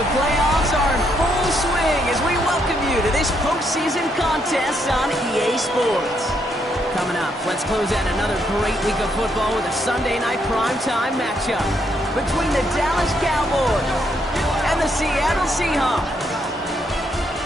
The playoffs are in full swing as we welcome you to this postseason contest on EA Sports. Coming up, let's close out another great week of football with a Sunday night primetime matchup between the Dallas Cowboys and the Seattle Seahawks.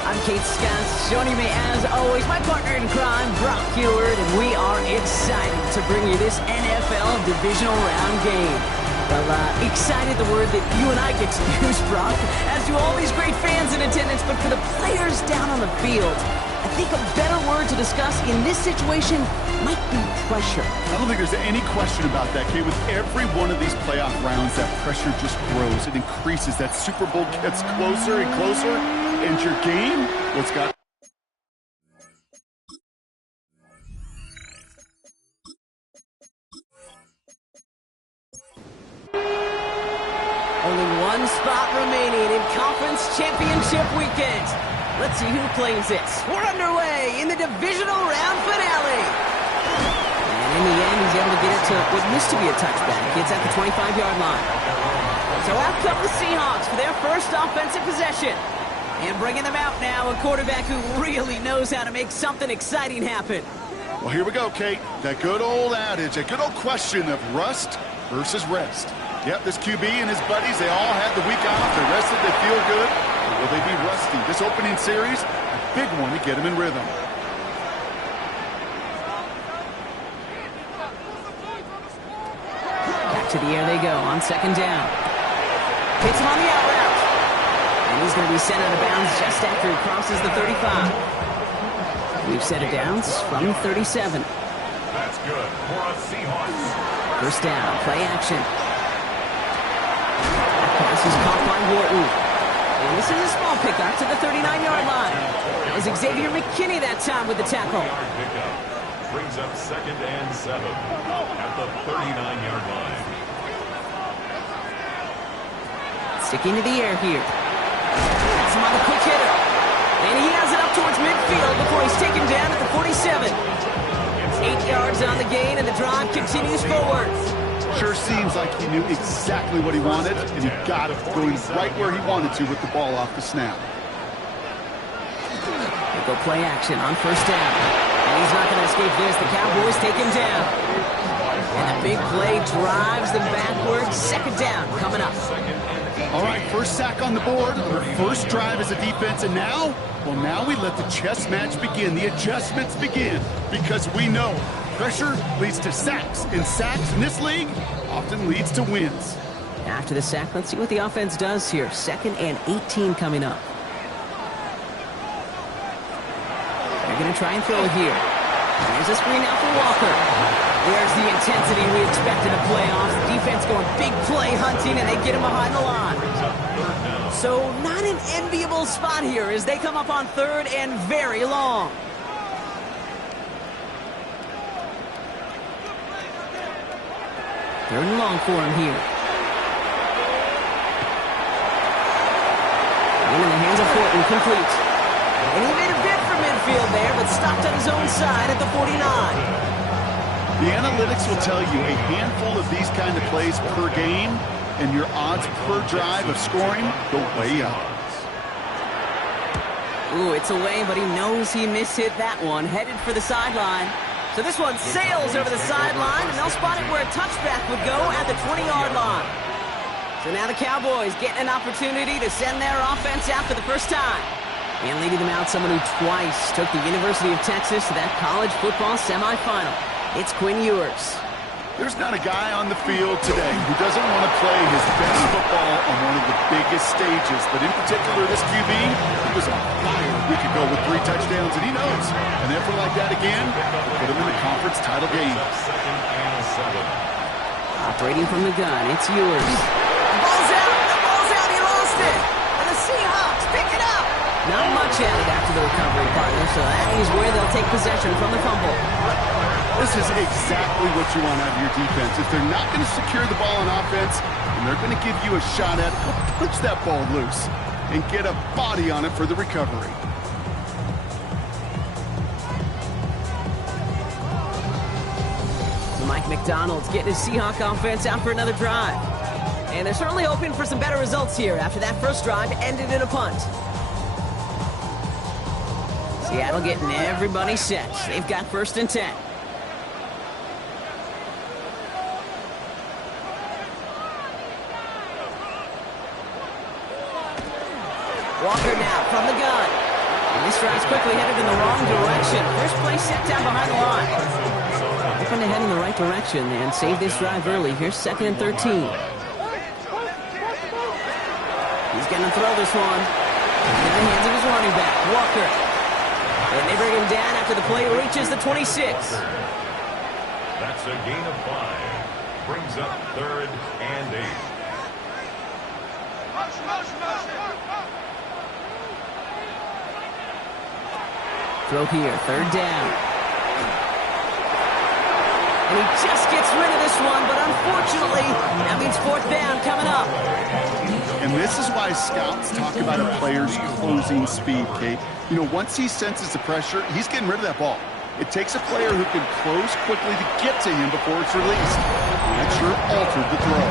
I'm Kate Scott. Joining me as always, my partner in crime, Brock Heward, and we are excited to bring you this NFL divisional round game. Well, excited, the word that you and I get to use, Brock, as do all these great fans in attendance, but for the players down on the field, I think a better word to discuss in this situation might be pressure. I don't think there's any question about that, Kate. With every one of these playoff rounds, that pressure just grows. It increases. That Super Bowl gets closer and closer, and your game, what's got... Only one spot remaining in Conference Championship Weekend. Let's see who claims it. We're underway in the divisional round finale. And in the end, he's able to get it to what used to be a touchback. It's at the 25-yard line. So out come the Seahawks for their first offensive possession. And bringing them out now, a quarterback who really knows how to make something exciting happen. Well, here we go, Kate. That good old adage, a good old question of rust versus rest. Yep, this QB and his buddies, they all had the week off. They're rested, they feel good. Or will they be rusty? This opening series, a big one to get them in rhythm. Back to the air they go on second down. Hits him on the out route. And he's going to be sent out of bounds just after he crosses the 35. We've set it downs from the 37. That's good for a Seahawks. First down, play action. Pass is caught by Wharton. And this is a small pickup to the 39-yard line. As Xavier McKinney that time with the tackle. Brings up 2nd and 7 at the 39-yard line. Sticking to the air here. That's him on the quick hitter. And he has it up towards midfield before he's taken down at the 47. 8 yards on the gain, and the drive continues forward. Sure seems like he knew exactly what he wanted, and he got it going right where he wanted to with the ball off the snap. They go play action on first down. And he's not going to escape this. The Cowboys take him down. And the big play drives them backwards. Second down coming up. All right, first sack on the board, their first drive as a defense, and now, well, now we let the chess match begin, the adjustments begin, because we know pressure leads to sacks, and sacks in this league often leads to wins. After the sack, let's see what the offense does here. 2nd and 18 coming up. They're going to try and throw it here. There's a screen out for Walker. There's the intensity we expected in playoffs. The defense going big play hunting, and they get him behind the line. So not an enviable spot here as they come up on 3rd and very long. Third and long for him here. And in the hands of Horton, complete. And he made a bid for midfield there, but stopped on his own side at the 49. The analytics will tell you a handful of these kind of plays per game, and your odds per drive of scoring go way up. Ooh, it's away, but he knows he mishit that one. Headed for the sideline. So this one sails over the sideline, and they'll spot it where a touchback would go at the 20-yard line. So now the Cowboys getting an opportunity to send their offense out for the first time. And leading them out, someone who twice took the University of Texas to that college football semifinal. It's Quinn Ewers. There's not a guy on the field today who doesn't want to play his best football on one of the biggest stages. But in particular, this QB, he was on fire a week ago with 3 touchdowns, and he knows an effort like that again will put him in the conference title game. Operating from the gun, it's Ewers. The ball's out! The ball's out! He lost it! And the Seahawks pick it up! Not much added after the recovery, partner, so that is where they'll take possession from the fumble. This is exactly what you want out of your defense. If they're not going to secure the ball on offense, and they're going to give you a shot at it, well, punch that ball loose and get a body on it for the recovery. So Mike McDonald's getting his Seahawk offense out for another drive. And they're certainly hoping for some better results here after that first drive ended in a punt. Seattle getting everybody set. They've got 1st and 10. Walker now from the gun. And this drive's quickly headed in the wrong direction. First play set down behind the line. Hoping to head in the right direction and save this drive early. Here's 2nd and 13. He's going to throw this one. In the hands of his running back, Walker. And they bring him down after the play reaches the 26. That's a gain of 5. Brings up 3rd and 8. Throw here, 3rd down. And he just gets rid of this one, but unfortunately, that means 4th down coming up. And this is why scouts talk about a player's closing speed, Kate. You know, once he senses the pressure, he's getting rid of that ball. It takes a player who can close quickly to get to him before it's released. That sure altered the throw.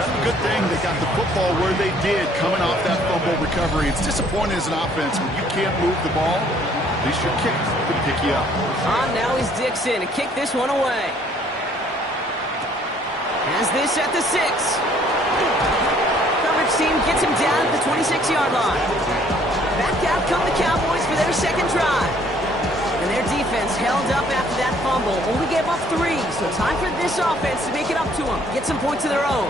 That's a good thing they got the football where they did, coming off that fumble recovery. It's disappointing as an offense when you can't move the ball. At least your kick can pick you up. Now he's Dixon to kick this one away. Has this at the 6. Coverage team gets him down at the 26-yard line. Back out come the Cowboys for their 2nd drive. And their defense held up after that fumble. Only gave up 3, so time for this offense to make it up to them. Get some points of their own.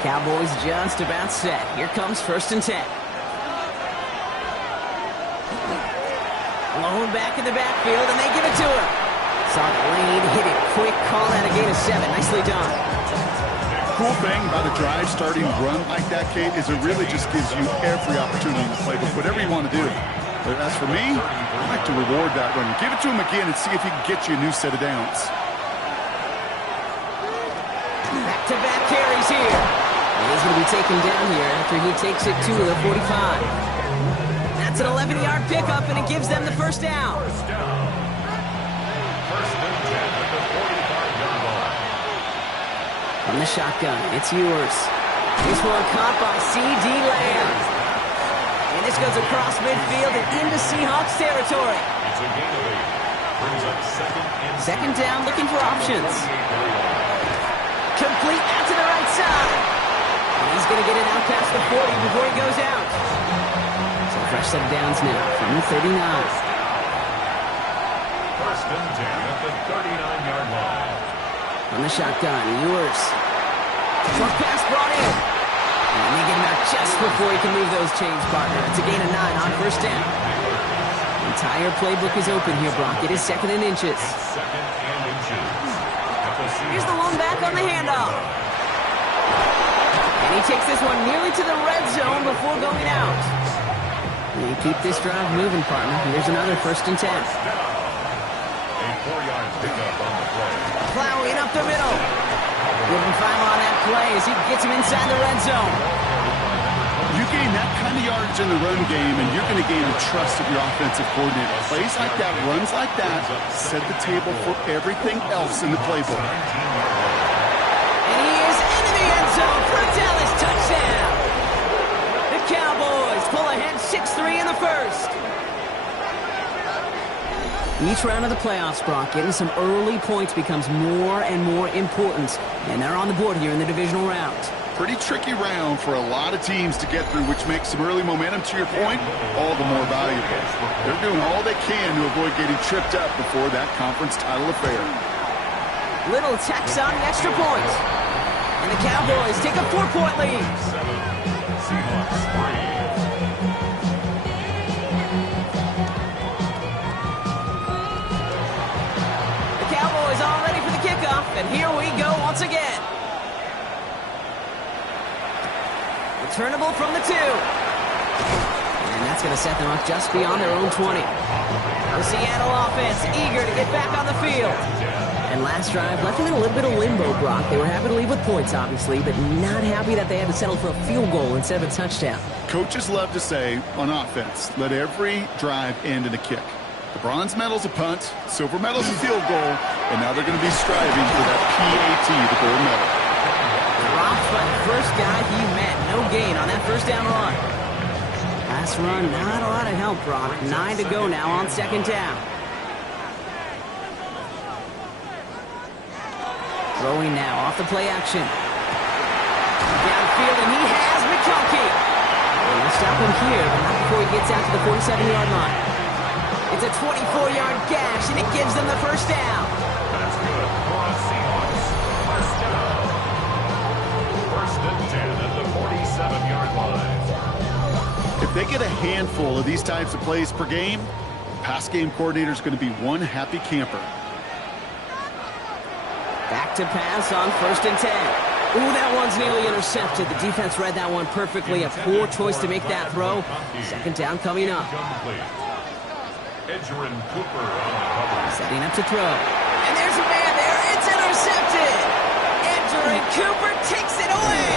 Cowboys just about set. Here comes 1st and 10. Blown back in the backfield, and they give it to him. Saw the lane, hit it quick, call that a gain of 7. Nicely done. Cool thing about a drive starting run like that, Kate, is it really just gives you every opportunity to play with whatever you want to do. But as for me, I like to reward that run. Give it to him again and see if he can get you a new set of downs. Back-to-back carries here. And he's going to be taken down here after he takes it to the 45. That's an 11-yard pickup, and it gives them the 1st down. 1st down. 1st and 10 at the 45-yard line. From the shotgun, it's yours. This one caught by C.D. Lamb. And this goes across midfield and into Seahawks territory. It's a gain of 8. Brings up 2nd and 2nd down, looking for options. Complete out to the right side. And he's going to get it out past the 40 before he goes out. So fresh set of downs now from the 39. 1st and 10 at the 39-yard line. On the shotgun, yours. Short pass brought in. And they get him out just before he can move those chains, partner. It's a gain of 9 on 1st down. The entire playbook is open here, Brock. It is 2nd and inches. 2nd and inches. Here's the one back on the handoff. And he takes this one nearly to the red zone before going out. And keep this drive moving, partner. Here's another 1st and 10. A 4-yard pickup on the play. Plowing up the middle. Give him 5 on that play as he gets him inside the red zone. You gain that kind of yards in the run game, and you're going to gain the trust of your offensive coordinator. Plays like that, runs like that, set the table for everything else in the playbook. And he is into the end zone for a Dallas touchdown. The Cowboys pull ahead 6-3 in the 1st. Each round of the playoffs, Brock, getting some early points becomes more and more important. And they're on the board here in the divisional round. Pretty tricky round for a lot of teams to get through, which makes some early momentum, to your point, all the more valuable. They're doing all they can to avoid getting tripped up before that conference title affair. Little tacks on the extra point. And the Cowboys take a 4-point lead. 7, Seahawks 3. Cowboys all ready for the kickoff, and here we go once again. Returnable from the 2. And that's going to set them up just beyond their own 20. The Seattle offense eager to get back on the field. And last drive left them in a little bit of limbo, Brock. They were happy to leave with points, obviously, but not happy that they had to settle for a field goal instead of a touchdown. Coaches love to say, on offense, let every drive end in a kick. The bronze medal's a punt, silver medal's a field goal, and now they're going to be striving for that PAT, the gold medal. Drop by the first guy he met. No gain on that first down run. Last run, not a lot of help, Brock. 9 to go now on second down. Throwing now off the play action. Downfield, and he has McConkey. They'll stop him here, but not before he gets out to the 47-yard line. It's a 24-yard gash, and it gives them the first down. That's good for the Seahawks. First down. First and 10 at the 47-yard line. If they get a handful of these types of plays per game, the pass game coordinator is going to be one happy camper. Back to pass on first and 10. Ooh, that one's nearly intercepted. The defense read that one perfectly. A poor choice to make that throw. Second down coming up. Edgerrin Cooper on the cover. Setting up to throw. And there's a man there. It's intercepted. Edgerrin Cooper takes it away.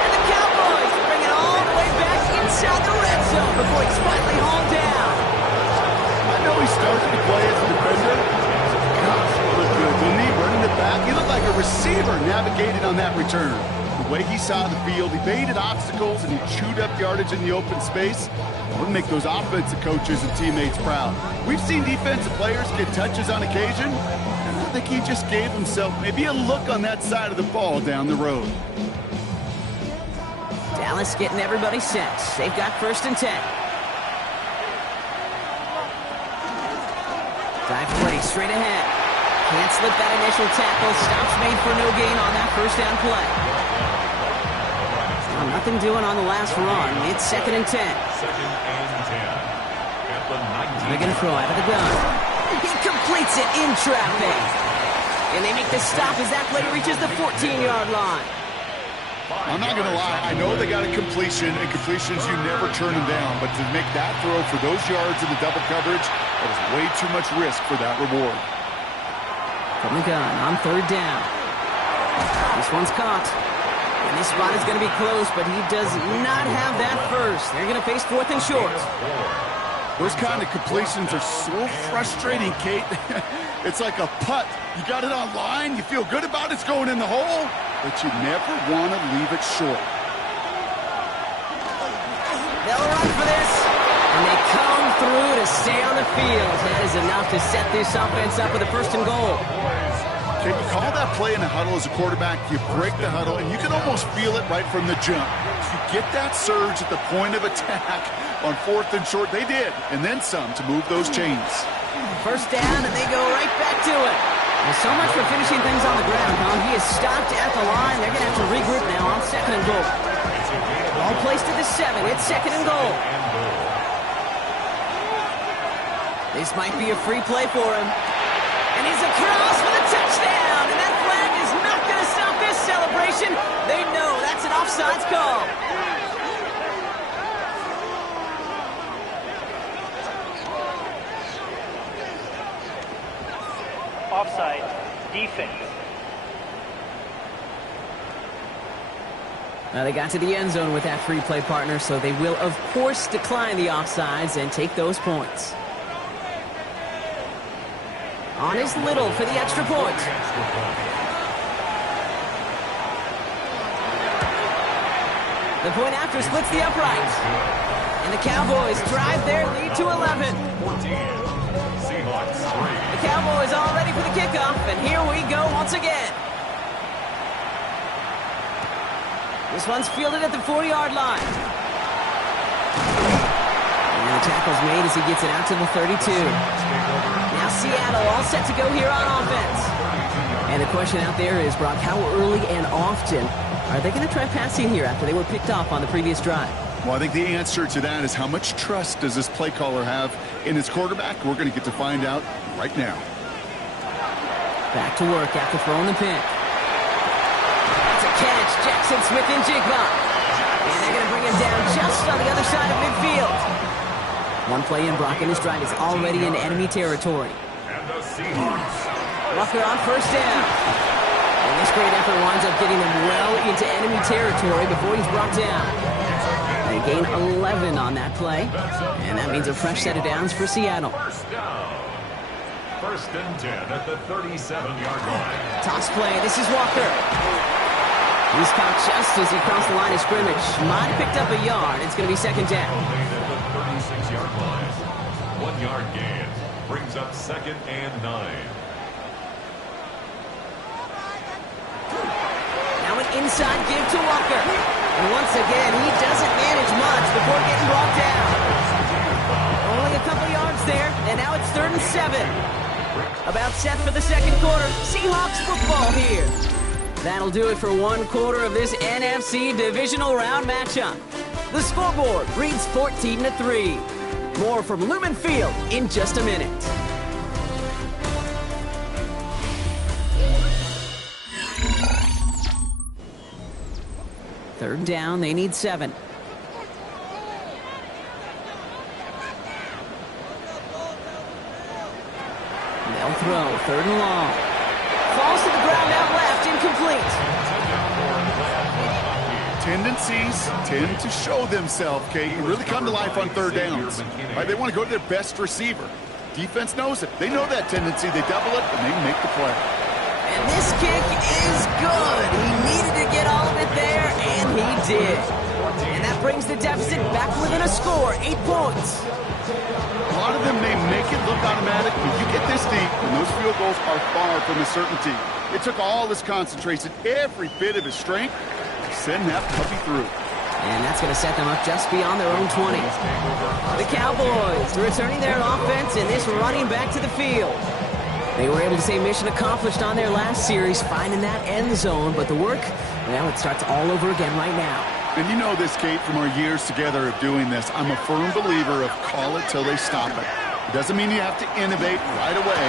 And the Cowboys bring it all the way back inside the red zone before he's finally hauled down. I know he started to play as a defender. Gosh, he looked good, didn't he? Running it back. He looked like a receiver navigating on that return. The way he saw the field, he baited obstacles and he chewed up yardage in the open space. Would make those offensive coaches and teammates proud. We've seen defensive players get touches on occasion, and I think he just gave himself maybe a look on that side of the ball down the road. Dallas getting everybody set. They've got first and 10. Dive play straight ahead. Can't slip that initial tackle. Stops made for no gain on that first down play. Nothing doing on the last run. It's second and 10. Second and 10 at the 19. They're going to throw out of the gun. He completes it in traffic. And they make the stop as that play reaches the 14-yard line. I'm not going to lie. I know they got a completion, and completions, you never turn them down. But to make that throw for those yards in the double coverage, that is way too much risk for that reward. From the gun on third down. This one's caught. And this spot is going to be close, but he does not have that first. They're going to face fourth and short. Those kind of completions are so frustrating, Kate. It's like a putt. You got it on line, you feel good about it's going in the hole, but you never want to leave it short. They'll run for this, and they come through to stay on the field. That is enough to set this offense up with a first and goal. Can you call that play in the huddle as a quarterback? You break the huddle, and you can almost feel it right from the jump. You get that surge at the point of attack on fourth and short. They did, and then some to move those chains. First down, and they go right back to it. Well, so much for finishing things on the ground, huh? He is stopped at the line. They're going to have to regroup now on second and goal. Ball placed at the 7. It's second and goal. This might be a free play for him. And he's across for the touchdown. And that flag is not going to stop this celebration. They know that's an offsides call. Offside, defense. They got to the end zone with that free play partner, so they will, of course, decline the offsides and take those points. On is Little for the extra point. The point after splits the uprights. And the Cowboys drive their lead to 11. 14. Seahawks 3. The Cowboys all ready for the kickoff, and here we go once again. This one's fielded at the 40-yard line. And the tackle's made as he gets it out to the 32. Now Seattle all set to go here on offense. And the question out there is, Brock, how early and often are they going to try passing here after they were picked off on the previous drive? Well, I think the answer to that is how much trust does this play caller have in his quarterback? We're going to get to find out right now. Back to work after throwing the pick. That's a catch. Jackson Smith and Jigba. And they're going to bring him down just on the other side of midfield. One play in, Brock, and his drive is already in enemy territory. And the Seahawks. Rucker on first down. And this great effort winds up getting him well into enemy territory before he's brought down. They gain 11 on that play. And that means a fresh set of downs for Seattle. First down. First and 10 at the 37-yard line. Toss play. This is Walker. He's caught just as he crossed the line of scrimmage. Might have picked up a yard. It's going to be second down. Made at the 36-yard line. 1 yard gain. Brings up 2nd and 9. Now an inside give to Walker. And once again, he doesn't manage much before getting brought down. Only a couple yards there, and now it's 3rd and 7. About set for the second quarter. Seahawks football here. That'll do it for 1 quarter of this NFC divisional round matchup. The scoreboard reads 14-3. More from Lumen Field in just a minute. Third down, they need 7. They'll throw, 3rd and long. Falls to the ground out left, incomplete. Tendencies tend to show themselves, Kate, and really come to life on 3rd downs. Right? They want to go to their best receiver. Defense knows it. They know that tendency. They double it, and they make the play. And this kick is good. He needed to get all of it there, and he did. And that brings the deficit back within a score, 8 points. A lot of them may make it look automatic, but you get this deep, and those field goals are far from a certainty. It took all his concentration, every bit of his strength, to send that puppy through. And that's going to set them up just beyond their own 20. The Cowboys returning their offense and this running back to the field. They were able to say mission accomplished on their last series, finding that end zone, but the work, well, it starts all over again right now. And you know this, Kate, from our years together of doing this. I'm a firm believer of call it till they stop it. It doesn't mean you have to innovate right away.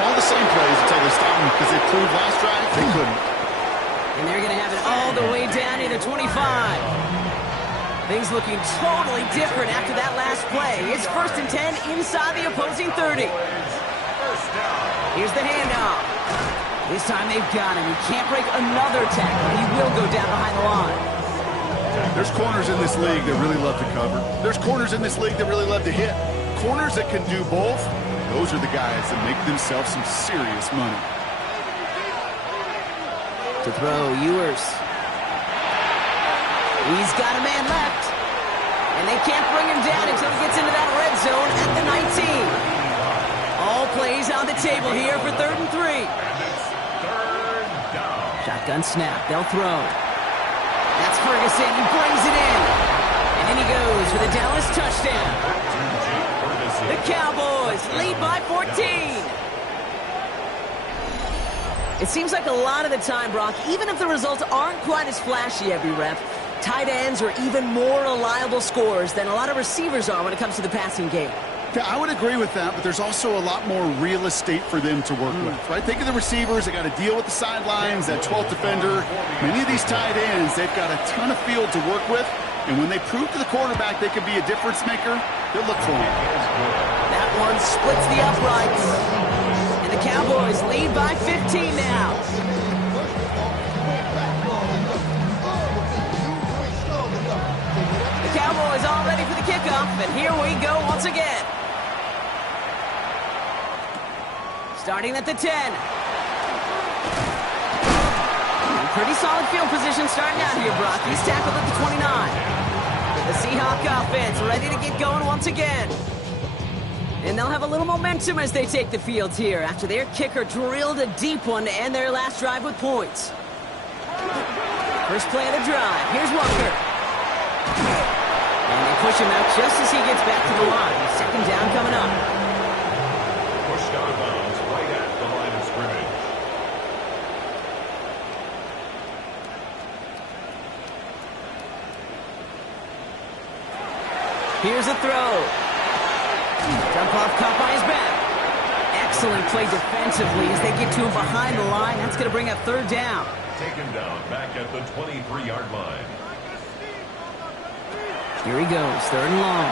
Call the same plays until they stop them, because they proved last drive they couldn't. And they're going to have it all the way down to the 25. Things looking totally different after that last play. It's 1st and 10 inside the opposing 30. Here's the handoff. This time they've got him. He can't break another tackle. He will go down behind the line. There's corners in this league that really love to cover. There's corners in this league that really love to hit. Corners that can do both, those are the guys that make themselves some serious money. To throw, Ewers. He's got a man left. And they can't bring him down until he gets into that red zone at the 19. All plays on the table here for 3rd and 3. Shotgun snap. They'll throw. That's Ferguson. He brings it in. And in he goes for the Dallas touchdown. The Cowboys lead by 14. It seems like a lot of the time, Brock, even if the results aren't quite as flashy every rep, tight ends are even more reliable scorers than a lot of receivers are when it comes to the passing game. Yeah, I would agree with that, but there's also a lot more real estate for them to work with, right? Think of the receivers. They got to deal with the sidelines, that 12th defender. Many of these tight ends, they've got a ton of field to work with, and when they prove to the quarterback they can be a difference maker, they'll look for him. That one splits the uprights, and the Cowboys lead by 15 now. The Cowboys all ready for the kickoff, and here we go once again. Starting at the 10. And pretty solid field position starting out here, Brock. He's tackled at the 29. The Seahawk offense ready to get going once again. And they'll have a little momentum as they take the field here after their kicker drilled a deep one to end their last drive with points. First play of the drive. Here's Walker. And they push him out just as he gets back to the line. Second down coming up. Pushed out of bounds right at the line of scrimmage. Here's a throw. Dump off caught by his back. Excellent play defensively as they get to him behind the line. That's going to bring up 3rd down. Taken down back at the 23-yard line. Here he goes, 3rd and long.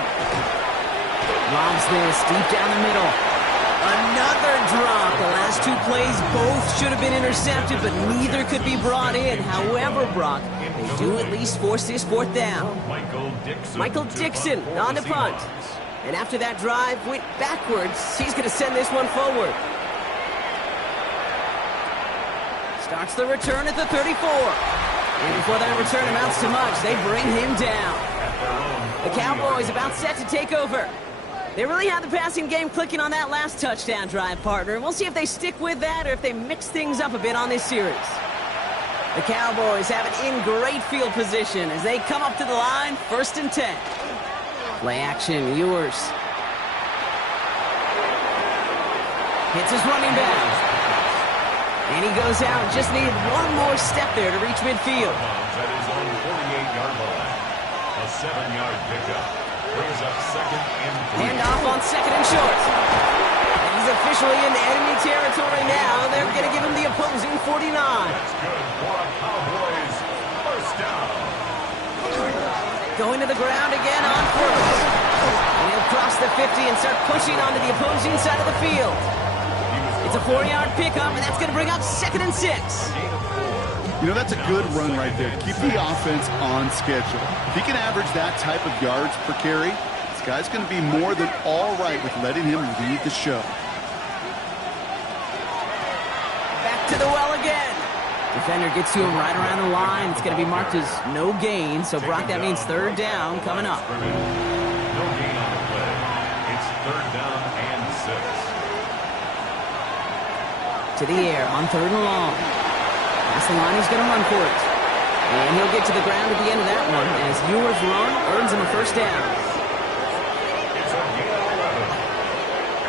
Lobs this deep down the middle. Another drop. The last 2 plays both should have been intercepted, but neither could be brought in. However, Brock, they do at least force this 4th down. Michael Dixon on the punt. And after that drive went backwards, he's going to send this one forward. Starts the return at the 34. And before that return amounts to much, they bring him down. The Cowboys about set to take over. They really had the passing game clicking on that last touchdown drive, partner. And we'll see if they stick with that or if they mix things up a bit on this series. The Cowboys have it in great field position as they come up to the line, 1st and 10. Play action, Ewers. Hits his running back. And he goes out. Just needed one more step there to reach midfield. At his own 48-yard line. A 7-yard pickup. Brings up 2nd and 3. Hand off on 2nd and short. And he's officially in enemy territory now. They're going to give him the opposing 49. That's good for a Cowboys first down. Going to the ground again on 1st. And he'll cross the 50 and start pushing onto the opposing side of the field. It's a 4-yard pickup, and that's going to bring up 2nd and 6. You know, that's a good run right there. Keep the offense on schedule. If he can average that type of yards per carry, this guy's going to be more than all right with letting him lead the show. Back to the well again. Defender gets to him right around the line. It's going to be marked as no gain, so Brock, that means 3rd down coming up. No gain on the play. It's 3rd down and 6. To the air on 3rd and long. That's the line, he's going to run for it. And he'll get to the ground at the end of that one as Ewers' run earns him a 1st down. It's a gain of 11.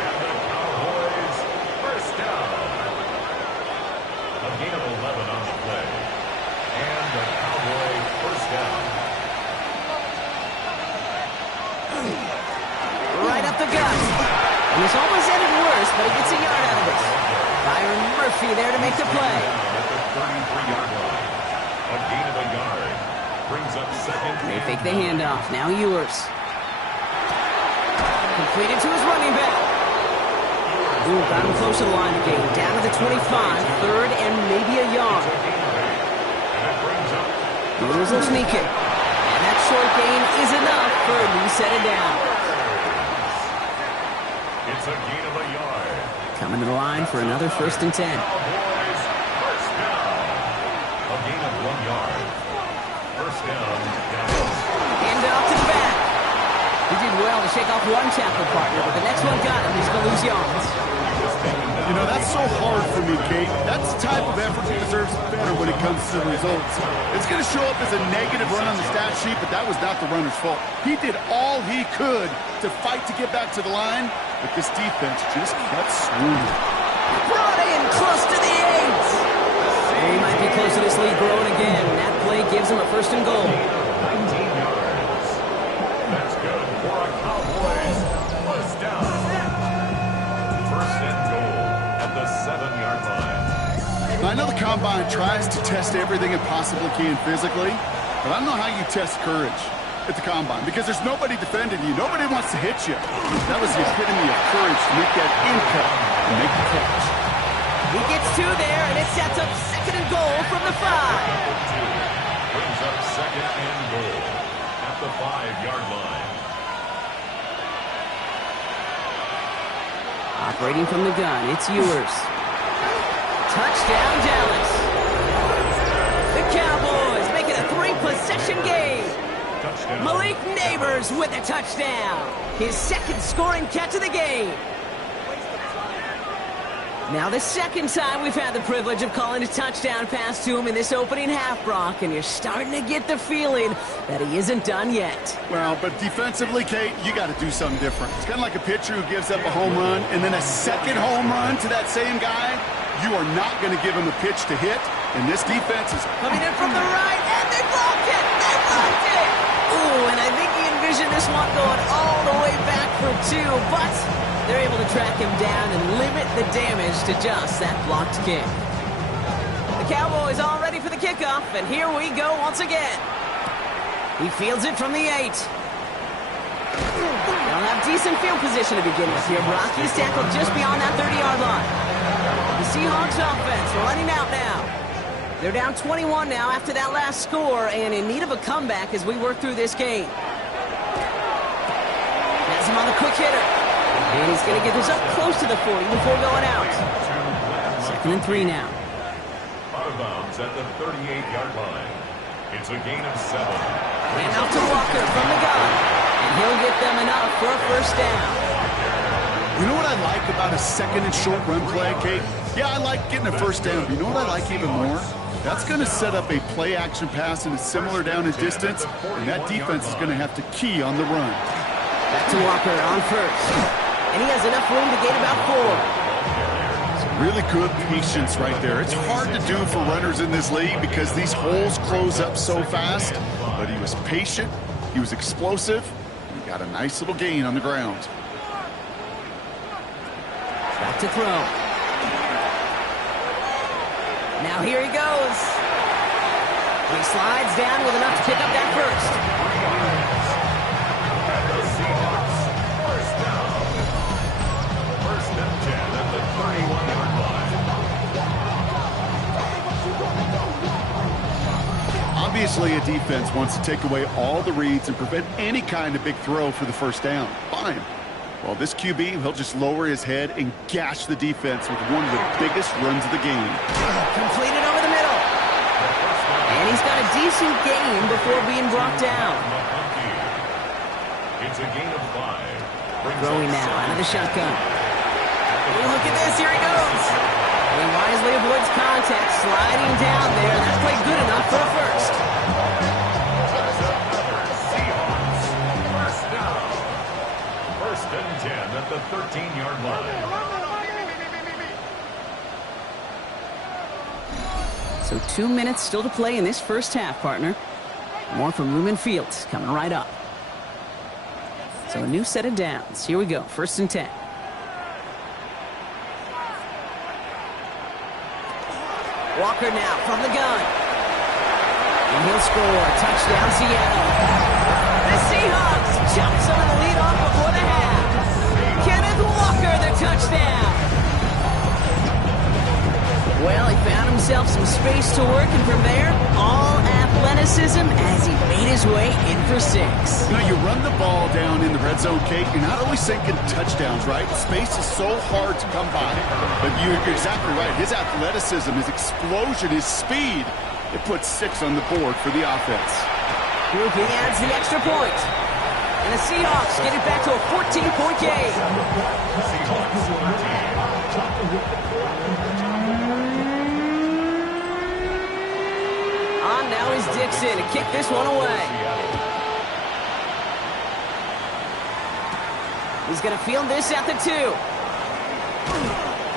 And the Cowboys first down. A gain of 11 on the play. And the Cowboy first down. Right up the gut. And this almost ended worse, but he gets a yard out of it. Byron Murphy there to make the play. At the 33-yard line. A gain of a yard. Brings up 2nd. They fake the handoff. Now Ewers. Completed to his running back. Ooh, got him close to the line to gain. Down to the 25. 3rd and maybe a yard. Ewers will sneak it. And that short gain is enough for a new set of downs. It's a gain of a yard. Coming to the line for another 1st and 10. Cowboys first down. A gain of 1 yard. First down, Dallas. Hand off to the back. He did well to shake off one tackle partner, but the next one got him. He's going to lose yards. You know, that's so hard for me, Kate. That's the type of effort that deserves better when it comes to the results. It's going to show up as a negative run on the stat sheet, but that was not the runner's fault. He did all he could to fight to get back to the line, but this defense just kept swooning. Brought in close to the 8. And he might be close to this lead growing again. That play gives him a 1st and goal. 19 yards. That's good for a Cowboys first down. 1st and goal at the 7-yard line. I know the Combine tries to test everything it possibly can physically, but I don't know how you test courage at the Combine because there's nobody defending you. Nobody wants to hit you. That was the epitome of courage to make that in-cut and make the catch. He gets 2 there, and it sets up 2nd and goal from the 5. Brings up 2nd and goal at the 5-yard line. Operating from the gun, it's Ewers. Touchdown, Dallas. The Cowboys make it a 3-possession game. Touchdown. Malik Neighbors with a touchdown. His 2nd scoring catch of the game. Now the 2nd time we've had the privilege of calling a touchdown pass to him in this opening half, Brock, and you're starting to get the feeling that he isn't done yet. Well, but defensively, Kate, you got to do something different. It's kind of like a pitcher who gives up a home run and then a 2nd home run to that same guy. You are not going to give him a pitch to hit, and this defense is coming in from the right, and they blocked it! They blocked it! Ooh, and I think he envisioned this one going all the way back for 2, but they're able to track him down and limit the damage to just that blocked kick. The Cowboys all ready for the kickoff, and here we go once again. He fields it from the 8. They'll have decent field position to begin with here. Brock, he's tackled just beyond that 30-yard line. The Seahawks offense running out now. They're down 21 now after that last score and in need of a comeback as we work through this game. Has him on the quick hitter. And he's going to get this up close to the 40 before going out. 2nd and 3 now. Out of bounds at the 38-yard line. It's a gain of 7. And out to Walker from the gun. And he'll get them enough for a first down. You know what I like about a second and short run play, Kate? Yeah, I like getting a first down, but you know what I like even more? That's going to set up a play-action pass in a similar down and distance, and that defense is going to have to key on the run. Back to Walker on first. And he has enough room to gain about 4. Really good patience right there. It's hard to do for runners in this league because these holes close up so fast, but he was patient, he was explosive, and he got a nice little gain on the ground. Back to throw. Now here he goes. He slides down with enough to pick up that first. First down. First and 10 at the 31-yard line. Obviously, a defense wants to take away all the reads and prevent any kind of big throw for the first down. Fine. Well, this QB, he'll just lower his head and gash the defense with one of the biggest runs of the game. Completed over the middle. And he's got a decent gain before being brought down. It's a gain of 5. Throwing now out of the shotgun. Ooh, look at this. Here he goes. He wisely avoids contact, sliding down there. That played good enough for a first. First down. First and 10 at the 13-yard line. So 2 minutes still to play in this first half, partner. More from Lumen Fields coming right up. So a new set of downs. Here we go. First and 10. Walker now from the gun. And he'll score. Touchdown, Seattle. The Seahawks chop some of the lead off before the half. Kenneth Walker, the touchdown. Well, he found himself some space to work, and from there, all athleticism as he made his way in for 6. You know, you run the ball down in the red zone, Kate, you're not always thinking touchdowns, right? Space is so hard to come by. But you're exactly right. His athleticism, his explosion, his speed, it puts 6 on the board for the offense. Grouping adds the extra point. And the Seahawks get it back to a 14-point game. On now is Dixon to kick this one away. He's going to field this at the 2.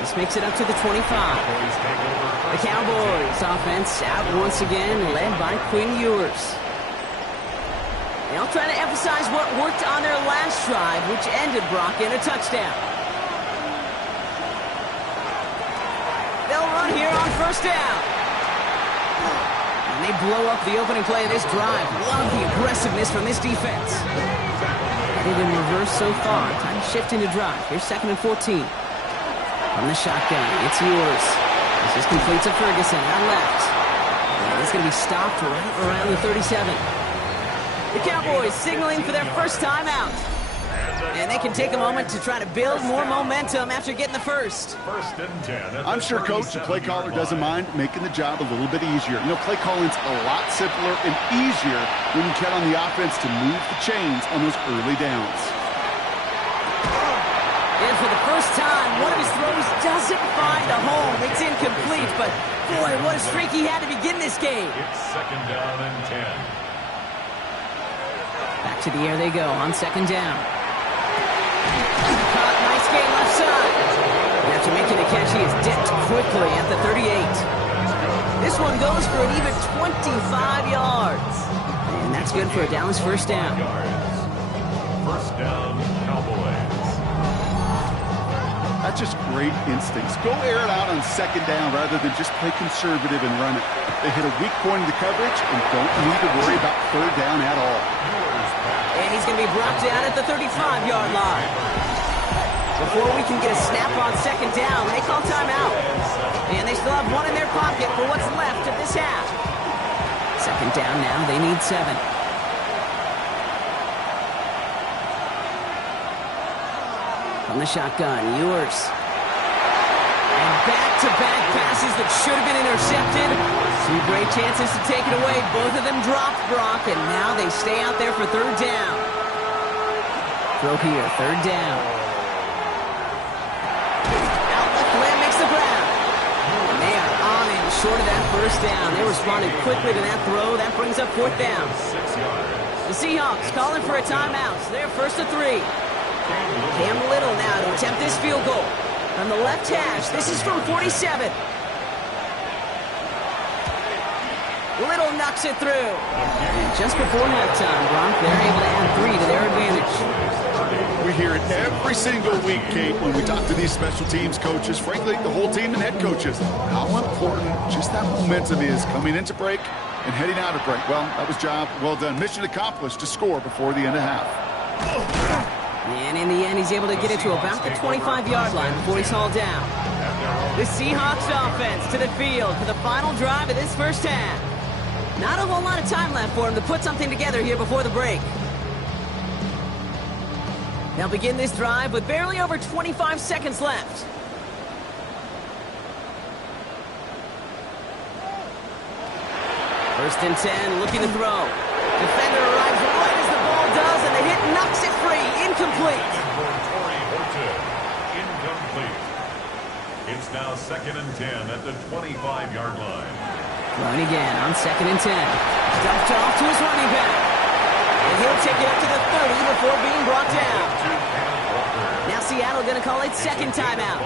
This makes it up to the 25. The Cowboys offense out once again, led by Quinn Ewers. They'll try to emphasize what worked on their last drive, which ended Brock in a touchdown. They'll run here on first down. And they blow up the opening play of this drive. Love the aggressiveness from this defense. Headed in reverse so far. Time to shift into drive. Here's 2nd and 14. From the shotgun, it's Ewers. This is complete to Ferguson out left. And he's going to be stopped right around the 37. The Cowboys signaling for their first time out. And they can take a moment to try to build more momentum after getting the first. First and 10. I'm sure Coach, the play caller, doesn't mind making the job a little bit easier. You know, play calling's a lot simpler and easier when you count on the offense to move the chains on those early downs. And for the first time, one of his throws doesn't find a home. It's incomplete, but boy, what a streak he had to begin this game. It's 2nd down and 10. Back to the air they go on 2nd down. Caught, nice gain left side. And after making the catch, he is dipped quickly at the 38. This one goes for an even 25 yards. And that's good for a Dallas first down. First down, Cowboys. That's just great instincts. Go air it out on 2nd down rather than just play conservative and run it. They hit a weak point in the coverage and don't need to worry about 3rd down at all. And he's going to be brought down at the 35-yard line. Before we can get a snap on 2nd down, they call timeout. And they still have one in their pocket for what's left of this half. 2nd down now, they need 7. From the shotgun, Ewers. And back-to-back passes that should have been intercepted. Two great chances to take it away. Both of them dropped, Brock, and now they stay out there for third down. Throw here, third down. Out left limb makes the ground. And they are on in short of that first down. They responded quickly to that throw. That brings up fourth down. The Seahawks calling for a timeout. So they're first to 3. Cam Little now to attempt this field goal. On the left hash, this is from 47. Little knocks it through. And just before halftime, Brock, they're able to add 3 to their advantage. We hear it every single week, Kate, when we talk to these special teams coaches, frankly, the whole team and head coaches, how important just that momentum is coming into break and heading out of break. Well, that was job well done. Mission accomplished to score before the end of half. And in the end, he's able to get it to about the 25-yard line before he's hauled down. The Seahawks offense to the field for the final drive of this first half. Not a whole lot of time left for him to put something together here before the break. They'll begin this drive with barely over 25 seconds left. First and 10, looking to throw. Defender arrives right as the ball does, and the hit knocks it free. Incomplete. Incomplete. It's now second and 10 at the 25-yard line. Run again on second and 10. Dumped off to his running back. And he'll take it up to the 30 before being brought down. Now Seattle going to call it second timeout.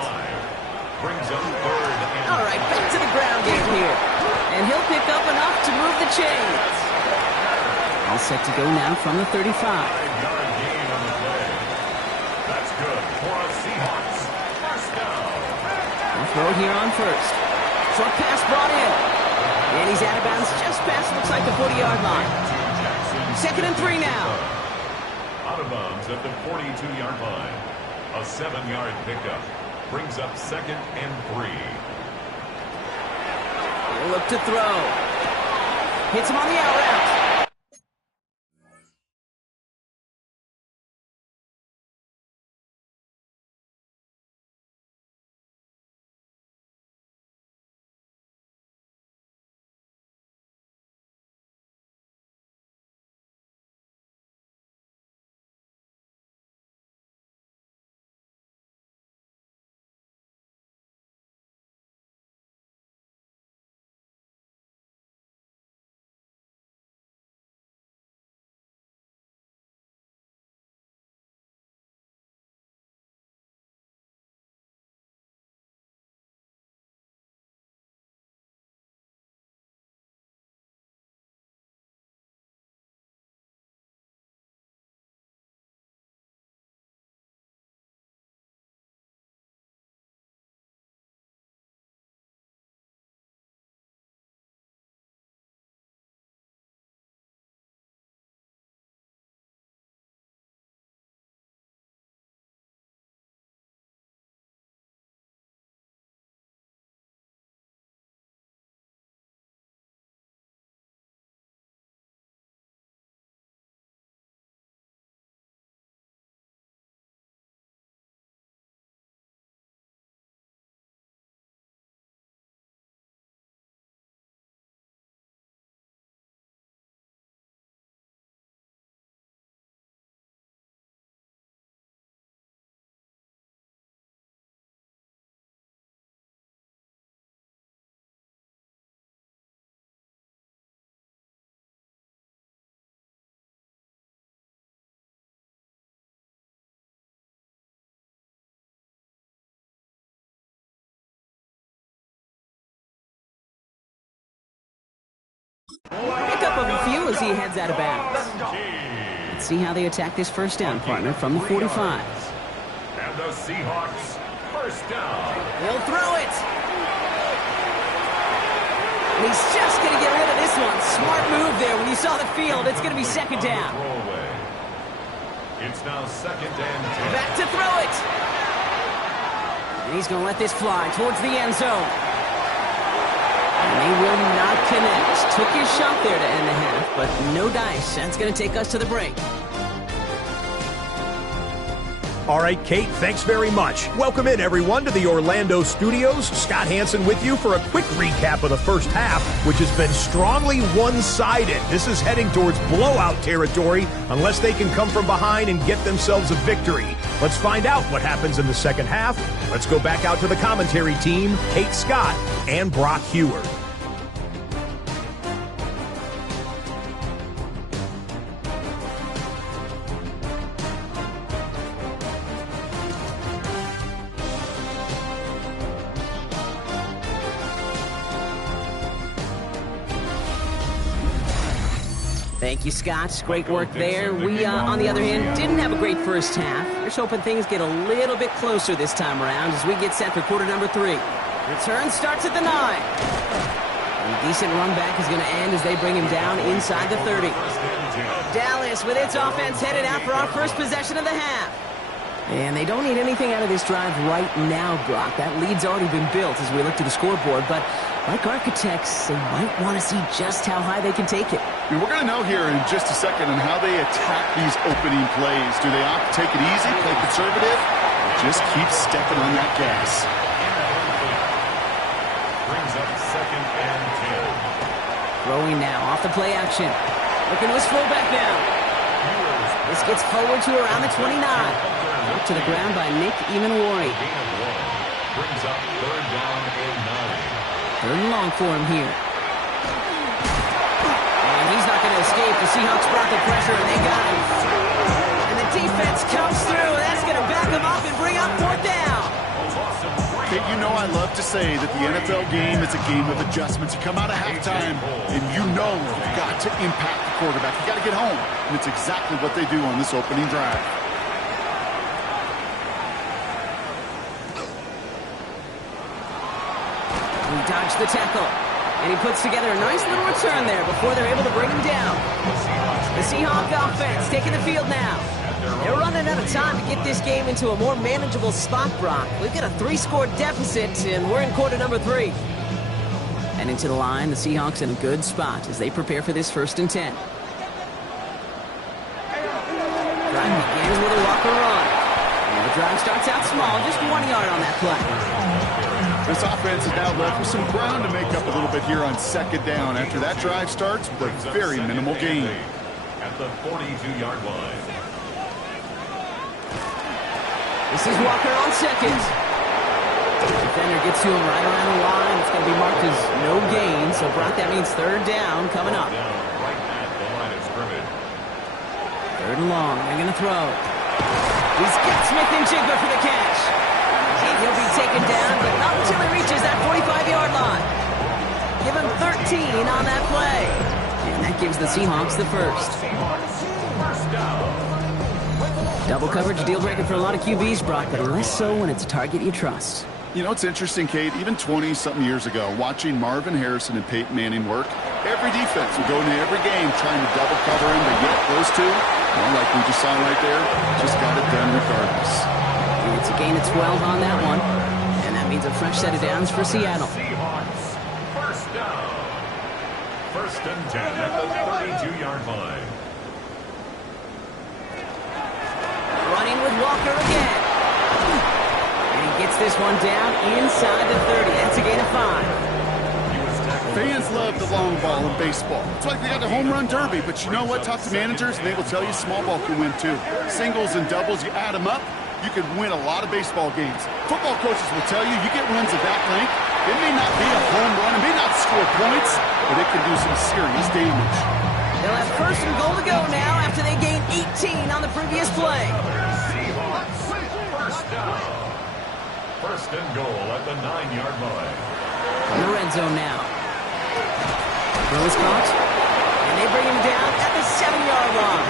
All right, back to the ground game here. And he'll pick up enough to move the chains. All set to go now from the 35. That's good for a Seahawks. First down. We'll throw here on first. Short pass brought in. And he's out of bounds just past, looks like the 40-yard line. Second and 3 now. Out of bounds at the 42-yard line. A 7-yard pickup brings up second and 3. He'll look to throw. Hits him on the out route. Pick up a few as he heads out of bounds. Let's see how they attack this first down, partner, from the 45. And the Seahawks, first down. He'll throw it. And he's just going to get rid of this one. Smart move there. When you saw the field, it's going to be second down. It's now second and 10. Back to throw it. And he's going to let this fly towards the end zone. And they will not connect. Took his shot there to end the half, but no dice. That's going to take us to the break. All right, Kate, thanks very much. Welcome in, everyone, to the Orlando studios. Scott Hansen with you for a quick recap of the first half, which has been strongly one-sided. This is heading towards blowout territory unless they can come from behind and get themselves a victory. Let's find out what happens in the second half. Let's go back out to the commentary team, Kate Scott and Brock Heward. Thank you, Scott. Great work there. We, on the other hand, didn't have a great first half. Just hoping things get a little bit closer this time around as we get set for quarter number 3. Return starts at the 9. A decent run back is going to end as they bring him down inside the 30. Dallas with its offense headed out for our first possession of the half. And they don't need anything out of this drive right now, Brock. That lead's already been built as we look to the scoreboard, but like architects, they might want to see just how high they can take it. We're going to know here in just a second on how they attack these opening plays. Do they opt to take it easy, play conservative, or just keep stepping on that gas? Brings up 2nd and 10. Throwing now off the play action. Looking to his fullback now. This gets forward to around the 29. Knocked to the ground by Nick Emanwari. Brings up 3rd down and 9. 3rd and long for him here. And he's not going to escape. The Seahawks brought the pressure, and they got him. And the defense comes through. That's going to back him up and bring up 4th down. Kate, you know I love to say that the NFL game is a game of adjustments. You come out of halftime, and you know you've got to impact the quarterback. You got to get home. And it's exactly what they do on this opening drive. He dodged the tackle, and he puts together a nice little return there before they're able to bring him down. The Seahawk offense taking the field now. They're running out of time to get this game into a more manageable spot, Brock. We've got a 3-score deficit, and we're in quarter number 3. And into the line, the Seahawks in a good spot as they prepare for this 1st and 10. Drive begins with a Walker run. And the drive starts out small, just 1 yard on that play. This offense is now left with some ground to make up a little bit here on 2nd down after that drive starts with a very minimal gain. At the 42-yard line. This is Walker on 2nd. Defender gets to him right around the line. It's going to be marked as no gain. So, Brock, that means 3rd down coming up. Right at the line of scrimmage. 3rd and long. They're going to throw. He's got Smith and Jigba for the catch. And he'll be taken down, but not until he reaches that 45-yard line. Give him 13 on that play. And that gives the Seahawks the 1st. Double coverage, deal breaker for a lot of QBs, Brock, but less so when it's a target you trust. You know, it's interesting, Kate, even 20-something years ago, watching Marvin Harrison and Peyton Manning work, every defense would go into every game trying to double cover him, but yet those two, well, like we just saw right there, just got it done regardless. It's a gain of 12 on that one, and that means a fresh set of downs for Seattle. Seahawks, 1st down. 1st and 10 at the 32-yard line. Running with Walker again. And he gets this one down inside the 30. That's a gain of 5. Fans love the long ball in baseball. It's like they got the home run derby, but you know what? Talk to managers, and they will tell you small ball can win too. Singles and doubles, you add them up, you can win a lot of baseball games. Football coaches will tell you, you get runs of that length, it may not be a home run, it may not score points, but it can do some serious damage. They'll have 1st and goal to go now after they gained 18 on the previous play. Seahawks, 1st down. 1st and goal at the 9-yard line. In the red zone now. Throw is caught, and they bring him down at the 7-yard line.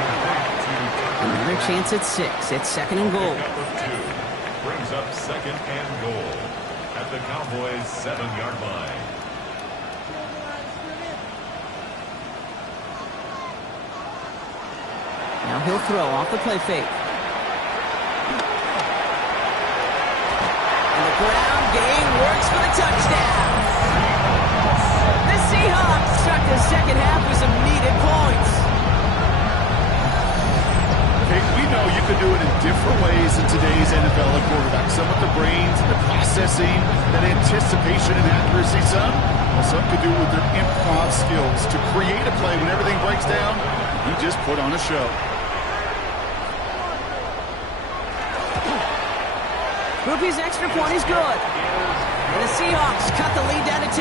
Another chance at 6. It's 2nd and goal. Brings up 2nd and goal at the Cowboys' 7-yard line. Now he'll throw off the play fake. And the ground game works for the touchdown. The Seahawks start the second half with some needed points. Hey, we know you can do it in different ways in today's NFL at quarterback. Some with the brains, the processing, that anticipation and accuracy. Some could do it with their improv skills to create a play when everything breaks down. He just put on a show. Groupie's extra point is good. And the Seahawks cut the lead down to 10.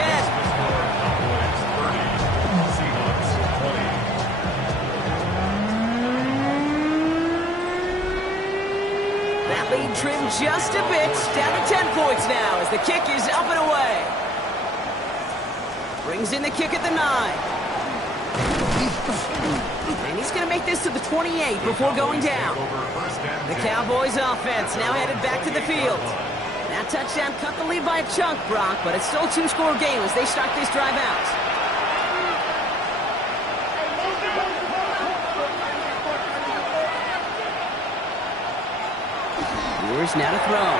That lead trimmed just a bit, down to 10 points now as the kick is up and away. Brings in the kick at the 9. And he's going to make this to the 28 before going down. The Cowboys offense now headed back to the field. That touchdown cut the lead by a chunk, Brock, but it's still a 2-score game as they start this drive out. Here's now to throw.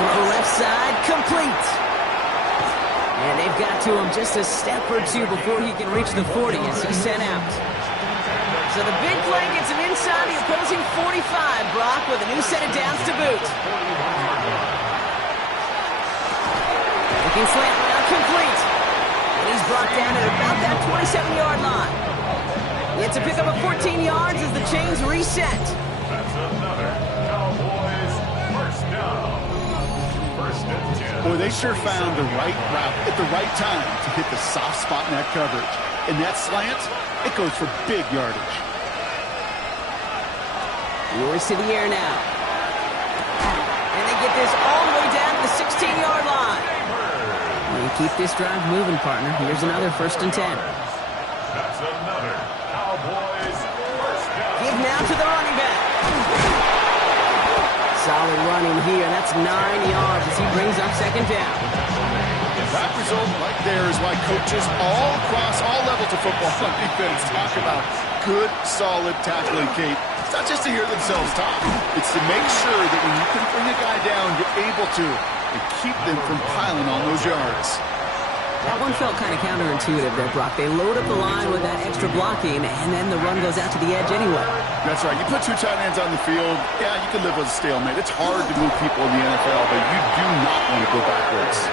Throw left side, complete. And they've got to him just a step or two before he can reach the 40 as he's sent out. So the big play gets him inside the opposing 45, Brock, with a new set of downs to boot. Looking slant route complete. And he's brought down at about that 27-yard line. He had to pick up a 14 yards as the chains reset. That's another Cowboys first down. First and 10. Boy, they sure found the right route at the right time to hit the soft spot in that coverage. And that slant, it goes for big yardage. Yours to the air now. And they get this all the way down to the 16-yard line. And you keep this drive moving, partner. Here's another first and 10. That's another Cowboys first down. Give now to the running back. Solid running here. That's 9 yards as he brings up second down. That result right there is why coaches all across all levels of football on defense talk about good, solid tackling, Kate. It's not just to hear themselves talk. It's to make sure that when you can bring a guy down, you're able to and keep them from piling on those yards. That one felt kind of counterintuitive there, Brock. They load up the line with that extra blocking, and then the run goes out to the edge anyway. That's right. You put two tight ends on the field, yeah, you can live with a stalemate. It's hard to move people in the NFL, but you do not want to go backwards.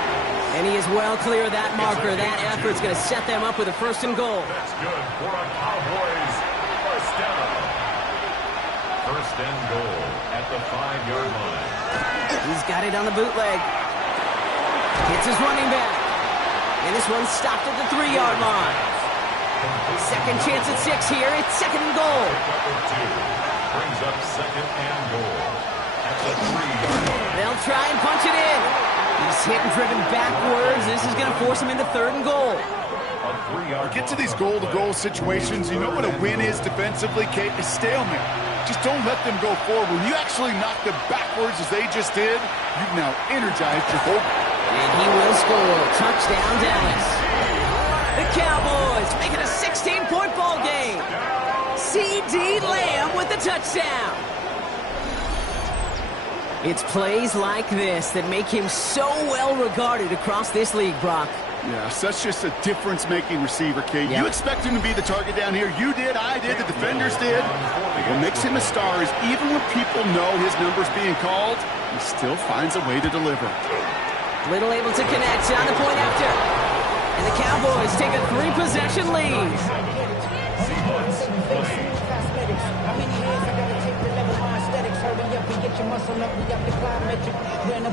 And he is well clear of that marker. That effort's going to set them up with a first and goal. That's good for a Cowboys first down. First and goal at the 5-yard line. He's got it on the bootleg. Hits his running back. And this one's stopped at the 3-yard line. Second chance at 6 here. It's second and goal. Brings up second and goal at the 3-yard line. They'll try and punch it in. He's hit and driven backwards. This is going to force him into third and goal. Get to these goal-to-goal situations. You know what a win is defensively, Kate? A stalemate. Just don't let them go forward. When you actually knock them backwards as they just did, you've now energized your whole. And he will score. Touchdown, Dallas. The Cowboys make it a 16-point ball game. C.D. Lamb with the touchdown. It's plays like this that make him so well regarded across this league, Brock. Yeah, such just a difference-making receiver, Kate. Yep. You expect him to be the target down here. You did, I did, the defenders did. What makes him a star is even when people know his number's being called, he still finds a way to deliver. Little able to connect on the point after. And the Cowboys take a 3-possession lead.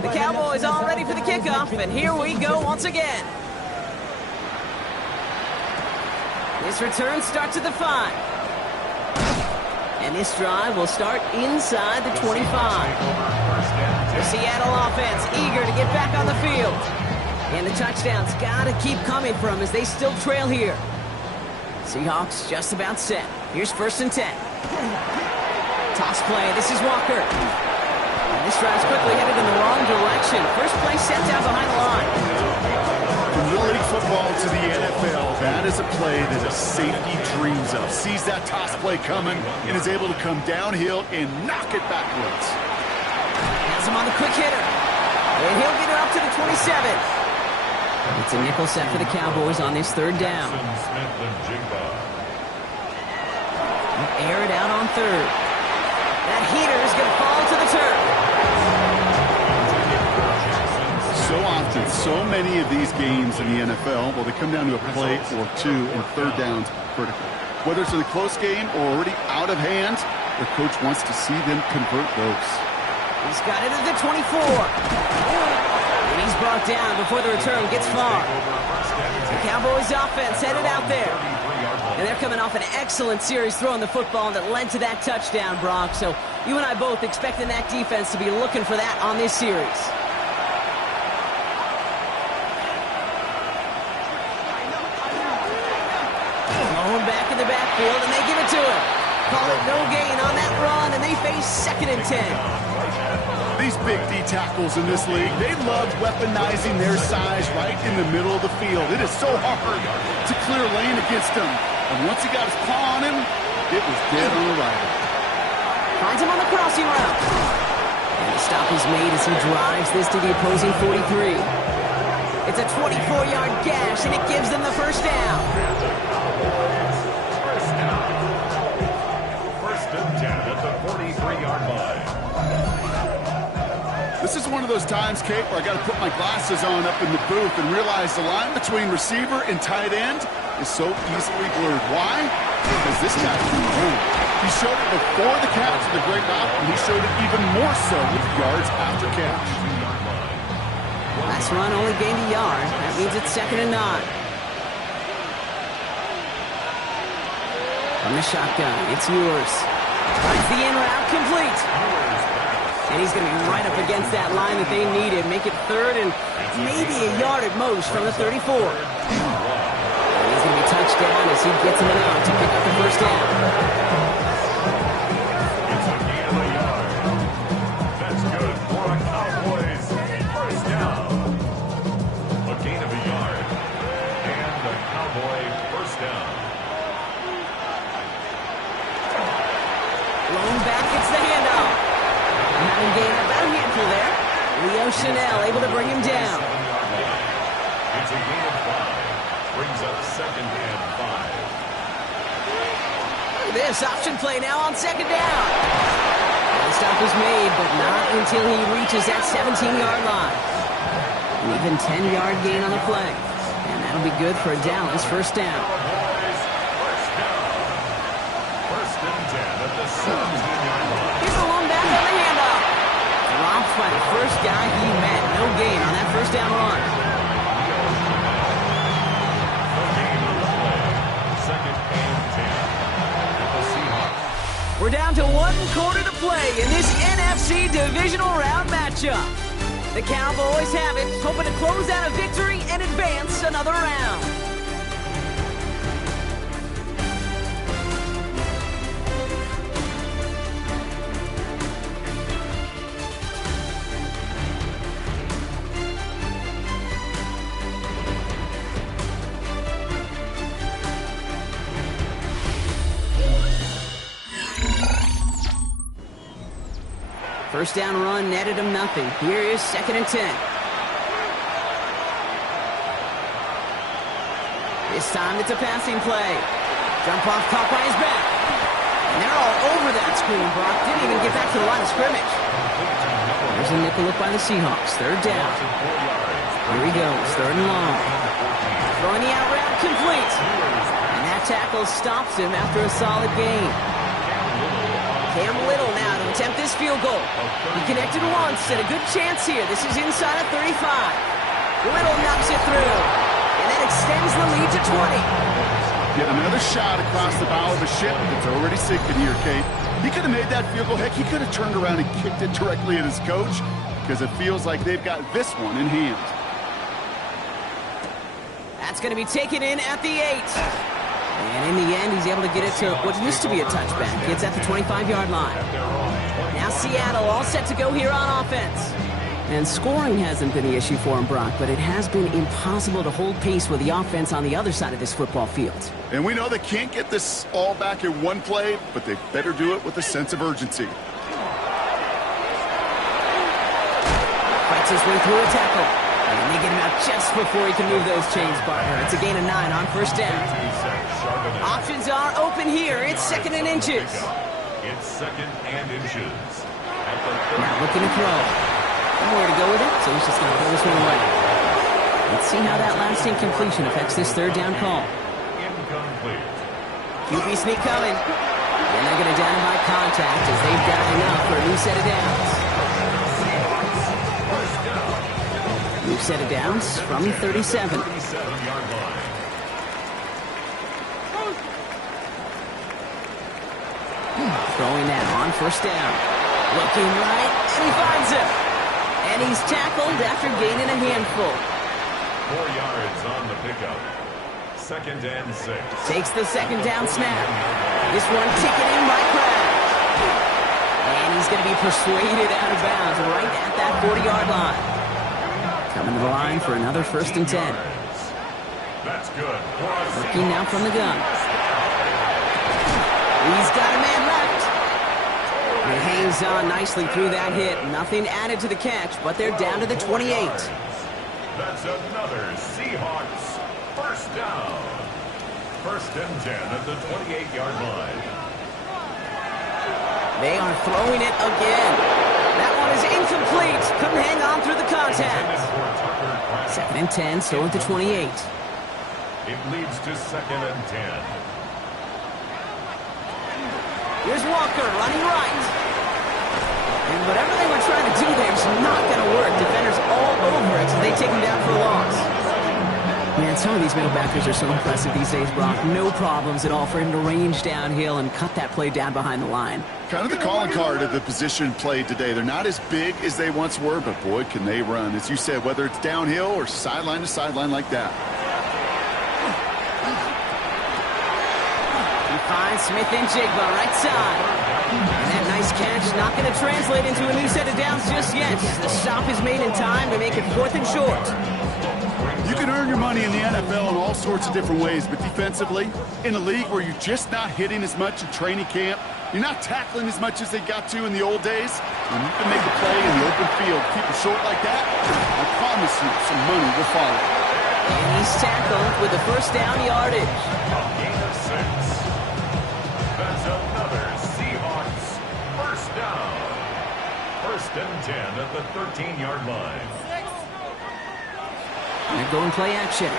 The Cowboys all ready for the kickoff, and here we go once again. This return starts at the 5. And this drive will start inside the 25. The Seattle offense eager to get back on the field. And the touchdowns got to keep coming from as they still trail here. Seahawks just about set. Here's first and 10. Toss play. This is Walker. And this drive's quickly headed in the wrong direction. First play sent down behind the line. From Little League football to the NFL, that is a play that a safety dreams of. Sees that toss play coming and is able to come downhill and knock it backwards. Has him on the quick hitter. And he'll get it up to the 27. It's a nickel set for the Cowboys on this third down. Air it out on third. That heater is going to fall to the turf. So often, so many of these games in the NFL, well, they come down to a play or two, and third downs critical. Whether it's in a close game or already out of hand, the coach wants to see them convert those. He's got it at the 24. And he's brought down before the return gets far. The Cowboys offense headed out there. And they're coming off an excellent series throwing the football that led to that touchdown, Brock. So you and I both expecting that defense to be looking for that on this series. Going back in the backfield, and they give it to him. Call it no gain on that run, and they face 2nd and 10. These big D tackles in this league, they love weaponizing their size right in the middle of the field. It is so hard to clear lane against him. And once he got his paw on him, it was dead on arrival. Finds him on the crossing route. And the stop is made as he drives this to the opposing 43. It's a 24-yard gash, and it gives them the first down. First and 10 at the 43-yard line. This is one of those times, Kate, where I got to put my glasses on up in the booth and realize the line between receiver and tight end is so easily blurred. Why? Because this guy can run. He showed it before the catch of the great route, and he showed it even more so with yards after catch. Last run only gained a yard. That means it's 2nd and 9. From the shotgun, it's yours. Finds the in route complete. And he's going to be right up against that line that they needed. Make it 3rd and maybe a yard at most from the 34. And he's going to be touched down as he gets him out to pick up the first down. It's a gain of a yard. That's good for a Cowboys first down. A gain of a yard. And a Cowboy first down. Blown back, it's the handoff. Having gained about a handful there. Leo Chanel able to bring him down. It's a gain of 5. Brings up 2nd and 5. Look at this option play now on 2nd down. And the stop is made, but not until he reaches that 17-yard line. An even 10-yard gain on the play. And that'll be good for a Dallas first down. First and 10 at the 17-yard line. Here's the one back on the handoff. Dropped by the first guy he met. No gain on that first down run. Second and 10 at the Seahawks. We're down to 1 quarter to play in this NFC divisional round matchup. The Cowboys have it, hoping to close out a victory and advance another round. First down run netted him nothing. Here is 2nd and 10. This time it's a passing play. Jump off caught by his back. And they're all over that screen. Brock didn't even get back to the line of scrimmage. There's a nickel look by the Seahawks. 3rd down. Here he goes. 3rd and long. Throwing the out route complete. And that tackle stops him after a solid gain. Cam Little now to attempt this field goal. He connected once and a good chance here. This is inside of 35. Little knocks it through. And that extends the lead to 20. Get another shot across the bow of the ship that's already sinking here, Kate. He could have made that field goal. Heck, he could have turned around and kicked it directly at his coach because it feels like they've got this one in hand. That's going to be taken in at the 8. And in the end, he's able to get it to what used to be a touchback. It's at the 25-yard line. Now Seattle all set to go here on offense. And scoring hasn't been the issue for him, Brock, but it has been impossible to hold pace with the offense on the other side of this football field. And we know they can't get this all back in one play, but they better do it with a sense of urgency. Fights his way through a tackle. And they get him out just before he can move those chains, partner. It's a gain of 9 on first down. Options are open here. It's 2nd and inches. It's 2nd and inches. Now looking to throw. Nowhere to go with it, so he's just going to throw this one away. Let's see how that last incompletion affects this 3rd down call. Incomplete. QB sneak coming. And they're going to down him by contact as they've got enough for a new set of downs. New set of downs from the 37. 37-yard line. Throwing that on 1st down. Looking right, and he finds him. And he's tackled after gaining a handful. 4 yards on the pickup. 2nd and 6. Takes the 2nd down snap. This one ticketing by Craig. And he's going to be persuaded out of bounds right at that 40-yard line. Coming to the line for another 1st and 10. That's good. Looking now from the gun. He's got a man left. He hangs on nicely through that hit. Nothing added to the catch, but they're down to the 28. That's another Seahawks 1st down. 1st and 10 at the 28-yard line. They are throwing it again. That one is incomplete. Couldn't hang on through the contact. 2nd and 10, so at the 28. It leads to 2nd and 10. Here's Walker running right. And whatever they were trying to do there is not going to work. Defenders all over it, so they take him down for a loss. Man, some of these middle backers are so impressive these days, Brock. No problems at all for him to range downhill and cut that play down behind the line. Kind of the calling card of the position played today. They're not as big as they once were, but boy, can they run. As you said, whether it's downhill or sideline to sideline like that. He finds Smith and Jigba right side. And that nice catch not going to translate into a new set of downs just yet. The stop is made in time to make it 4th and short. You can earn your money in the NFL in all sorts of different ways, but defensively, in a league where you're just not hitting as much in training camp, you're not tackling as much as they got to in the old days, when you can make a play in the open field, keep it short like that, I promise you some money will follow. And he's tackled with the 1st down yardage. A gain of 6. That's another Seahawks 1st down. 1st and 10 at the 13-yard line. And go and play action. And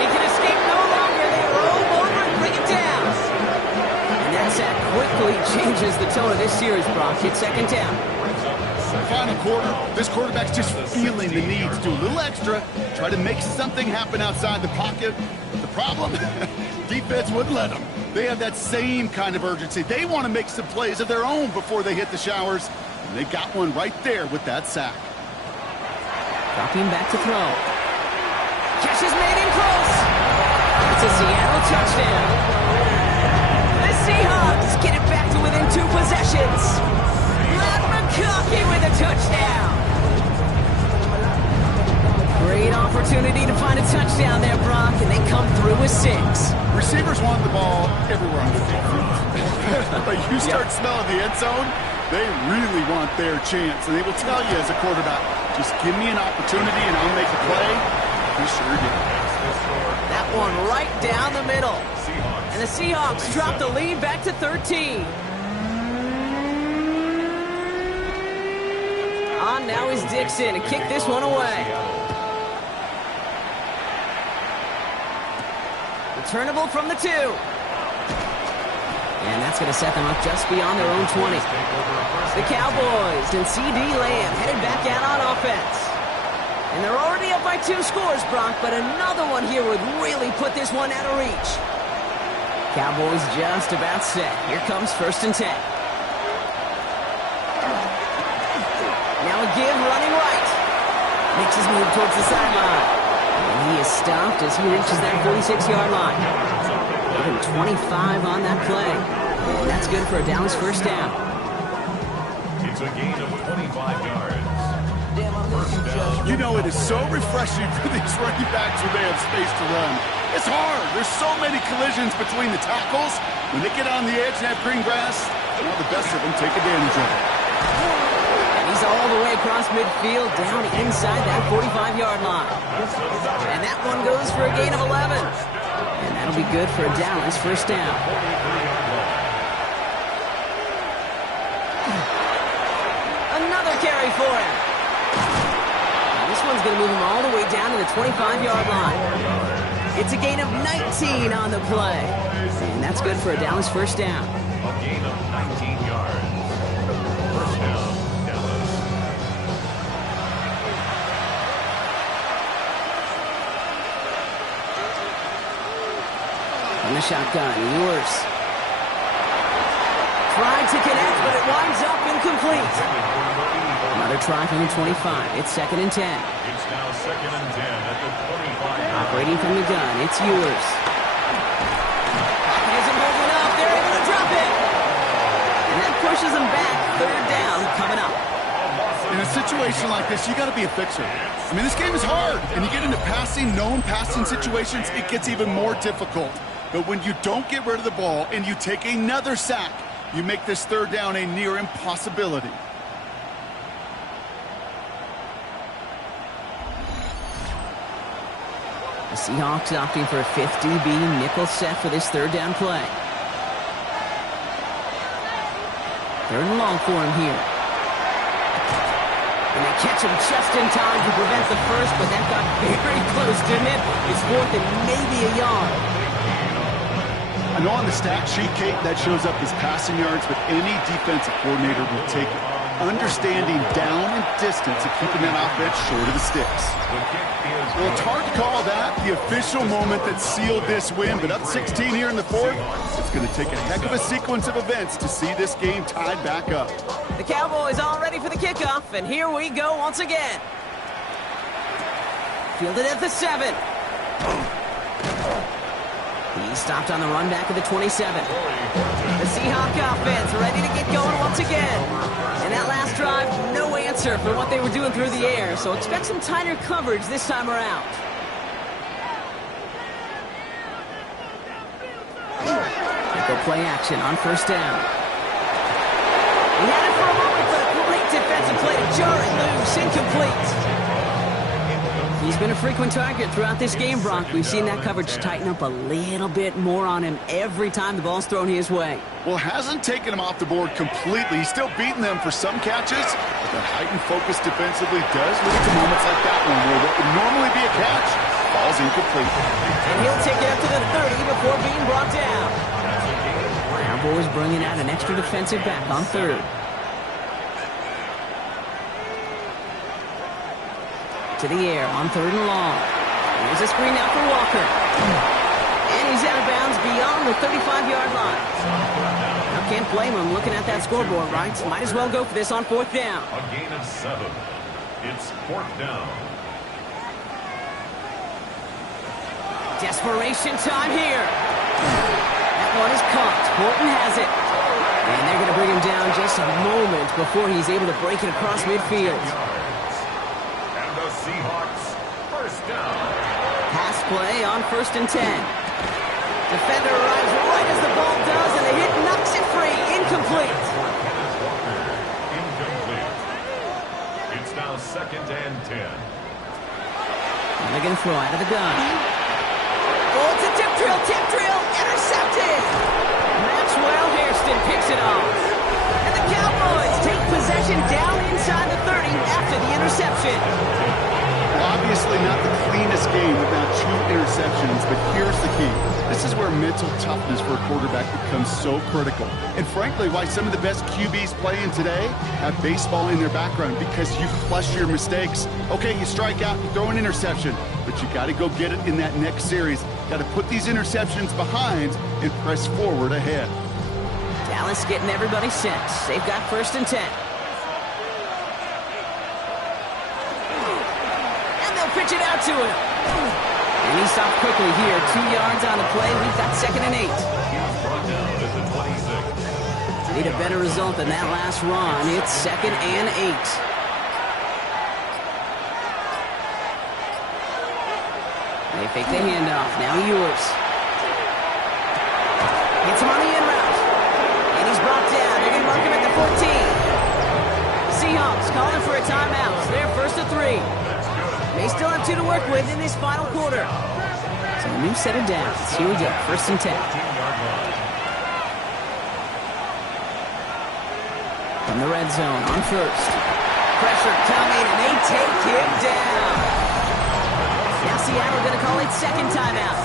he can escape no longer. They roll over and bring it down. And that sack quickly changes the tone of this series, Brock. It's 2nd down. Final quarter, this quarterback's just feeling the need to do a little extra, try to make something happen outside the pocket. But the problem, defense wouldn't let them. They have that same kind of urgency. They want to make some plays of their own before they hit the showers. And they got one right there with that sack. Dropping back to throw. Catch is made in close. It's a Seattle touchdown. The Seahawks get it back to within 2 possessions. Matt McConkey with a touchdown. Great opportunity to find a touchdown there, Brock, and they come through with 6. Receivers want the ball everywhere on the field. But you start smelling the end zone, they really want their chance. And they will tell you as a quarterback, just give me an opportunity and I'll make a play. He sure did. That one right down the middle. And the Seahawks drop the lead back to 13. On now is Dixon to kick this one away. Returnable from the 2. And that's going to set them up just beyond their own 20. The Cowboys and C.D. Lamb headed back out on offense. And they're already up by 2 scores, Brock, but another one here would really put this one out of reach. Cowboys just about set. Here comes 1st and 10. Now a give running right. Makes his move towards the sideline. And he is stopped as he reaches that 46-yard line. Give him 25 on that play. And that's good for a Dallas 1st down. It's a gain of 25 yards. You know, it is so refreshing for these running backs when they have space to run. It's hard. There's so many collisions between the tackles. When they get on the edge and have green grass, well, the best of them take advantage of it. And he's all the way across midfield down inside that 45-yard line. And that one goes for a gain of 11. And that'll be good for a Dallas first down. Another carry for him. And this one's going to move him all the way down to the 25-yard line. It's a gain of 19 on the play. And that's good for a Dallas first down. A gain of 19 yards. First down, Dallas. From the shotgun, yours. Tried to connect, but it winds up incomplete. Another try from the 25. It's 2nd and 10. It's now 2nd and 10 at the 25. Operating from the gun, it's yours. Pocket isn't holding up. They're able to drop it. And that pushes them back. 3rd down coming up. In a situation like this, you got to be a fixer. I mean, this game is hard, and you get into known passing situations, it gets even more difficult. But when you don't get rid of the ball and you take another sack, you make this 3rd down a near impossibility. The Seahawks opting for a 5th DB nickel set for this 3rd down play. 3rd and long for him here. And they catch him just in time to prevent the first, but that got very close, didn't it? It's 4th and maybe a yard. I know on the stat sheet, Kate, that shows up as passing yards, but any defensive coordinator will take it. Understanding down and distance and keeping that offense short of the sticks. Well, it's hard to call that the official moment that sealed this win, but up 16 here in the 4th, it's going to take a heck of a sequence of events to see this game tied back up. The Cowboys all ready for the kickoff, and here we go once again. Fielded at the 7. He stopped on the run back of the 27. The Seahawk offense ready to get going once again. And that last drive, no answer for what they were doing through the air, so expect some tighter coverage this time around. Nickel play action on 1st down. He had it for a moment, but a great defensive play to jar it loose, incomplete. He's been a frequent target throughout this game, Brock. We've seen that coverage tighten up a little bit more on him every time the ball's thrown his way. Well, hasn't taken him off the board completely. He's still beating them for some catches, but that heightened focus defensively does lead to moments like that one where what would normally be a catch falls incomplete. And he'll take it up to the 30 before being brought down. Cowboys bringing out an extra defensive back on 3rd. To the air on 3rd and long. Here's a screen out for Walker. And he's out of bounds beyond the 35-yard line. Now can't blame him looking at that scoreboard, right? Might as well go for this on 4th down. A gain of 7. It's 4th down. Desperation time here. That one is caught. Horton has it. And they're going to bring him down just a moment before he's able to break it across midfield. Seahawks, first down. Pass play on 1st and 10. Defender arrives right as the ball does, and the hit knocks it free. Incomplete. Incomplete. It's now 2nd and 10. And they're going to throw out of the gun. Oh, it's a tip drill, intercepted. Maxwell Hairston picks it off. And the Cowboys take possession down inside the 30 after the interception. Obviously not the cleanest game without 2 interceptions, but here's the key. This is where mental toughness for a quarterback becomes so critical. And frankly, why some of the best QBs playing today have baseball in their background, because you flush your mistakes. Okay, you strike out, you throw an interception, but you got to go get it in that next series. Got to put these interceptions behind and press forward ahead. Dallas getting everybody set. They've got 1st and 10. Pitch it out to him. And he stopped quickly here. 2 yards on the play. We've got 2nd and 8. Need a better result than that last run. It's 2nd and 8. They fake the handoff. Now yours. Gets him on the in route. And he's brought down. They're going to mark him at the 14. Seahawks calling for a timeout. They're first to 3. They still have 2 to work with in this final quarter. So a new set of downs. Here we go, first and 10. From the red zone on first. Pressure coming, and they take him down. Now Seattle going to call it second timeout.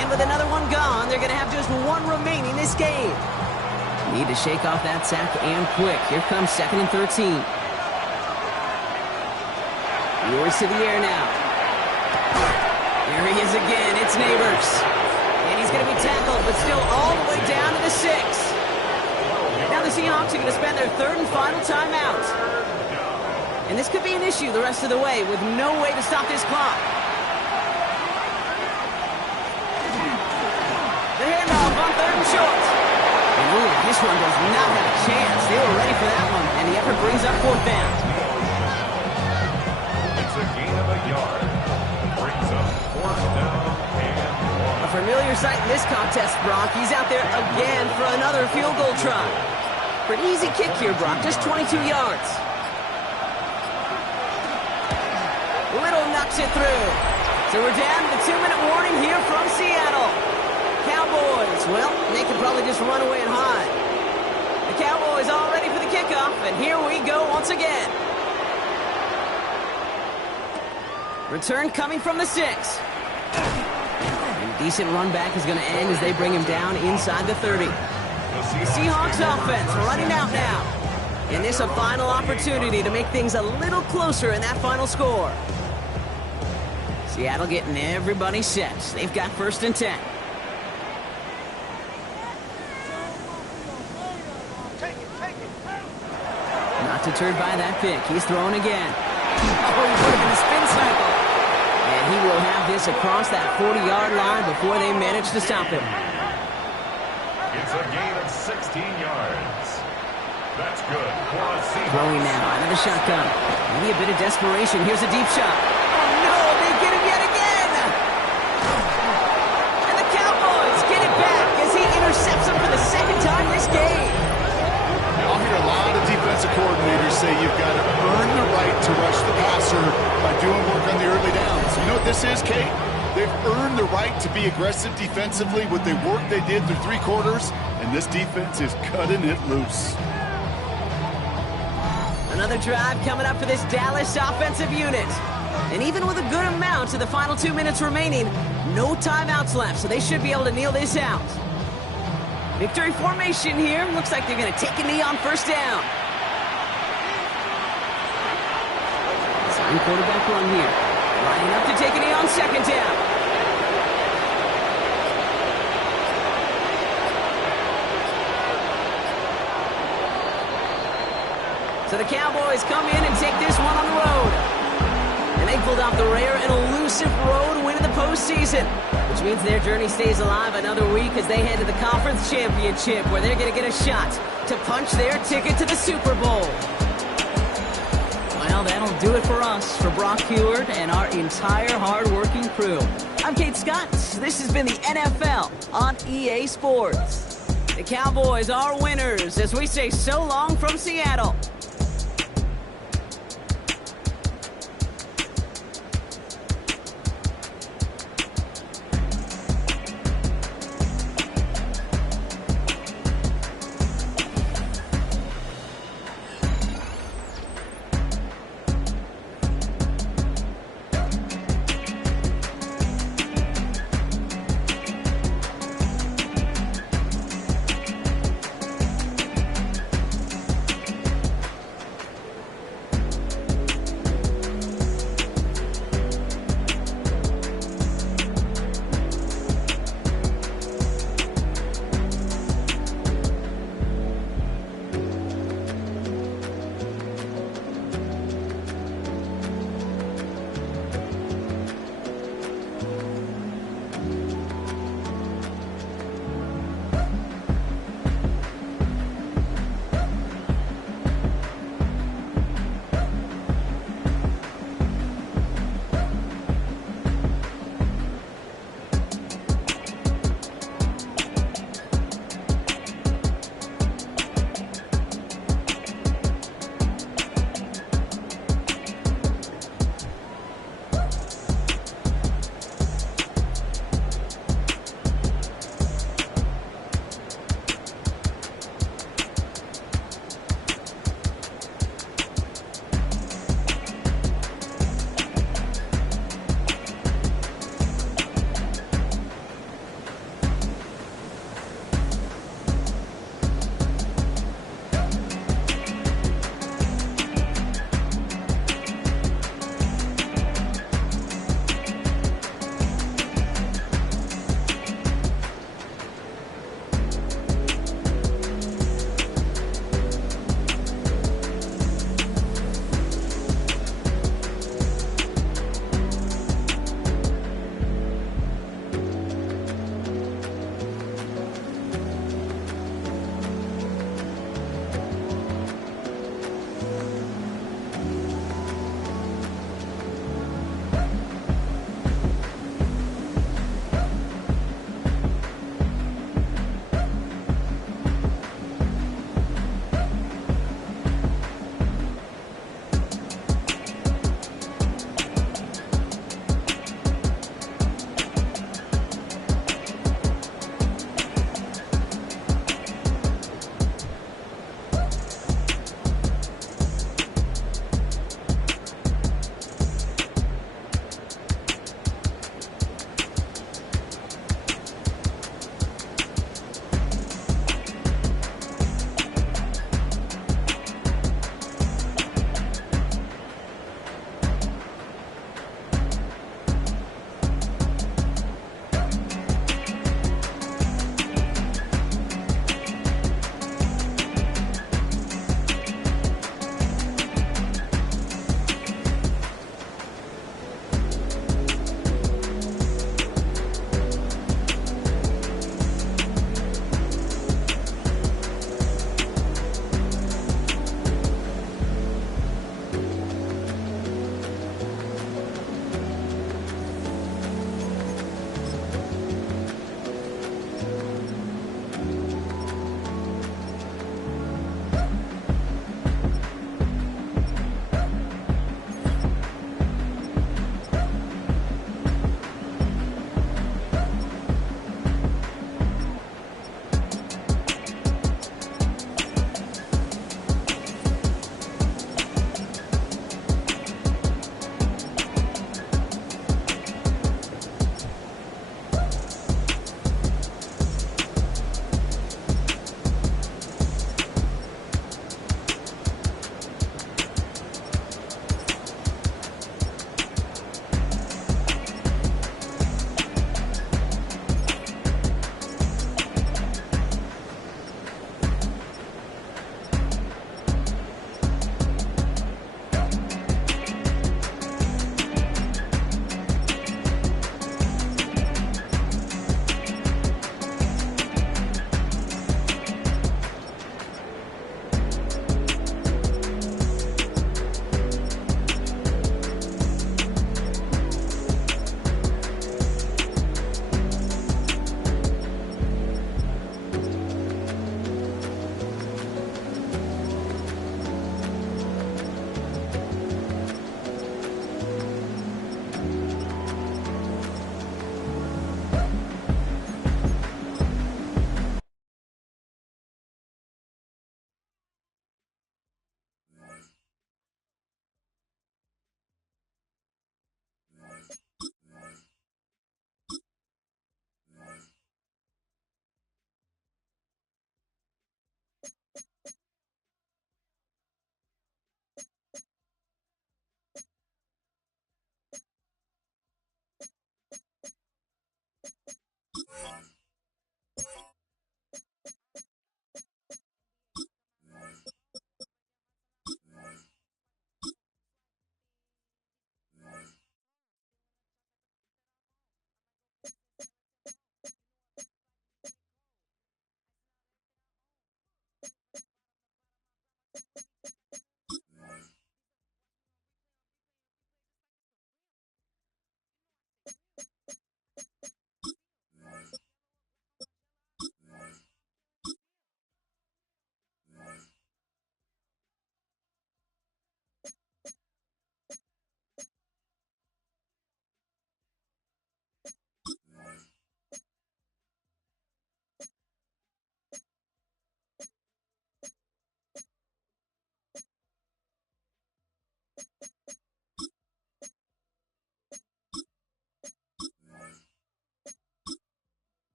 And with another one gone, they're going to have just 1 remaining this game. Need to shake off that sack and quick. Here comes second and 13. Yours to the air now. There he is again. It's Neighbors. And he's going to be tackled, but still all the way down to the 6. Now the Seahawks are going to spend their 3rd and final timeout. And this could be an issue the rest of the way with no way to stop this clock. The handoff on 3rd and short. And ooh, this one does not have a chance. They were ready for that one. And the effort brings up 4th down. It's a gain of a yard. Brings up 4th down and 1. A familiar sight in this contest, Brock. He's out there again for another field goal try. Pretty easy kick here, Brock. Just 22 yards. Little knocks it through. So we're down to the 2-minute warning here from Seattle. Cowboys, well, they could probably just run away and hide. The Cowboys all ready for the kickoff, and here we go once again. Return coming from the 6. And a decent run back is going to end as they bring him down inside the 30. The Seahawks offense running out now. And this a final opportunity to make things a little closer in that final score. Seattle getting everybody set. They've got 1st and 10. Not deterred by that pick. He's throwing again. Oh, he put him in a spin cycle. And he will have this across that 40-yard line before they manage to stop him. It's a gain of 16 yards. That's good for a Seahawks. Throwing now out of the shotgun. Maybe a bit of desperation. Here's a deep shot. Oh, no, they get him yet again. And the Cowboys get it back as he intercepts him for the 2nd time this game. I'll hear a lot of defensive coordinators say you've got to earn the right to rush the passer by doing work on the early downs. You know what this is, Kate? They've earned the right to be aggressive defensively with the work they did through 3 quarters, and this defense is cutting it loose. Another drive coming up for this Dallas offensive unit. And even with a good amount of the final 2 minutes remaining, no timeouts left, so they should be able to kneel this out. Victory formation here. Looks like they're going to take a knee on 1st down. Sign quarterback run here. Lining up to take a knee on 2nd down. So the Cowboys come in and take this one on the road. And they pulled off the rare and elusive road win in the postseason, which means their journey stays alive another week as they head to the Conference Championship, where they're going to get a shot to punch their ticket to the Super Bowl. Well, that'll do it for us, for Brock Heward and our entire hard-working crew. I'm Kate Scott. This has been the NFL on EA Sports. The Cowboys are winners as we say so long from Seattle.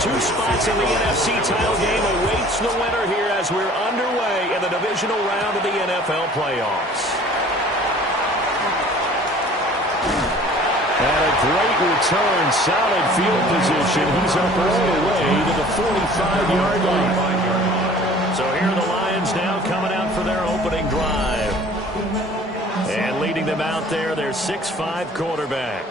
Two spots in the NFC title game awaits the winner here as we're underway in the divisional round of the NFL playoffs. And a great return, solid field position. He's up all the way to the 45-yard line. So here are the Lions now coming out for their opening drive. And leading them out there, their 6'5" quarterback.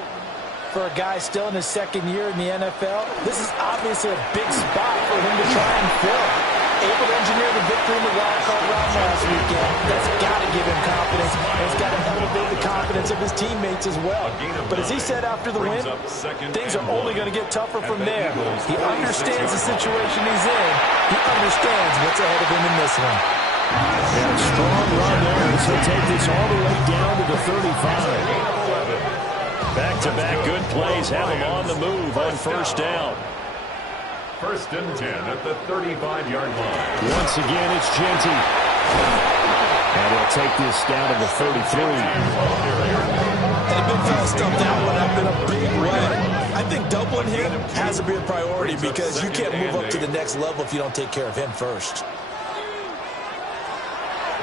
For a guy still in his second year in the NFL, this is obviously a big spot for him to try and fill. Able to engineer the victory in the wildcard round last weekend. That's got to give him confidence, and it's got to elevate the confidence of his teammates as well. But as he said after the win, things are only going to get tougher from there. He understands the situation he's in. He understands what's ahead of him in this one. And a strong run there as he'll take this all the way down to the 35. Back-to-back good plays have him on the move on first down. First and 10 at the 35-yard line. Once again, it's Genty. And he'll take this down to the 33. And the big fella stumped that one up in a big way. I think doubling him has to be a priority because you can't move up to the next level if you don't take care of him first.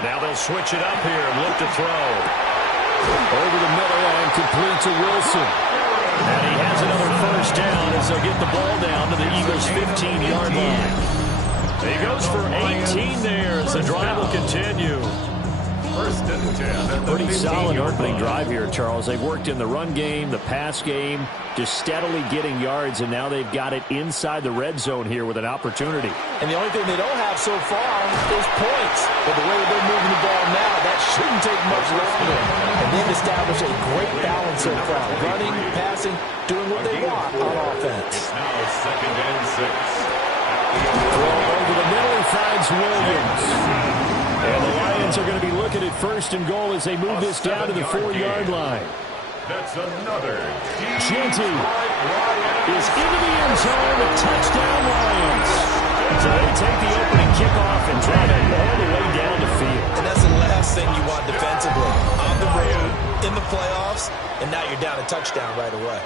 Now they'll switch it up here and look to throw. Over the middle and complete to Wilson. And he has another first down as they'll get the ball down to the Eagles' 15-yard line. He goes for 18 there as the drive will continue. First and 10. Pretty solid opening drive here, Charles. They've worked in the run game, the pass game, just steadily getting yards, and now they've got it inside the red zone here with an opportunity. And the only thing they don't have so far is points. But the way they're moving the ball now, that shouldn't take much longer. And they've established a great balance so far. Running, passing, doing what they want on offense. Now second and 6. Throw over the middle, he finds Williams. And the Lions are going to be looking at first and goal as they move this down to the 4-yard line. That's another. Genty is into the end zone. Touchdown, Lions. So they take the opening kickoff and drive it all the way down the field. And that's the last thing you want defensively. On the road, in the playoffs, and now you're down a touchdown right away.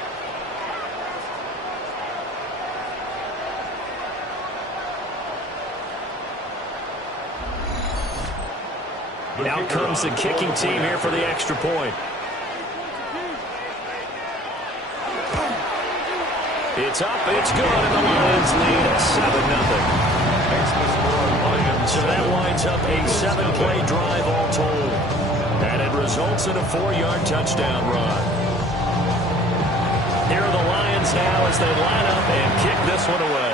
Out comes the kicking team here for the extra point. It's up, it's good, and the Lions lead at 7-0. So that winds up a 7-play drive all told. And it results in a 4-yard touchdown run. Here are the Lions now as they line up and kick this one away.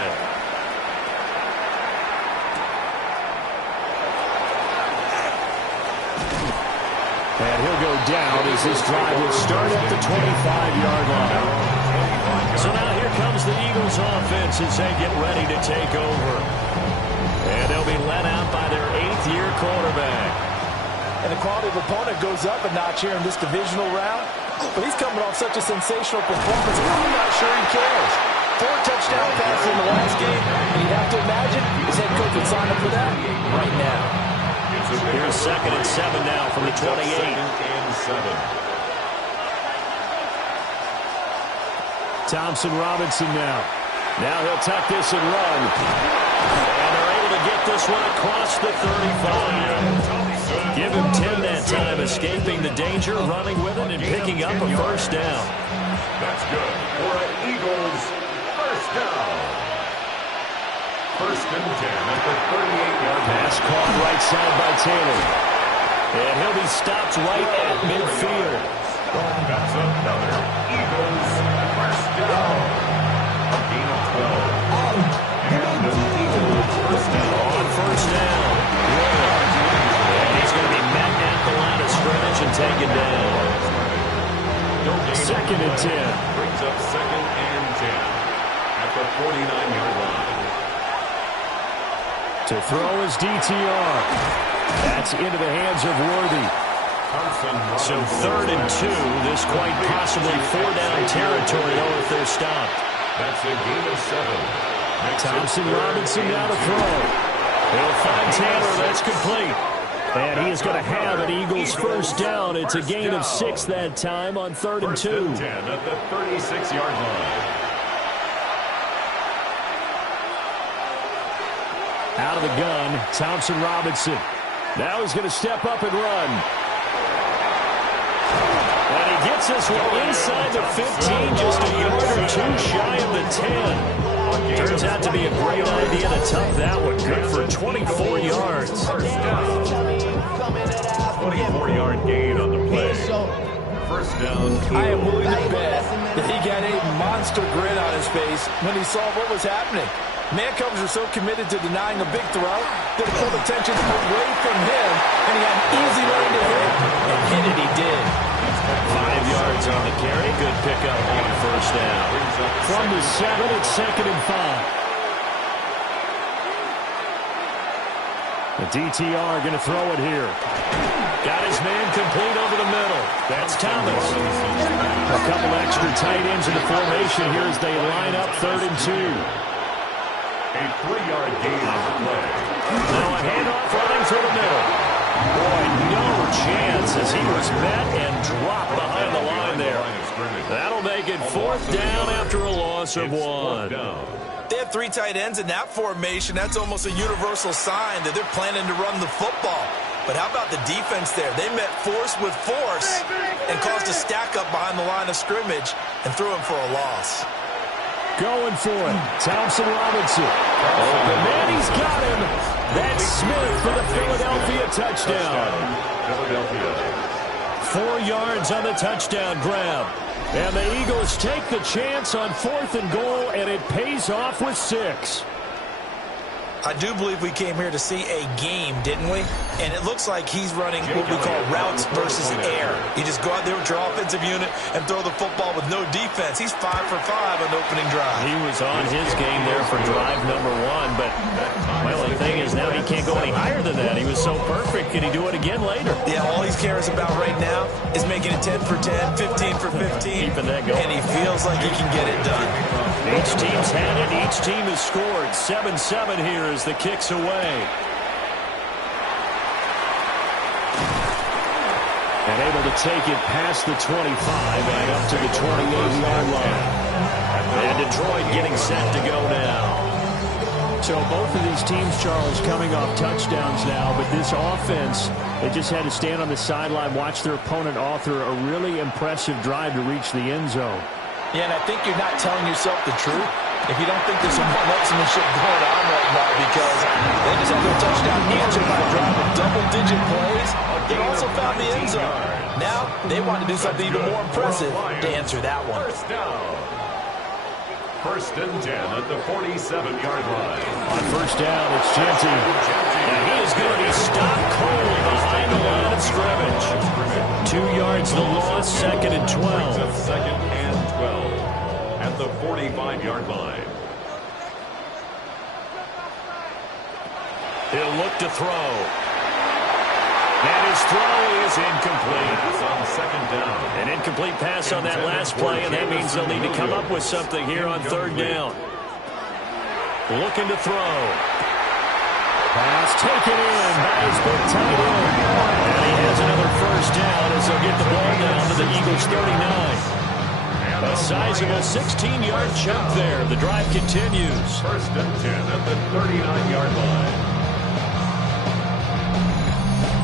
And he'll go down as this drive will start at the 25-yard line. So now here comes the Eagles offense as they get ready to take over. And they'll be led out by their 8th-year quarterback. And the quality of opponent goes up a notch here in this divisional round. But he's coming off such a sensational performance, I'm not sure he cares. 4 touchdown passes in the last game, and you'd have to imagine his head coach would sign up for that right now. Here's second and 7 now from the 28. Thompson Robinson now. Now he'll tuck this and run. And they're able to get this one across the 35. Give him 10 that time, escaping the danger, running with it, and picking up a first down. That's good for an Eagles first down. First and 10 at the 38-yard line. Pass caught right side by Taylor. And he'll be stopped right at midfield. That's another Eagles first down. A gain of 12. And the Eagles first down. On first down. And he's going to be met at the line of scrimmage and taken down. Second and 10. Brings up second and 10 at the 49-yard line. To throw is DTR. That's into the hands of Worthy. So third and 2. This quite possibly 4-down territory, though, if they're stopped. That's a gain of 7. Thompson Robinson now to throw. He'll find Taylor. That's complete. And he is going to have an Eagles first down. It's a gain of 6 that time on third and 2. First and 10 at the 36-yard line. Out of the gun, Thompson Robinson. Now he's going to step up and run. And he gets this one inside the 15, just a yard or two shy of the 10. Turns out to be a great idea to tuck that one. Good for 24 yards. 24-yard gain on the play. First down. I am willing to bet that he got a monster grin on his face when he saw what was happening. Man-covers are so committed to denying a big throw that it pulled attention away from him, and he had an easy lane to hit, and hit it he did. 5 yards on the carry. Good pickup on first down. From the 7, it's 2nd and 5. The DTR going to throw it here. Got his man complete over the middle. That's Thomas. A couple extra tight ends in the formation here as they line up 3rd and 2. A 3-yard gain on the play. Now a handoff running through the middle. Boy, no chance as he was met and dropped behind the line there. That'll make it 4th down after a loss of 1. They have 3 tight ends in that formation. That's almost a universal sign that they're planning to run the football. But how about the defense there? They met force with force and caused a stack up behind the line of scrimmage and threw him for a loss. Going for it. Thompson Robinson. Open man, he's got him. That's Smith for the Philadelphia touchdown. 4 yards on the touchdown grab. And the Eagles take the chance on 4th and goal, and it pays off with 6. I do believe we came here to see a game, didn't we? And it looks like he's running what we call routes versus air. You just go out there with your offensive unit and throw the football with no defense. He's 5 for 5 on the opening drive. He was on his game there for drive number 1, but my only thing is now he can't go any higher than that. He was so perfect. Can he do it again later? Yeah, all he cares about right now is making it 10 for 10, 15 for 15. Keeping that going. And he feels like he can get it done. Each team's had it. Each team has scored. 7-7 here as the kick's away. And able to take it past the 25 and up to the 28-yard line. And Detroit getting set to go now. So both of these teams, Charles, coming off touchdowns now, but this offense, they just had to stand on the sideline, watch their opponent author a really impressive drive to reach the end zone. Yeah, and I think you're not telling yourself the truth if you don't think there's some one-upsmanship going on right now, because they just had their touchdown answered by a drive of double-digit plays. They also found the end zone. Now they want to do something even more impressive to answer that one. First down. 1st and 10 at the 47-yard line. On first down, it's Genty. And he is going to be stopped cold behind the line of scrimmage. 2 yards the loss, 2nd and 12. 2nd and 12 at the 45-yard line. He'll look to throw. And his throw is incomplete. It's on 2nd down. An incomplete pass on that last play, and that means they'll need to come up with something here on 3rd down. Looking to throw. Pass taken in by his big tight end. And he has another first down as they'll get the ball down to the Eagles' 39. A sizable 16-yard chunk there. The drive continues. 1st and 10 at the 39-yard line.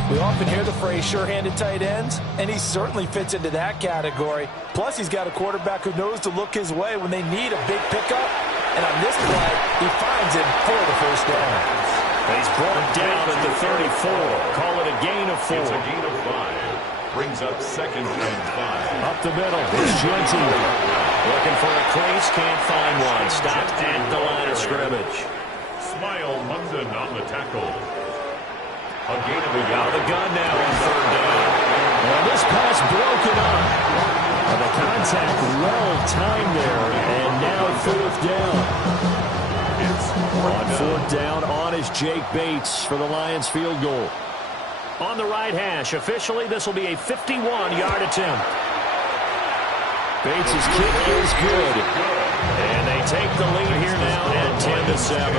We often hear the phrase sure-handed tight ends, and he certainly fits into that category. Plus, he's got a quarterback who knows to look his way when they need a big pickup. And on this play, he finds it for the first down. He's brought down at the 34. Call it a gain of 4. It's a gain of 5. Brings up 2nd and 5. Up the middle. It's Genty. Looking for a crease. Can't find one. Stopped at the line of scrimmage. Smile Munden on the tackle. A gain of a yard. Out of the gun now on 3rd down. Well, this pass broken up. And the contact well timed there. And now 4th down. On 4th down, on is Jake Bates for the Lions field goal. On the right hash, officially this will be a 51-yard attempt. Bates' kick is good. And they take the lead here now at 10-7.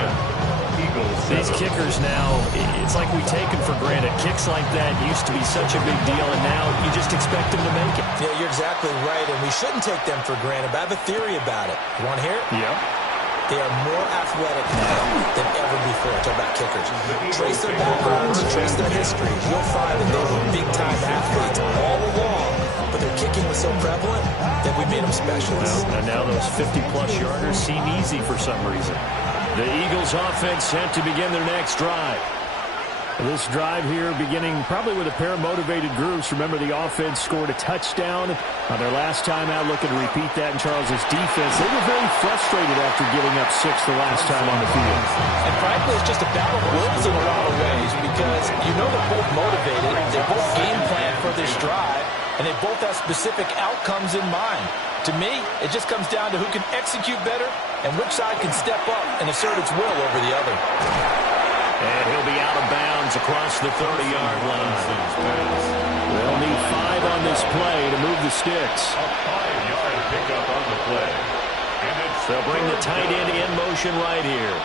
These kickers now, it's like we take them for granted. Kicks like that used to be such a big deal, and now you just expect them to make it. Yeah, you're exactly right, and we shouldn't take them for granted, but I have a theory about it. You want to hear it? Yep. They are more athletic now than ever before. Talk about kickers. Trace their backgrounds, trace their history. You'll find that they were big-time athletes all along, but their kicking was so prevalent that we made them specialists. Well, and now those 50-plus yarders seem easy for some reason. The Eagles offense set to begin their next drive. This drive here beginning probably with a pair of motivated groups. Remember, the offense scored a touchdown on their last time out, looking to repeat that in Charles's defense. They were very frustrated after giving up 6 the last time on the field. And frankly, it's just a battle of wills in a lot of ways because you know they're both motivated. They both game plan for this drive, and they both have specific outcomes in mind. To me, it just comes down to who can execute better and which side can step up and assert its will over the other. And he'll be out of bounds across the 30-yard line. They'll need 5 on this play to move the sticks. A 5-yard pickup on the play. They'll bring the tight end in motion right here.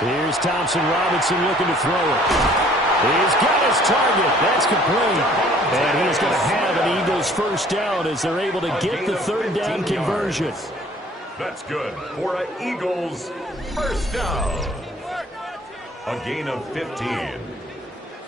Here's Thompson Robinson looking to throw it. He's got his target. That's complete. And he's going to have an Eagles first down as they're able to get the third down conversion. That's good for an Eagles first down. A gain of 15.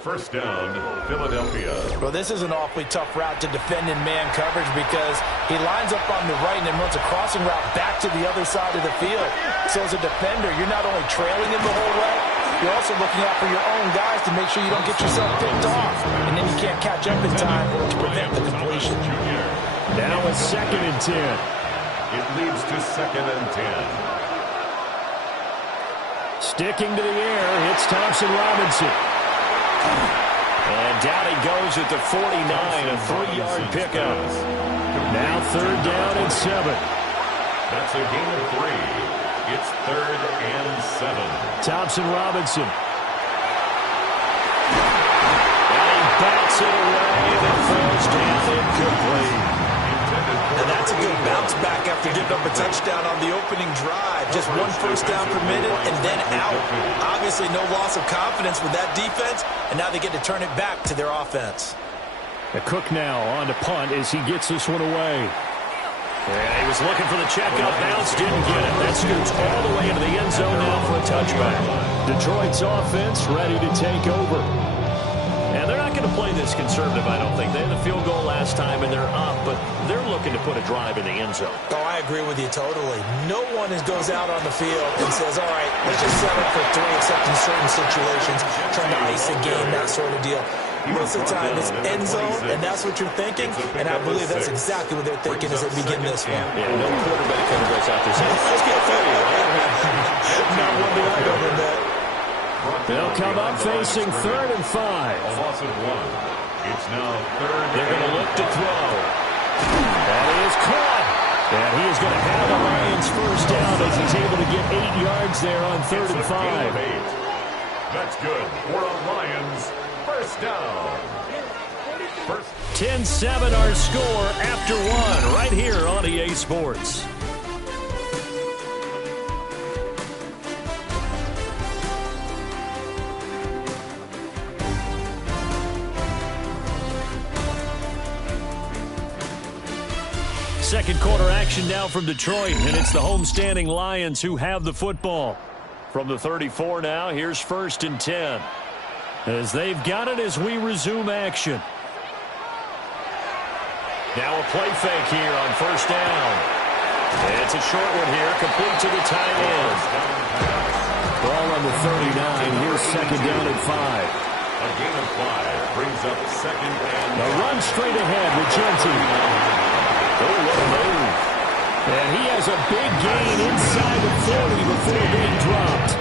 First down, Philadelphia. Well, this is an awfully tough route to defend in man coverage because he lines up on the right and then runs a crossing route back to the other side of the field. So as a defender, you're not only trailing him the whole way, you're also looking out for your own guys to make sure you don't get yourself picked off. And then you can't catch up in time to prevent the completion. Now it's 2nd and 10. It leads to 2nd and 10. Sticking to the air, hits Thompson Robinson. And down he goes at the 49, a 3-yard pickup. Now 3rd down and 7. That's a gain of 3. It's 3rd and 7. Thompson Robinson. And he bats it away and throws down incomplete. And that's a good bounce back after giving up a touchdown on the opening drive. Just 1 first down per minute and then out. Obviously no loss of confidence with that defense, and now they get to turn it back to their offense. The Cook now on to punt as he gets this one away. And he was looking for the checkup bounce, didn't get it. That scoots all the way into the end zone now for a touchback. Detroit's offense ready to take over. And they're not going to play this conservative, I don't think. They had the field goal last time, and they're up, but they're looking to put a drive in the end zone. Oh, I agree with you totally. No one goes out on the field and says, all right, let's just settle for 3, except in certain situations, trying to ice a game, that sort of deal. Most of the time, it's end zone, and that's what you're thinking, and I believe that's exactly what they're thinking as they begin this one. Yeah, no quarterback ever goes out there saying, let's get 30, right? Not one that I over that. They'll come up facing 3rd and 5. A loss of 1. It's now 3rd. They're going to look to throw. That is caught. And he is going to have the Lions first down as he's able to get 8 yards there on 3rd and 5. That's good for a Lions first down. 10-7 our score after 1 right here on EA Sports. Second quarter action now from Detroit, and it's the homestanding Lions who have the football. From the 34 now, here's 1st and 10. As they've got it as we resume action. Now a play fake here on 1st down. It's a short one here, complete to the tight end. Ball on the 39, here's 2nd down and 5. A gain of 5 brings up 2nd and 5. The run straight ahead with Jensen. Oh, what a move. And he has a big gain inside the 40 before being dropped.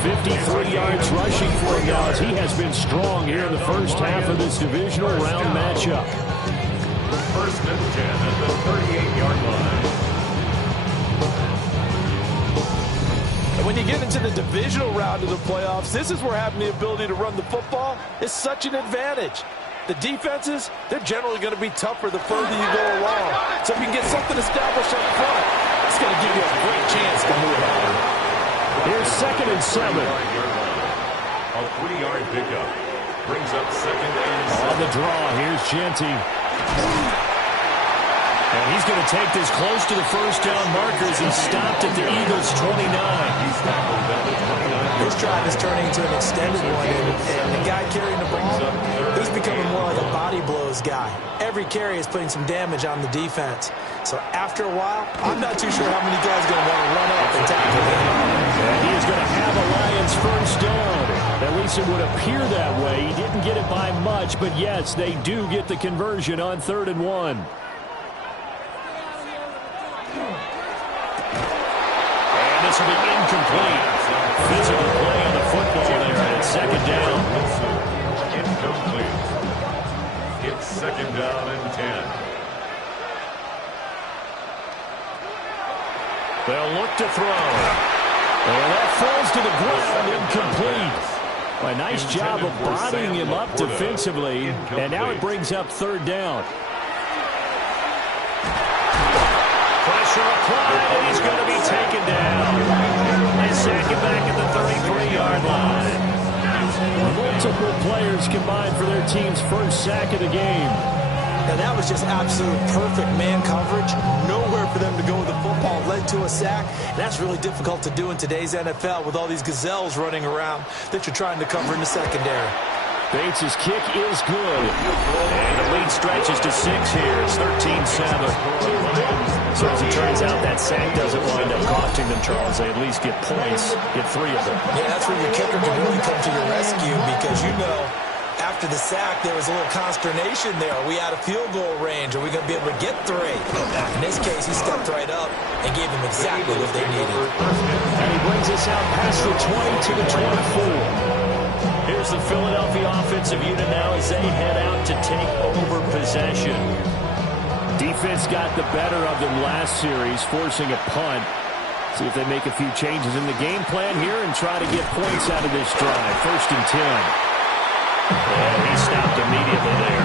53 yards rushing for him now as he has been strong here in the first half of this divisional round matchup. 1st and 10 at the 38-yard line. And when you get into the divisional round of the playoffs, this is where having the ability to run the football is such an advantage. The defenses, they're generally going to be tougher the further you go along. So if you can get something established up front, it's going to give you a great chance to move on. Here's 2nd and 7. A 3-yard pickup brings up 2nd and 7. On the draw, here's Genty. And he's going to take this close to the first down markers. He stopped at the Eagles' 29. This drive is turning into an extended one, and the guy carrying the ball, he's becoming more like a body blows guy. Every carry is putting some damage on the defense. So after a while, I'm not too sure how many guys are going to want to run up and tackle him. And he is going to have a Lions first down. At least it would appear that way. He didn't get it by much, but yes, they do get the conversion on 3rd and 1. And this will be incomplete. Physical play on the football there, and it's 2nd down. Incomplete. It's 2nd down and 10. They'll look to throw. And that falls to the ground, incomplete. A nice job of bodying him up defensively, and now it brings up 3rd down. Pressure applied, and he's going to be taken down. They sack him back at the 33-yard line. Multiple players combined for their team's first sack of the game. And that was just absolute perfect man coverage. Nowhere for them to go with the football. Led to a sack. And that's really difficult to do in today's NFL with all these gazelles running around that you're trying to cover in the secondary. Bates' kick is good. And the lead stretches to 6 here. It's 13-7. So as it turns out, that sack doesn't wind up costing them, Charles. They at least get points, get 3 of them. Yeah, that's where your kicker can really come to your rescue because you know after the sack, there was a little consternation there. Are we out of field goal range? Are we going to be able to get 3? In this case, he stepped right up and gave them exactly what they needed. And he brings us out past the 20 to the 24. Here's the Philadelphia offensive unit now as they head out to take over possession. Defense got the better of them last series, forcing a punt. See if they make a few changes in the game plan here and try to get points out of this drive. 1st and 10. And he stopped immediately there.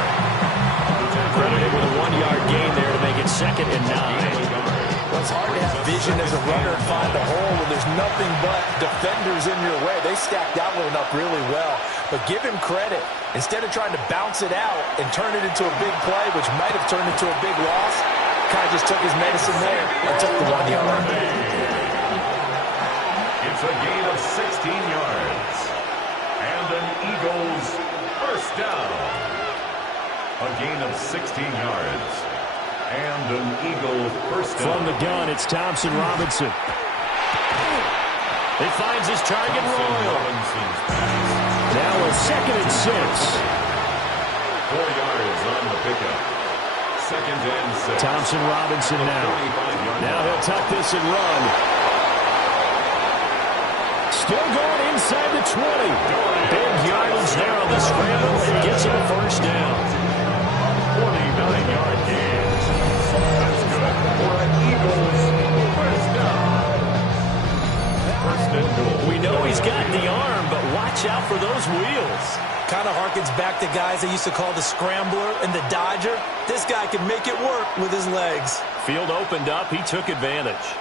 Credited with a 1-yard gain there to make it 2nd and 9. Well, it's hard to have vision as a runner and find a hole when there's nothing but defenders in your way. They stacked that one up really well. But give him credit. Instead of trying to bounce it out and turn it into a big play, which might have turned into a big loss, kind of just took his medicine there and took the 1 yard. It's a gain of 16 yards. And an Eagles first down. A gain of 16 yards. And an Eagle first down. From the gun, it's Thompson Robinson. He finds his target Royal. Now a 2nd and 6. 4 yards on the pickup. 2nd and 6. Thompson Robinson now. Now he'll tuck this and run. Still going inside the 20. Big yardage there on the scramble. It gets him a first down. 49-yard gain. That's good for an Eagles first down. First and goal. We know he's got the arm, but watch out for those wheels. Kind of harkens back to guys they used to call the scrambler and the dodger. This guy can make it work with his legs. Field opened up. He took advantage.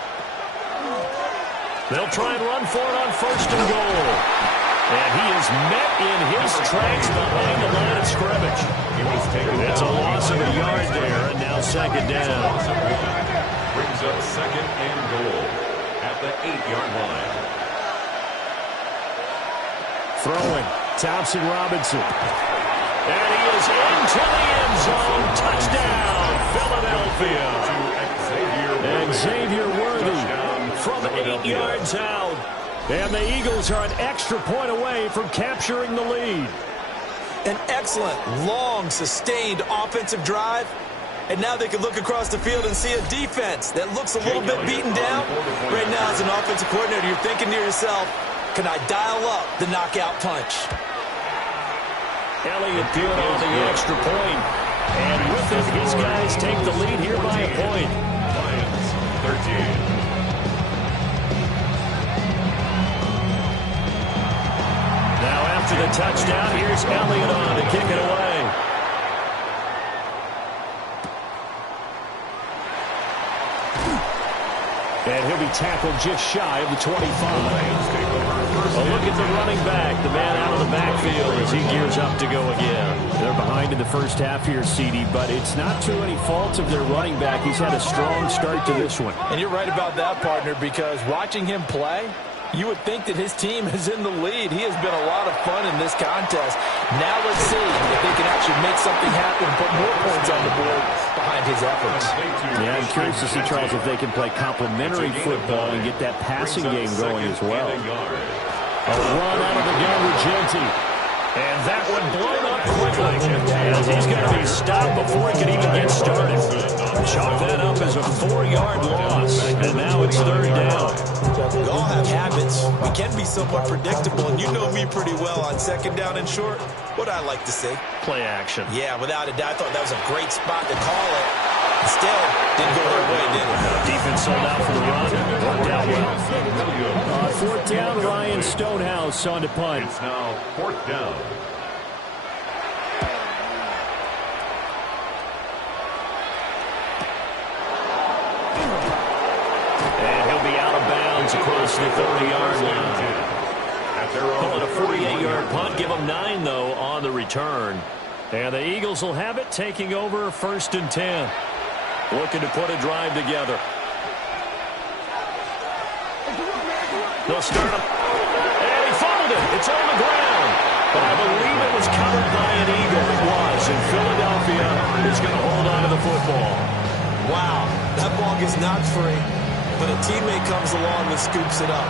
They'll try and run for it on 1st and goal. And he is met in his tracks behind the line of scrimmage. It's a loss of a yard there, and now 2nd down. Brings up 2nd and goal at the 8-yard line. Throwing, Thompson Robinson. And he is into the end zone. Touchdown, Philadelphia. And Xavier Worthy from 8 yards out. And the Eagles are an extra point away from capturing the lead. An excellent, long, sustained offensive drive. And now they can look across the field and see a defense that looks a little bit beaten down. Right now, as an offensive coordinator, you're thinking to yourself, can I dial up the knockout punch? Elliott good on the extra point. And with it, his guys take the lead here by a point. Lions, 13. Now after the touchdown, here's Elliott on to kick it away. And he'll he'll be tackled just shy of the 25. A look at the running back, the man out of the backfield as he gears up to go again. They're behind in the first half here, CD, but it's not to any fault of their running back. He's had a strong start to this one. And you're right about that, partner, because watching him play, you would think that his team is in the lead. He has been a lot of fun in this contest. Now let's see if they can actually make something happen, put more points on the board behind his efforts. Yeah, I'm curious to see, Charles, if they can play complementary football and get that passing game going as well. A run out of the gun with Genty. And that one blown up quickly. As he's going to be stopped before he can even get started. Chalk that up as a 4-yard loss. And now it's third down. We all have habits. We can be somewhat predictable. And you know me pretty well on second down and short. What I like to say? Play action. Yeah, without a doubt. I thought that was a great spot to call it. Instead, didn't go their way, did it? Defense sold out for the run. Worked out well. Fourth down, Ryan Stonehouse on to punt. It's now fourth down. And he'll be out of bounds across the 30-yard line. Call it a 48-yard punt. Give them 9, though, on the return. And the Eagles will have it, taking over first and 10. Looking to put a drive together. They'll start him. And he fumbled it. It's on the ground. But I believe it was covered by an Eagle. It was. And Philadelphia is going to hold on to the football. Wow, that ball gets knocked free, but a teammate comes along and scoops it up.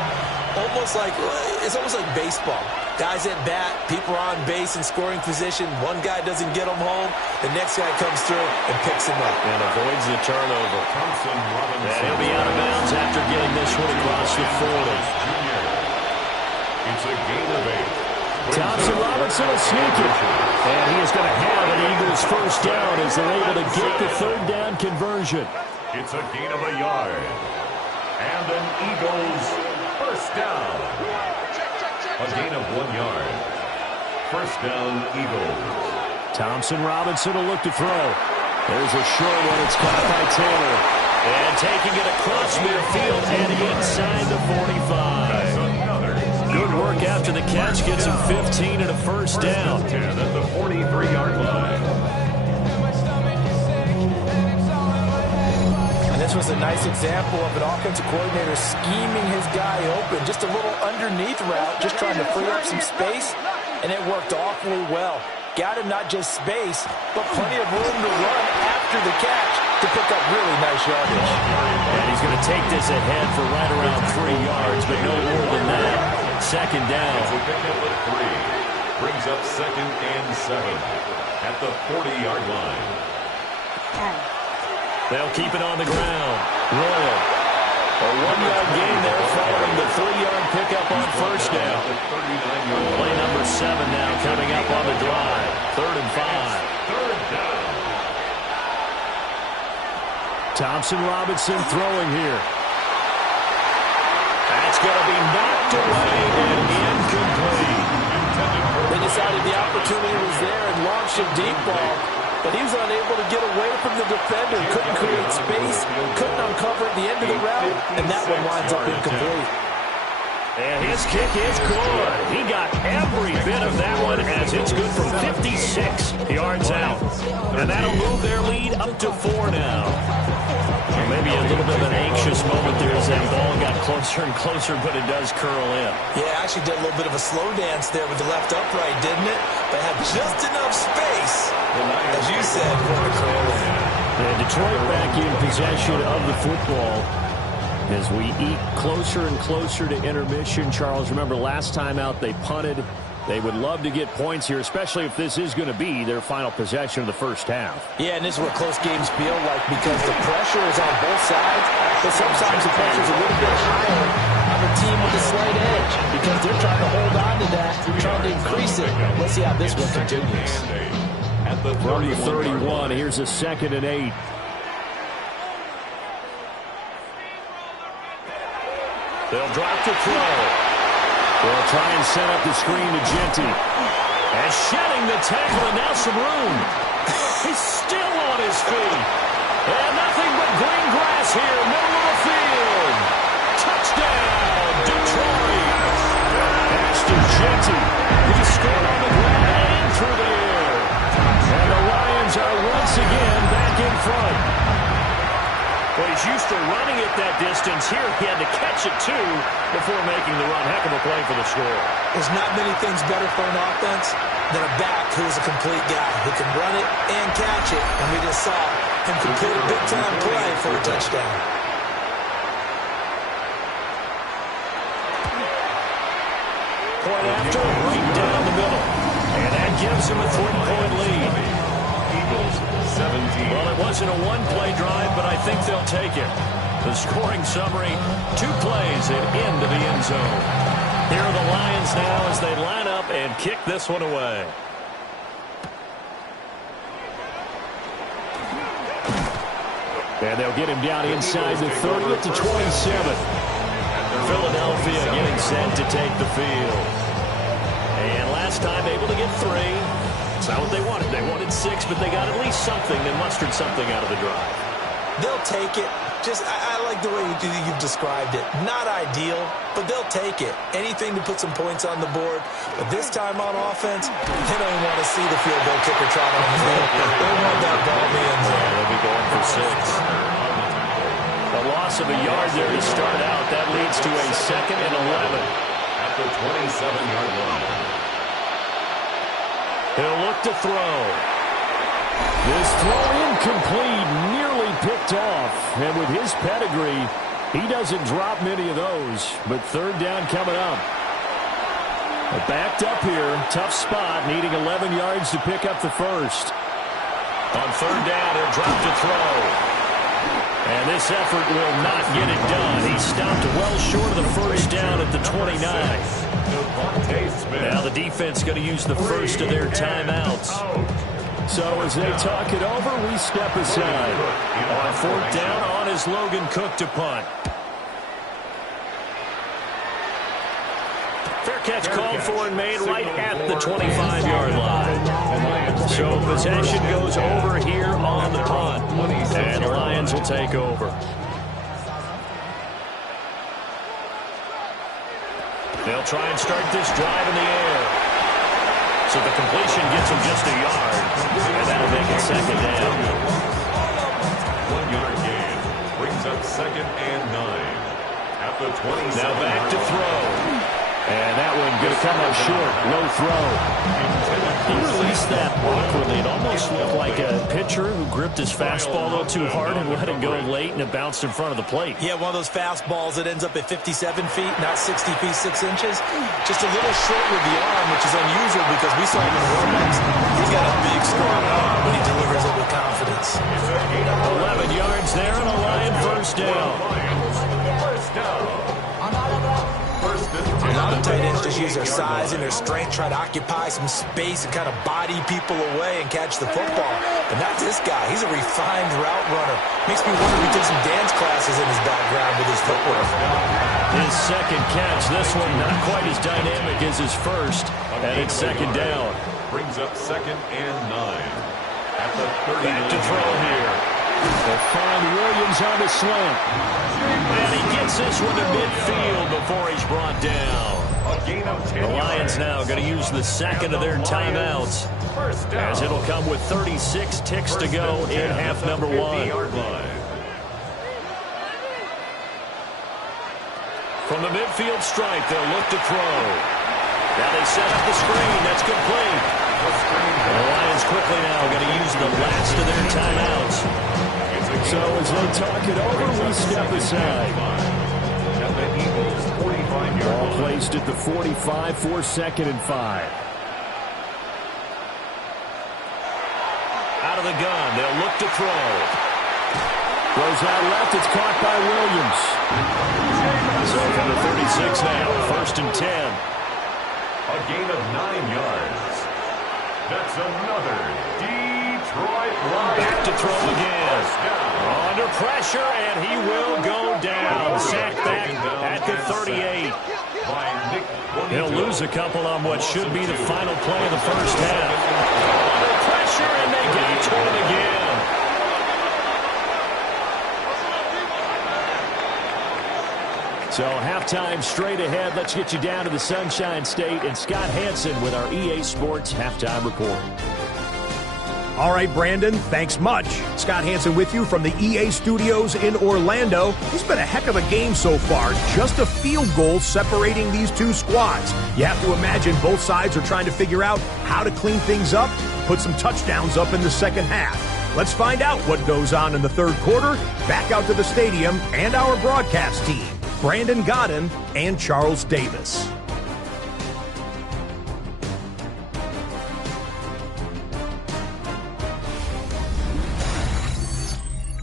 It's almost like baseball. Guys at bat, people are on base in scoring position. One guy doesn't get him home. The next guy comes through and picks him up. And avoids the turnover. And he'll be out of bounds after getting this one across the 40. It's a gain of 8. Thompson Robinson will sneak it. And he is going to have an Eagles first down as they're able to get the third down conversion. It's a gain of a yard. And an Eagles first down. A gain of 1 yard. First down, Eagles. Thompson Robinson will look to throw. There's a short one. It's caught by Taylor. And taking it across midfield and inside the 45. Good work after the catch. Gets him 15 and a first down. 10 at the 43-yard line. And this was a nice example of an offensive coordinator scheming his guy open. Just a little underneath route, just trying to free up some space, and it worked awfully well. Got him not just space, but plenty of room to run after the catch to pick up really nice yardage. And he's going to take this ahead for right around 3 yards, but no more than that. Second down. It's a pickup of 3. Brings up second and 7 at the 40-yard line. They'll keep it on the ground. Royal. A 1-yard gain there following the 3-yard pickup on first down. Play number 7 now coming up on the drive. 3rd and 5. Third down. Thompson Robinson throwing here. That's going to be knocked away and incomplete. They decided the opportunity was there and launched a deep ball, but he was unable to get away from the defender. Couldn't create space, couldn't uncover at the end of the route, and that one winds up incomplete. And his kick is good. He got every bit of that one as it's good from 56 yards out. And that'll move their lead up to 4 now. Well, maybe a little bit of an anxious moment there as that ball got closer and closer, but it does curl in. Yeah, actually did a little bit of a slow dance there with the left upright, didn't it? But had just enough space, as you said, for it to curl in. And Detroit back in possession of the football. As we eat closer and closer to intermission, Charles, remember last time out they punted. They would love to get points here, especially if this is going to be their final possession of the first half. Yeah, and this is what close games feel like because the pressure is on both sides, but sometimes the pressure is a little bit higher on the team with a slight edge because they're trying to hold on to that, trying to increase it. Let's see how this one continues. At the From the 31, here's a 2nd and 8. They'll drop to throw. They'll try and set up the screen to Genty. And shedding the tackle, and now some room. He's still on his feet. And nothing but green grass here, middle of the field. Genty. He scored on the ground and through the air. And the Lions are once again back in front. Well, he's used to running it that distance. Here he had to catch it, too, before making the run. Heck of a play for the score. There's not many things better for an offense than a back who is a complete guy who can run it and catch it. And we just saw him complete a big-time play for a touchdown. Point after, right down the middle. And that gives him a 3-point lead. Eagles 17. Well, it wasn't a one-play drive, but I think they'll take it. The scoring summary, 2 plays and into the end zone. Here are the Lions now as they line up and kick this one away. And they'll get him down inside the 30 at the 27. Philadelphia getting set to take the field. And last time able to get 3. It's not what they wanted. They wanted 6, but they got at least something. They mustered something out of the drive. They'll take it. I like the way you've described it. Not ideal, but they'll take it. Anything to put some points on the board. But this time on offense, they don't even want to see the field goal kicker trot on the field. They want that ball in the end zone. They'll be going for 6. A loss of a yard there to start out. That leads to a 2nd and 11. At the 27-yard line. He'll look to throw. This throw incomplete, nearly picked off. And with his pedigree, he doesn't drop many of those. But 3rd down coming up. Backed up here, tough spot, needing 11 yards to pick up the first. On 3rd down, he'll drop to throw. And this effort will not get it done. He stopped well short of the first down at the 29. Now the defense going to use the first of their timeouts. So as they talk it over, we step aside. On 4th down, on is Logan Cook to punt. Fair catch called for and made right at the 25-yard line. So possession goes over here on the punt. And the Lions will take over. They'll try and start this drive in the air. So the completion gets him just a yard. And that'll make it 2nd down. 1-yard gain brings up 2nd and 9. At the 27. Now back to throw. And that one going to come up short. Low throw. He released that awkwardly. It almost looked like a pitcher who gripped his fastball a little too hard and let it go late, and it bounced in front of the plate. Yeah, one of those fastballs that ends up at 57 feet, not 60 feet, 6 inches. Just a little short with the arm, which is unusual because we saw him in the warm-ups. He's got a big, strong arm, but he delivers it with confidence. 11 yards there and a Lion first down. A lot of tight ends just use their size and their strength, try to occupy some space and kind of body people away and catch the football. But not this guy. He's a refined route runner. Makes me wonder if he took some dance classes in his background with his footwork. His 2nd catch. This one not quite as dynamic as his first. And it's 2nd down. Brings up 2nd and 9. At the 30. Back to throw here. They'll find Williams on the slant. And he gets this one to midfield before he's brought down. The Lions now going to use the 2nd of their timeouts, as it'll come with 36 ticks to go in half number 1. From the midfield stripe, they'll look to throw. Now they set up the screen. That's complete. The Lions quickly now going to use the last of their timeouts. So as they talk it over, we step aside. Ball placed at the 45 for 2nd and 5. Out of the gun, they'll look to throw. Goes out left, it's caught by Williams. So from the 36 now, 1st and 10. A gain of 9 yards. That's another Detroit Lions. Back to throw again. Under pressure, and he will go down. Sacked back at the 38. He'll lose a couple on what should be the final play of the first half. Under pressure, and they get to him again. So halftime straight ahead. Let's get you down to the Sunshine State and Scott Hansen with our EA Sports halftime report. All right, Brandon, thanks much. Scott Hansen with you from the EA Studios in Orlando. It's been a heck of a game so far. Just a field goal separating these two squads. You have to imagine both sides are trying to figure out how to clean things up, put some touchdowns up in the second half. Let's find out what goes on in the third quarter. Back out to the stadium and our broadcast team, Brandon Godden and Charles Davis.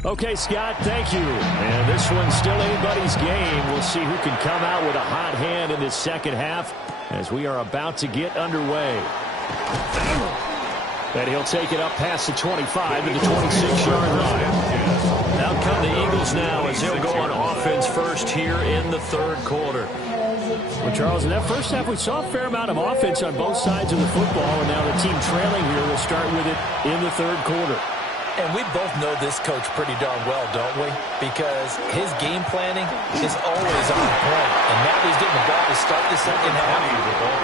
Okay, Scott, thank you. And this one's still anybody's game. We'll see who can come out with a hot hand in this second half as we are about to get underway. And he'll take it up past the 25 to the 26-yard line. Out come the Eagles now as they'll go on offense first here in the third quarter. Well, Charles, in that first half, we saw a fair amount of offense on both sides of the football, and now the team trailing here will start with it in the third quarter. And we both know this coach pretty darn well, don't we? Because his game planning is always on point. And now he's getting the ball to start the second half.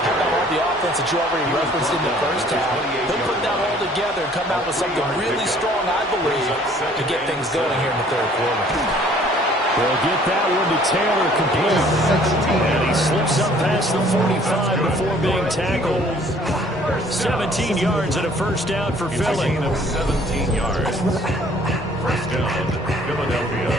How about all the offense that you already referenced in the first half? He'll put that all together and come out with something really strong, I believe, to get things going here in the third quarter. They'll get that one to Taylor complete. And he slips up past the 45 before being tackled. 17 yards and a first down for Philly. 17 yards. First down, Philadelphia.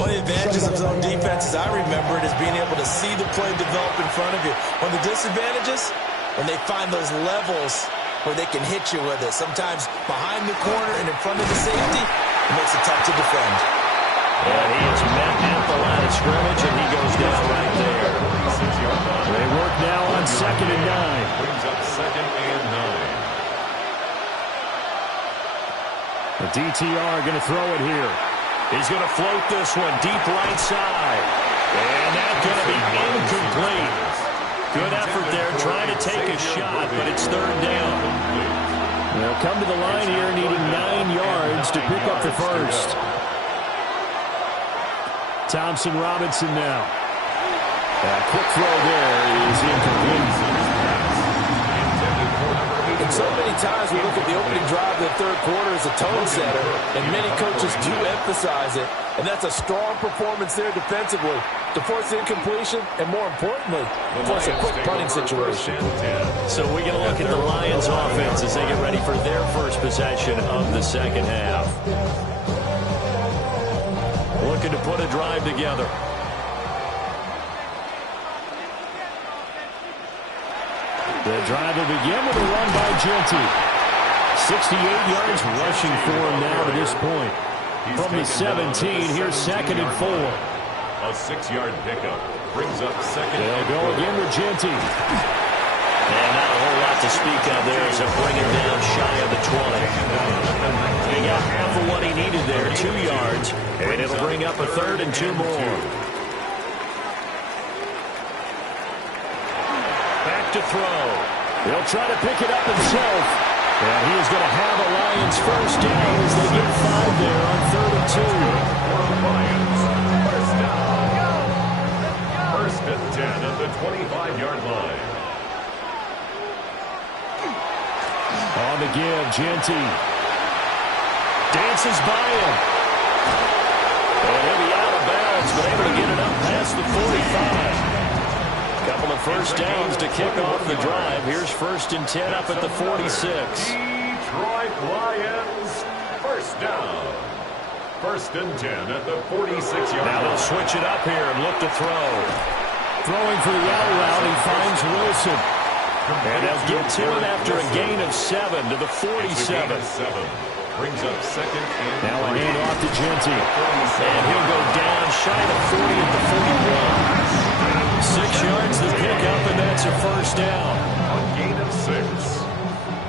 One of the advantages of zone defense, as I remember it, is being able to see the play develop in front of you. One of the disadvantages, when they find those levels where they can hit you with it. Sometimes behind the corner and in front of the safety, it makes it tough to defend. And he is met at the line of scrimmage, and he goes down right there. They work now on 2nd and 9. Brings up 2nd and 9. The DTR going to throw it here. He's going to float this one deep right side. And that's going to be incomplete. Good effort there, trying to take a shot, but it's third down. They'll come to the line here, needing 9 yards to pick up the first. Thompson Robinson now. A quick throw there is incomplete. And so many times we look at the opening drive of the third quarter as a tone setter, and many coaches do emphasize it. And that's a strong performance there defensively to force incompletion and, more importantly, force a quick punting situation. So we're going to look at the Lions offense as they get ready for their first possession of the second half. Looking to put a drive together. The drive will begin with a run by Genty. 68 yards rushing for him now to this point. From the 17, here's 2nd and 4. A 6-yard pickup brings up 2nd. They'll go again with Genty. And not a whole lot to speak of there as they bring him down shy of the 20. He got half of what he needed there, 2 yards, and it'll bring up a 3rd and 2 more. Back to throw. He'll try to pick it up himself. And he is going to have a Lions first down as they get 5 there on 3rd and 2. Lions, first down. First and 10 at the 25-yard line. On the give, Genty. Dances by him. And he'll be out of bounds, but able to get it up past the 45. Couple of first downs to kick off the drive. Here's 1st and 10 up at the 46. Detroit Lions, first down. 1st and 10 at the 46-yard line. Now they'll switch it up here and look to throw. Throwing for the out route, he finds Wilson. And they'll get to him after a gain of 7 to the 47. Brings up 2nd and now a hand off to Genty. And he'll go down shy of 40 at the 41. 6 yards to pick up, and that's a first down. A gain of 6.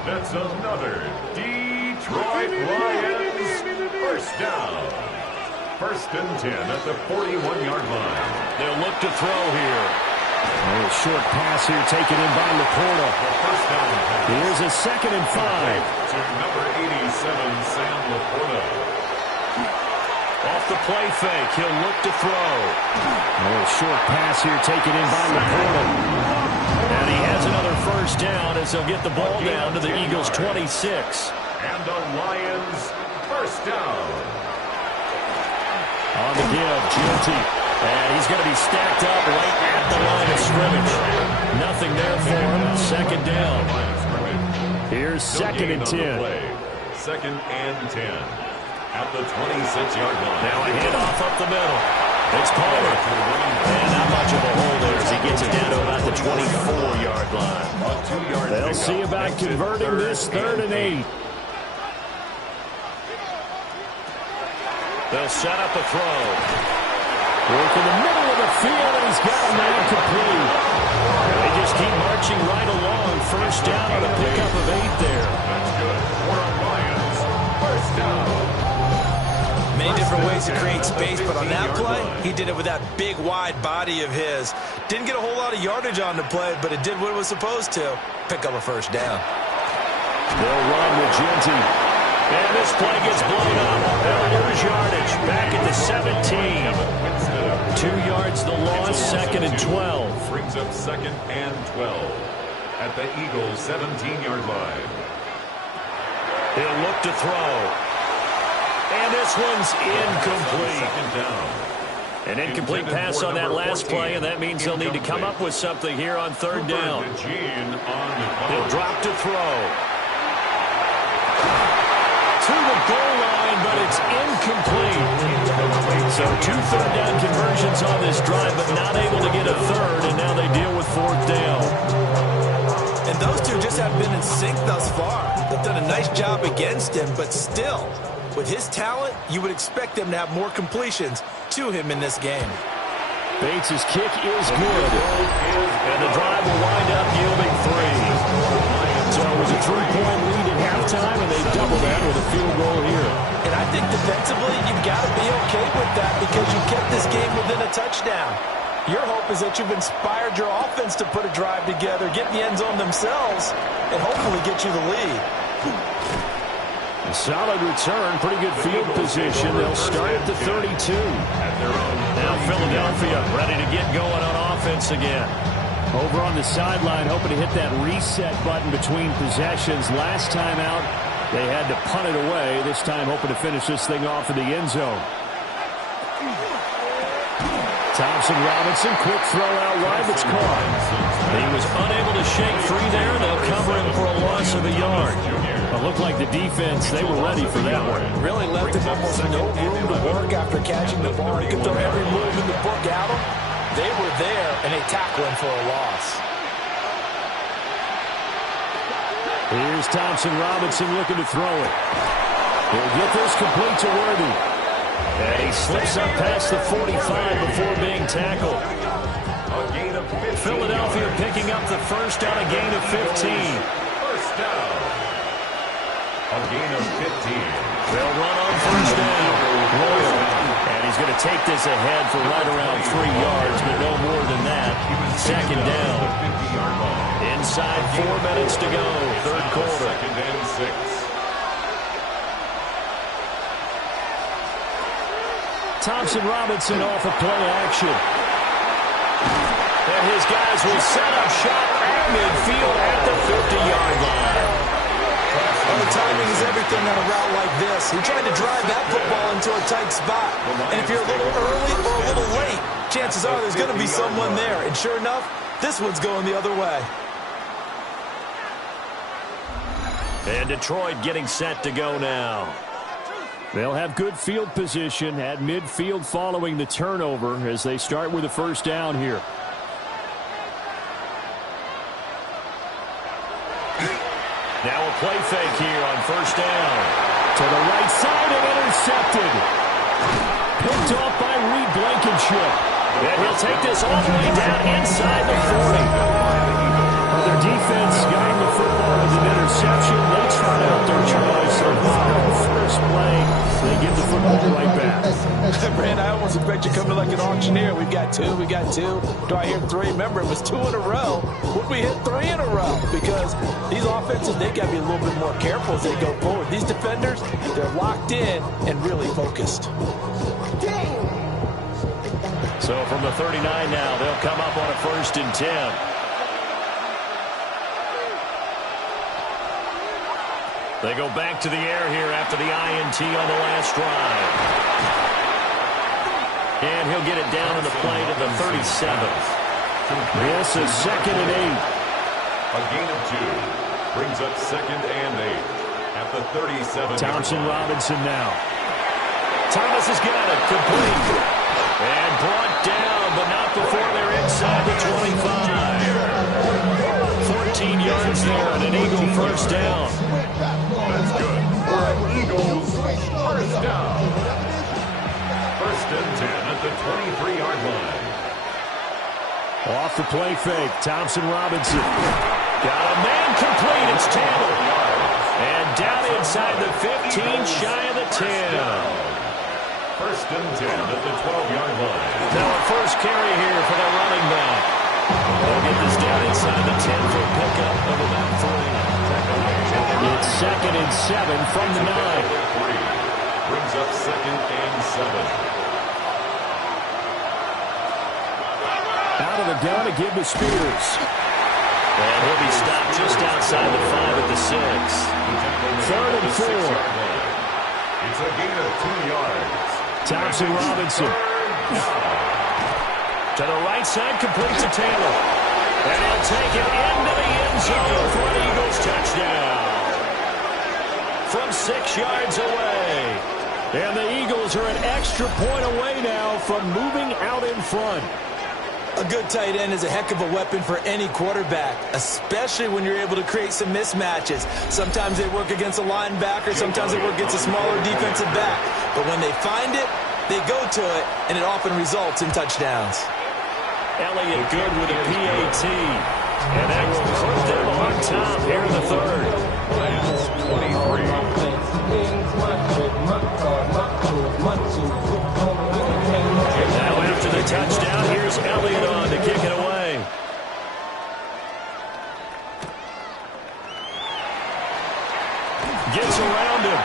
That's another Detroit Lions first down. 1st and 10 at the 41-yard line. They'll look to throw here. A short pass here taken in by Laporta. First down pass. Here's a 2nd and 5. To number 87, Sam Laporta. Off the play fake, he'll look to throw. A little short pass here taken in by Laporta. And he has another first down as they'll get the ball down to the Eagles' 26. And the Lions first down. On the give, Gilty. And he's going to be stacked up right at the line of scrimmage. Nothing there for him. Second down. Here's second and 10. Second and 10. At the 26-yard line. Now a handoff up the middle. It's Palmer. And not much of a hole there as he gets it down to about the 24-yard line. They'll see about converting this 3rd and 8. They'll set up a throw. Work in the middle of the field, and he's got a man complete. They just keep marching right along. First down on a pickup of 8 there. That's good for the Lions. First down. Many different ways to create space, but on that play, he did it with that big, wide body of his. Didn't get a whole lot of yardage on the play, but it did what it was supposed to. Pick up a first down. They'll run with Gilty. And this play gets blown up. They'll lose yardage. Back at the 17. 2 yards the loss, second and 12. Brings up second and 12 at the Eagles' 17-yard line. He'll look to throw. And this one's incomplete. Second down. An incomplete pass on that last play, and that means they'll need to come up with something here on 3rd down. He'll drop to throw. To the goal line, but it's incomplete. So 2 third down conversions on this drive, but not able to get a third, and now they deal with 4th down. And those two just haven't been in sync thus far. They've done a nice job against him, but still, with his talent, you would expect them to have more completions to him in this game. Bates' kick is good. And the drive will wind up yielding 3. So it was a 3-point lead at halftime, and they double that with a field goal here. And I think defensively, you've got to be okay with that because you kept this game within a touchdown. Your hope is that you've inspired your offense to put a drive together, get in the end zone themselves, and hopefully get you the lead. A solid return, pretty good field position. They'll start at the 32. Now Philadelphia ready to get going on offense again. Over on the sideline, hoping to hit that reset button between possessions. Last time out, they had to punt it away. This time hoping to finish this thing off in the end zone. Thompson Robinson, quick throw out wide, that's caught. He was unable to shake free there. They'll cover him for a loss of a yard. It looked like the defense, they were ready for that one. Really left him almost no room to work after catching the ball. He could throw every move in the book at him. They were there, and they tackle him for a loss. Here's Thompson Robinson looking to throw it. He'll get this complete to Worthy. And he slips up past the 45 before being tackled. Philadelphia picking up the first on a gain of 15. First down. A gain of 15. They'll run on first down. Royal. And he's going to take this ahead for right around 3 yards, but no more than that. Second down. Inside 4 minutes to go. Third quarter. Second and 6. Thompson Robinson off of play action. And his guys will set up shop at midfield at the 50-yard line. Well, the timing is everything on a route like this. He tried to drive that football into a tight spot. And if you're a little early or a little late, chances are there's going to be someone there. And sure enough, this one's going the other way. And Detroit getting set to go now. They'll have good field position at midfield following the turnover as they start with a first down here. Now a play fake here on first down. To the right side and intercepted. Picked off by Reed Blankenship. And he'll take this all the way down inside the 40. Their defense got the football with an interception. They trot out their choice. First play, they give the football right back. Brand, I almost expect you coming like an auctioneer. We've got two. Do I hear 3? Remember, it was 2 in a row. Would we hit 3 in a row? Because these offenses, they got to be a little bit more careful as they go forward. These defenders, they're locked in and really focused. So from the 39 now, they'll come up on a 1st and 10. They go back to the air here after the INT on the last drive. And he'll get it down in the play to the 37th. This is 2nd and 8. A gain of 2 brings up 2nd and 8 at the 37. Thompson Robinson now. Thomas has got it. Complete. And brought down, but not before they're inside the 25. 14 yards there and an Eagle 1st down. That's good. Eagles 1st down. 1st and 10 at the 23-yard line. Off the play fake, Thompson Robinson. Got a man complete. It's Taylor. And down inside the 15, shy of the 10. 1st and 10 at the 12-yard line. Now a first carry here for the running back. They'll get this down inside the 10 for a pickup of about 3. It's 2nd and 7 from the 9. Brings up 2nd and 7. Out of the gun to give to Spears. And he'll be stopped just outside the 5 at the 6. 3rd and 4. It's a gain of 2 yards. Thompson Robinson. To the right side, complete to Taylor. And he'll take it into the end zone for an Eagles touchdown. From 6 yards away. And the Eagles are an extra point away now from moving out in front. A good tight end is a heck of a weapon for any quarterback, especially when you're able to create some mismatches. Sometimes they work against a linebacker, sometimes they work against a smaller defensive back. But when they find it, they go to it, and it often results in touchdowns. Elliott good with a PAT. And that will put them on top here in the 3rd. Lions 23. Now after the touchdown, here's Elliott on to kick it away. Gets around him.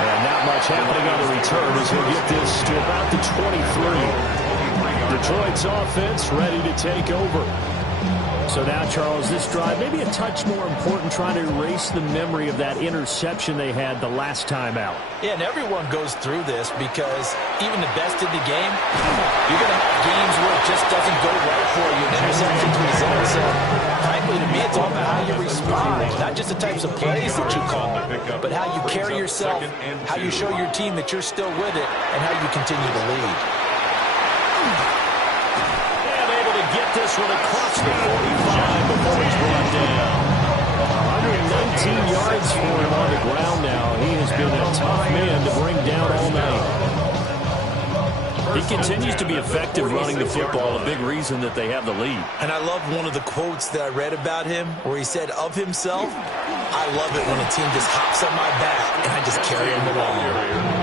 And not much happening on the return as he'll get this to about the 23. Detroit's offense ready to take over. So now, Charles, this drive maybe a touch more important, trying to erase the memory of that interception they had the last time out. Yeah, and everyone goes through this because even the best in the game, you're going to have games where it just doesn't go right for you. And interceptions result. So, frankly, to me, it's all about how you respond, not just the types of plays that you call, but how you carry yourself, how you show your team that you're still with it, and how you continue to lead. Get this one across the 45 before he's brought down. 119 yards for him on the ground now. He has been a tough man to bring down all night. He continues to be effective running the football, a big reason that they have the lead. And I love one of the quotes that I read about him where he said of himself, I love it when a team just hops on my back and I just carry him along.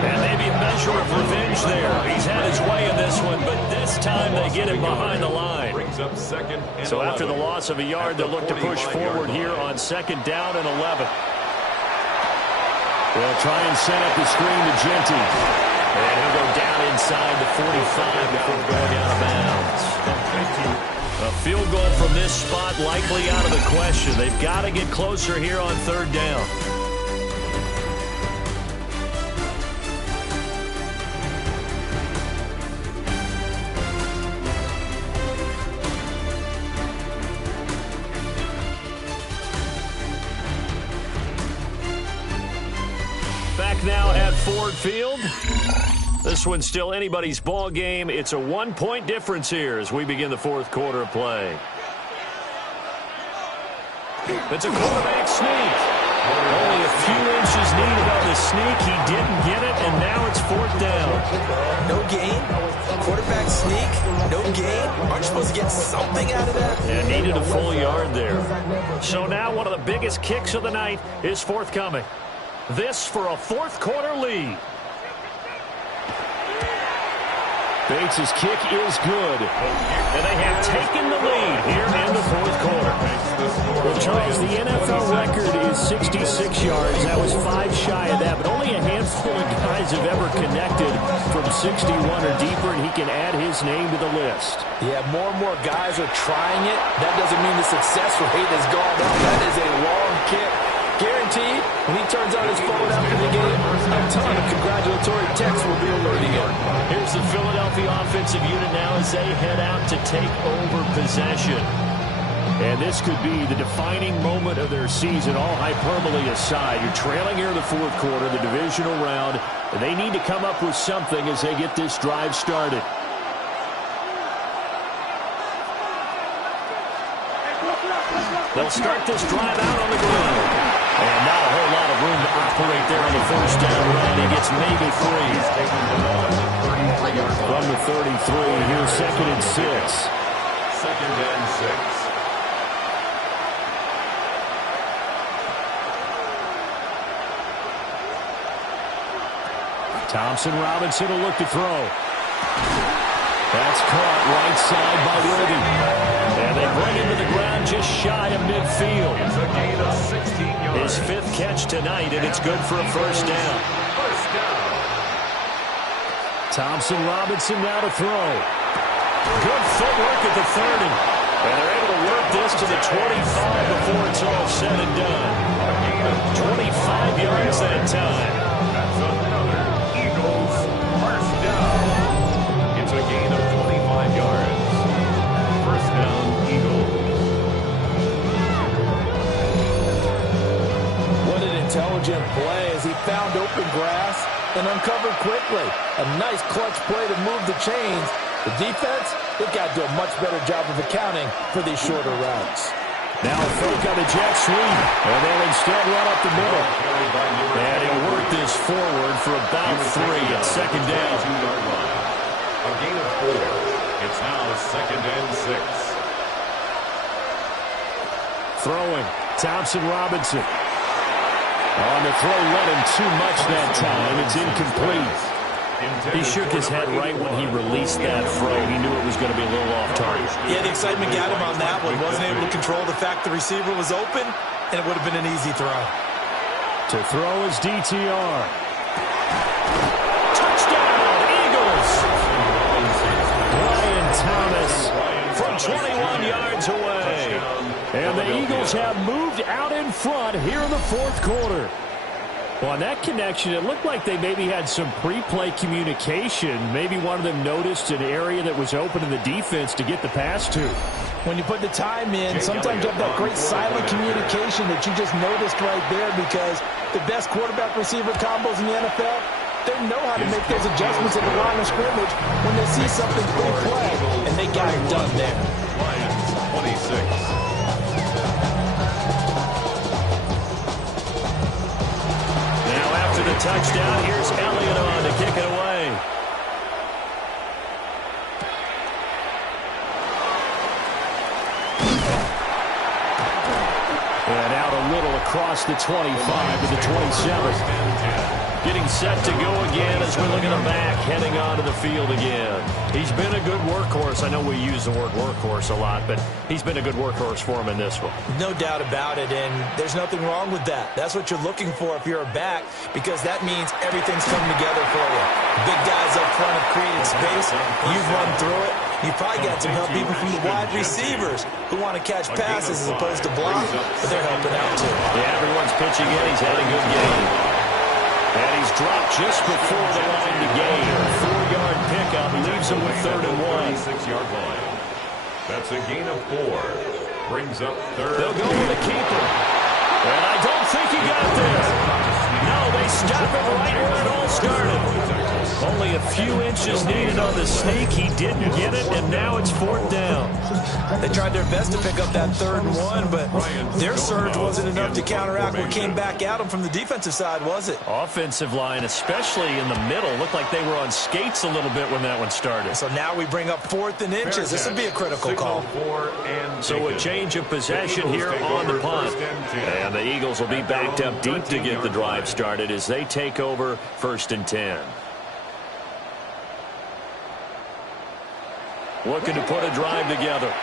And maybe a measure of revenge there. He's had his way in this one, but this time they get him behind the line. So after the loss of a yard, they'll look to push forward here on 2nd down and 11. They'll try and set up the screen to Genty. And he'll go down inside the 45 before going out of bounds. A field goal from this spot likely out of the question. They've got to get closer here on 3rd down. Back now at Ford Field. This one's still anybody's ball game. It's a 1-point difference here as we begin the 4th quarter of play. It's a quarterback sneak. Only a few inches needed on the sneak. He didn't get it, and now it's 4th down. No gain. Quarterback sneak. No gain. Aren't you supposed to get something out of that? Yeah, needed a full yard there. So now one of the biggest kicks of the night is forthcoming. This for a 4th quarter lead. Bates' kick is good. And they have taken the lead here in the fourth quarter. Well, Charles, the NFL record is 66 yards. That was 5 shy of that, but only a handful of guys have ever connected from 61 or deeper, and he can add his name to the list. Yeah, more and more guys are trying it. That doesn't mean the success rate has gone up. That is a long kick. Guaranteed, when he turns on his phone after the game, a ton of congratulatory texts will be alerting him. Here's the Philadelphia offensive unit now as they head out to take over possession. And this could be the defining moment of their season, all hyperbole aside. You're trailing here in the fourth quarter, the divisional round, and they need to come up with something as they get this drive started. They'll start this drive out on the ground. And not a whole lot of room to operate there on the first down run. He gets maybe 3. From the 33, here's 2nd and 6. 2nd and 6. Thompson Robinson will look to throw. That's caught right side by Worthy. And they bring him to the ground just shy of midfield. It's a gain of 16 yards. His 5th catch tonight, and it's good for a first down. First down. Thompson Robinson now to throw. Good footwork at the 30. And they're able to work this to the 25 before it's all said and done. 25 yards that time. That's another Eagles first down. It's a gain of 25 yards. First down, Eagles. What an intelligent play as he found open grass and uncovered quickly. A nice clutch play to move the chains. The defense, they've got to do a much better job of accounting for these shorter routes. Now a fake on the jet sweep, and they'll instead run up the middle. And he'll work this forward for about 3 at 2nd down. A gain of 4. It's now 2nd and 6. Throwing, Thompson Robinson. On the throw, let him too much that time. It's incomplete. He shook his head right when he released that throw. He knew it was going to be a little off target. Yeah, the excitement got him on that one. Wasn't able to control the fact the receiver was open, and it would have been an easy throw. To throw is DTR. Touchdown, Eagles! Brian Thomas from 21 yards away. And the Eagles have moved out in front here in the fourth quarter. Well, on that connection, it looked like they maybe had some pre-play communication. Maybe one of them noticed an area that was open in the defense to get the pass to. When you put the time in, sometimes you have that great silent communication that you just noticed right there, because the best quarterback-receiver combos in the NFL, they know how to make those adjustments at the line of scrimmage when they see something pre-play, and they got it done there. Lions 26. The touchdown. Here's Elliott on to kick it away. And out a little across the 25 to the 27. Getting set to go again as we look at him back, heading onto the field again. He's been a good workhorse. I know we use the word workhorse a lot, but he's been a good workhorse for him in this one. No doubt about it, and there's nothing wrong with that. That's what you're looking for if you're a back, because that means everything's coming together for you. Big guys up front have created space. You've run through it. You've probably got some help even from the wide receivers who want to catch passes as opposed to block, but they're helping out too. Yeah, everyone's pitching in. He's had a good game. And he's dropped just before the line to gain. 4-yard pickup leaves him with 3rd and 1. 6-yard line. That's a gain of 4. Brings up 3rd. They'll go with a keeper. And I don't think he got there. No, they stop him right where it all started. Only a few inches needed on the sneak. He didn't get it, and now it's 4th down. They tried their best to pick up that 3rd and 1, but their surge wasn't enough to counteract what came back at them from the defensive side, was it? Offensive line, especially in the middle, looked like they were on skates a little bit when that one started. So now we bring up 4th and inches. This would be a critical call. So a change of possession here on the punt. And the Eagles will be backed up deep to get the drive started as they take over 1st and 10. looking to put a drive together.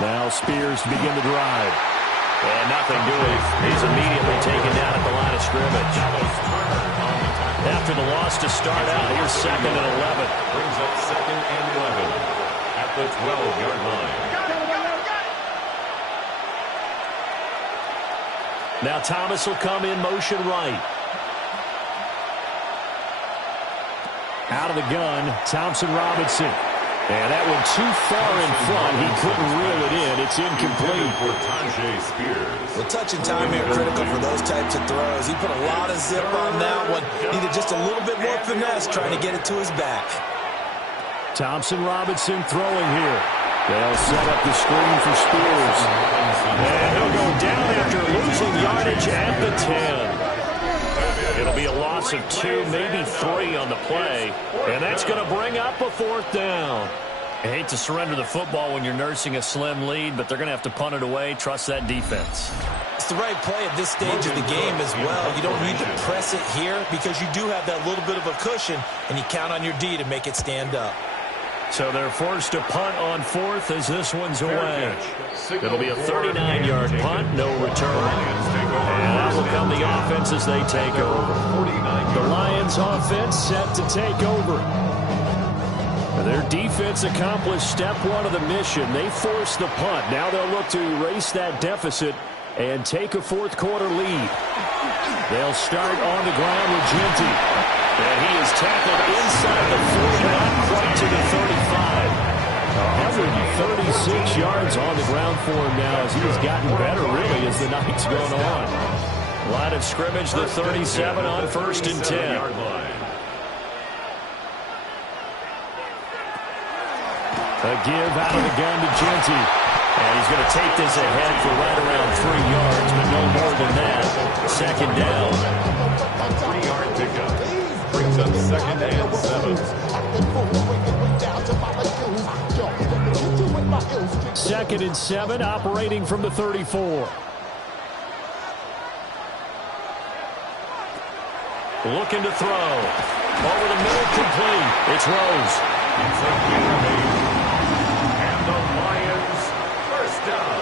Now Spears to begin the drive. And nothing doing. He's immediately taken down at the line of scrimmage. After the loss to start out, here's 2nd and 11. Brings up 2nd and 11 at the 12-yard line. Now Thomas will come in motion right. Out of the gun, Thompson Robinson. And that one too far in front. He couldn't reel it in. It's incomplete. Well, touch and time here critical for those types of throws. He put a lot of zip on that one. Needed just a little bit more finesse trying to get it to his back. Thompson Robinson throwing here. They'll set up the screen for Spears. And he'll go down after losing yardage at the 10. It'll be a loss of 2, maybe 3 on the play. And that's going to bring up a 4th down. I hate to surrender the football when you're nursing a slim lead, but they're going to have to punt it away. Trust that defense. It's the right play at this stage of the game as well. You don't need to press it here because you do have that little bit of a cushion, and you count on your D to make it stand up. So they're forced to punt on 4th as this one's away. It'll be a 39-yard punt, no return. And that will come the offense as they take over. The Lions offense set to take over. Their defense accomplished step 1 of the mission. They forced the punt. Now they'll look to erase that deficit and take a 4th quarter lead. They'll start on the ground with Genty. And he is tackled inside the 40, not quite to the 35. 136 yards on the ground for him now as he has gotten better, really, as the night's gone on. Line of scrimmage, the 37 on 1st and 10. A give out of the gun to Genty. And he's going to take this ahead for right around 3 yards, but no more than that. 2nd down. 3-yard pickup. Brings up 2nd and 7. 2nd and 7, operating from the 34. Looking to throw. Over the middle, complete. It's Rose. And the Lions, 1st down.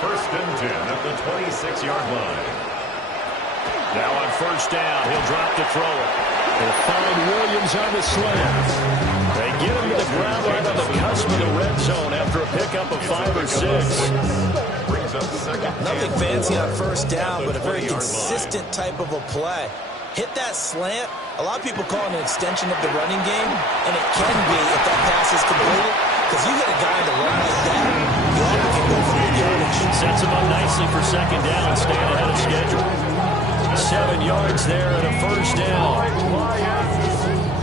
1st and 10 at the 26-yard line. Now on 1st down, he'll drop to throw it. They'll find Williams on the slant. They get him to the ground right on the cusp of the red zone after a pickup of 5 or 6. Nothing fancy on 1st down, but a very consistent type of a play. Hit that slant. A lot of people call it an extension of the running game, and it can be if that pass is completed, because you get a guy to run like that, you often can go for the yardage. Sets him up nicely for 2nd down and staying ahead of schedule. 7 yards there and a 1st down.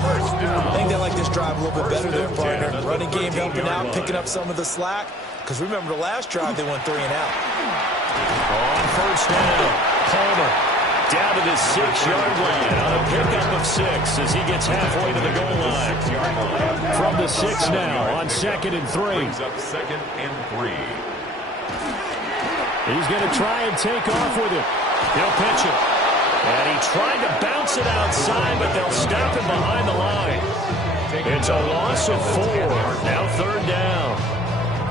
I think they like this drive a little bit better there, partner. Running game helping out, picking up some of the slack. Because remember the last drive, they went 3 and out. On 1st down, Palmer down to the 6-yard line on a pickup of 6 as he gets halfway to the goal line. From the 6 now on 2nd and 3. Brings up 2nd and 3. He's going to try and take off with it. He'll pitch it. And he tried to bounce it outside, but they'll stop him behind the line. It's a loss of 4. Now 3rd down.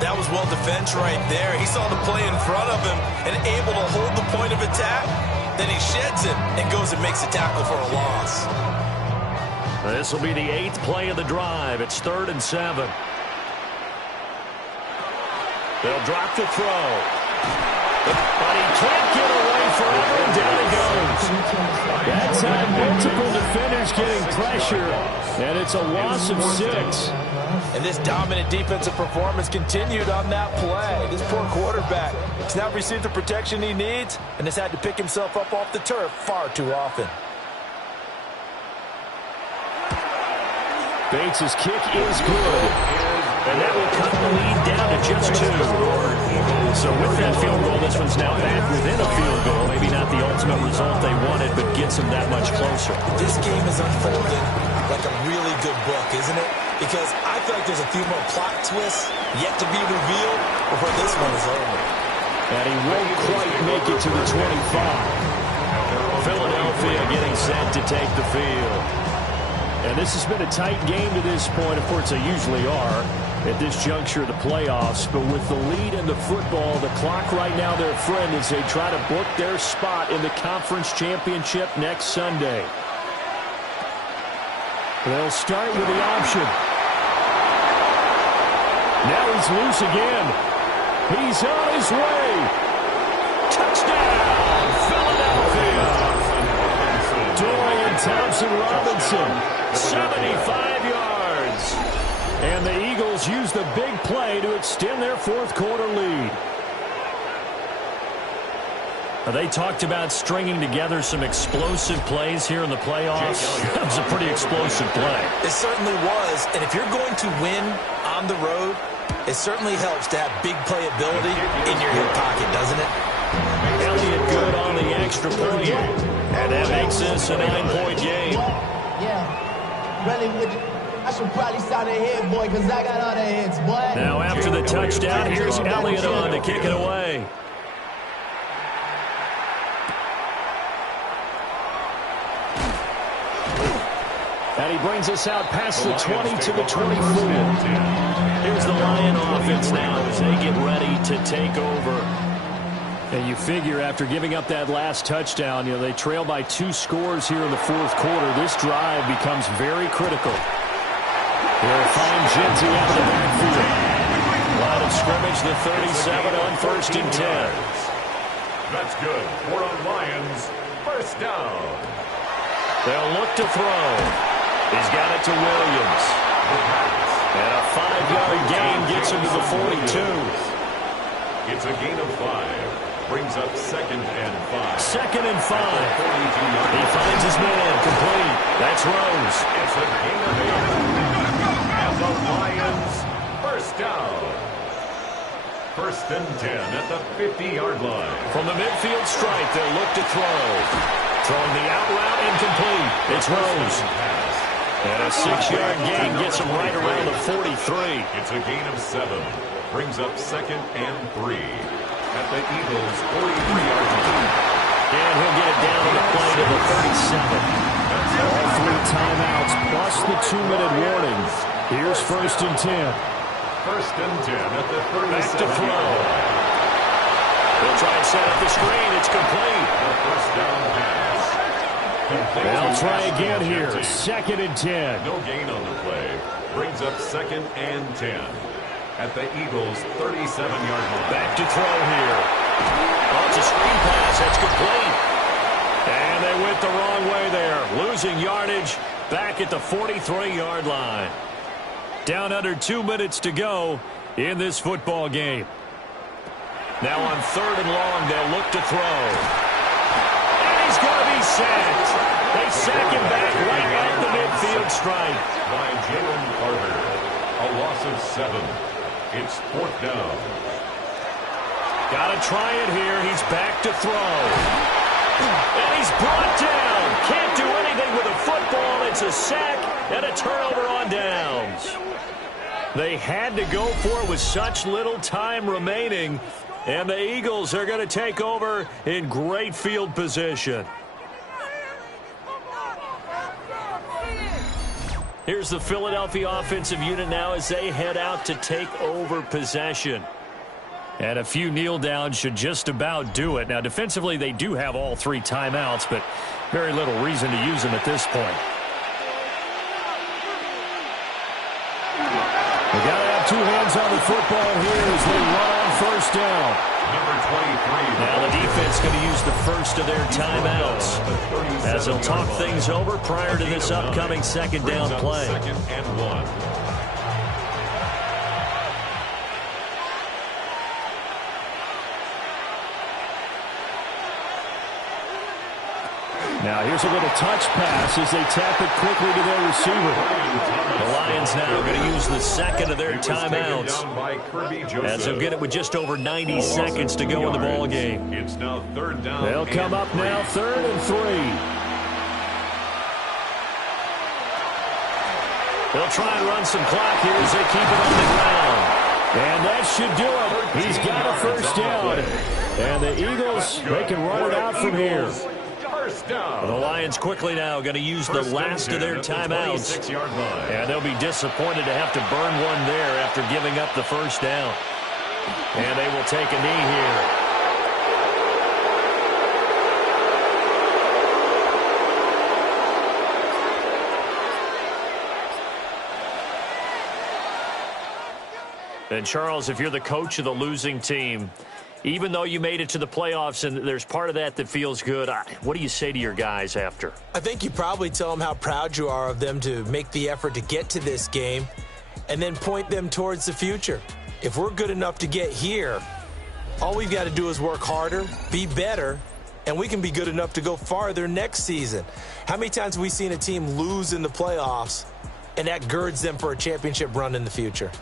That was well defense right there. He saw the play in front of him and able to hold the point of attack. Then he sheds it and goes and makes a tackle for a loss. This will be the 8th play of the drive. It's 3rd and 7. They'll drop the throw. But he can't get away forever, and down he goes. That time, multiple defenders getting pressure, and it's a loss of 6. And this dominant defensive performance continued on that play. This poor quarterback has not received the protection he needs and has had to pick himself up off the turf far too often. Bates' kick is good. And that will cut the lead down to just 2. So with that field goal, this one's now back within a field goal. Maybe not the ultimate result they wanted, but gets them that much closer. This game is unfolding like a really good book, isn't it? Because I feel like there's a few more plot twists yet to be revealed before this one is over. And he won't quite make it to the 25. Philadelphia getting set to take the field. And this has been a tight game to this point. Of course, they usually are at this juncture of the playoffs. But with the lead in the football, the clock right now their friend as they try to book their spot in the conference championship next Sunday. They'll start with the option. Now he's loose again. He's on his way. Touchdown, Philadelphia. Dorian Thompson-Robinson, 75 yards. And the Eagles use the big play to extend their fourth quarter lead. They talked about stringing together some explosive plays here in the playoffs. That was a pretty explosive play. It certainly was. And if you're going to win on the road, it certainly helps to have big playability in your hip pocket, doesn't it? Elliott good on the extra point. And that makes this a 9-point game. Yeah. Really, I should probably sign a hit, boy, because I got all the hits, boy. Now after the touchdown, here's Elliott on to kick it away. And he brings us out past the 20 to the 24. Here's the Lion offense now as they get ready to take over. And you figure after giving up that last touchdown, they trail by 2 scores here in the fourth quarter. This drive becomes very critical. They'll find Genzy out of the backfield. Line of scrimmage, the 37 on 1st and 10. That's good for the Lions. First down. They'll look to throw. He's got it to Williams. And a 5-yard gain gets him to the 42. It's a gain of 5. Brings up 2nd and 5. 2nd and 5. He finds his man complete. That's Rose. It's a gain of 8. And the Lions first down. 1st and 10 at the 50-yard line. From the midfield stripe, they'll look to throw. Throwing the out route incomplete. It's Rose. And a 6-yard gain gets him right around the 43. It's a gain of 7. Brings up 2nd and 3 at the Eagles' 43-yard line. And he'll get it down on the play to the 37. All 3 timeouts plus the 2-minute warning. Here's 1st and 10. 1st and 10 at the 37. Back to throw. They'll try and set up the screen. It's complete. The first down pass. They'll try again here. 2nd and 10. No gain on the play. Brings up 2nd and 10 at the Eagles' 37-yard line. Back to throw here. Oh, it's a screen pass. That's complete. And they went the wrong way there. Losing yardage back at the 43-yard line. Down under 2 minutes to go in this football game. Now on 3rd and long, they'll look to throw. And he's going to be sacked. They sack him back right at the midfield stripe. By Jalen Carter. A loss of 7. It's 4th down. Got to try it here. He's back to throw. And he's brought down. Can't do anything with a football. It's a sack and a turnover on downs. They had to go for it with such little time remaining. And the Eagles are going to take over in great field position. Here's the Philadelphia offensive unit now as they head out to take over possession. And a few kneel downs should just about do it. Now, defensively, they do have all 3 timeouts, but very little reason to use them at this point. They got to have 2 hands on the football here as they run on 1st down. Number 23. Now the defense going to use the first of their timeouts as they'll talk things over prior to this upcoming 2nd down play. 2nd and 1. Now here's a little touch pass as they tap it quickly to their receiver. The Lions now are going to use the 2nd of their timeouts as they'll get it with just over 90 seconds to go in the ball game. It's now 3rd down. They'll come up now 3rd and 3. They'll try and run some clock here as they keep it on the ground. And that should do it. He's got a first down. And the Eagles, they can run it out from here. The Lions quickly now going to use the last of their timeouts. And they'll be disappointed to have to burn one there after giving up the first down. And they will take a knee here. And, Charles, if you're the coach of the losing team, even though you made it to the playoffs and there's part of that that feels good, what do you say to your guys after? I think you probably tell them how proud you are of them to make the effort to get to this game and then point them towards the future. If we're good enough to get here, all we've got to do is work harder, be better, and we can be good enough to go farther next season. How many times have we seen a team lose in the playoffs, and that girds them for a championship run in the future?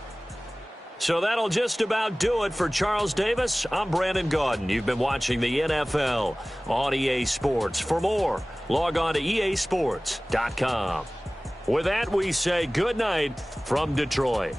So that'll just about do it for Charles Davis. I'm Brandon Gaudin. You've been watching the NFL on EA Sports. For more, log on to easports.com. With that, we say good night from Detroit.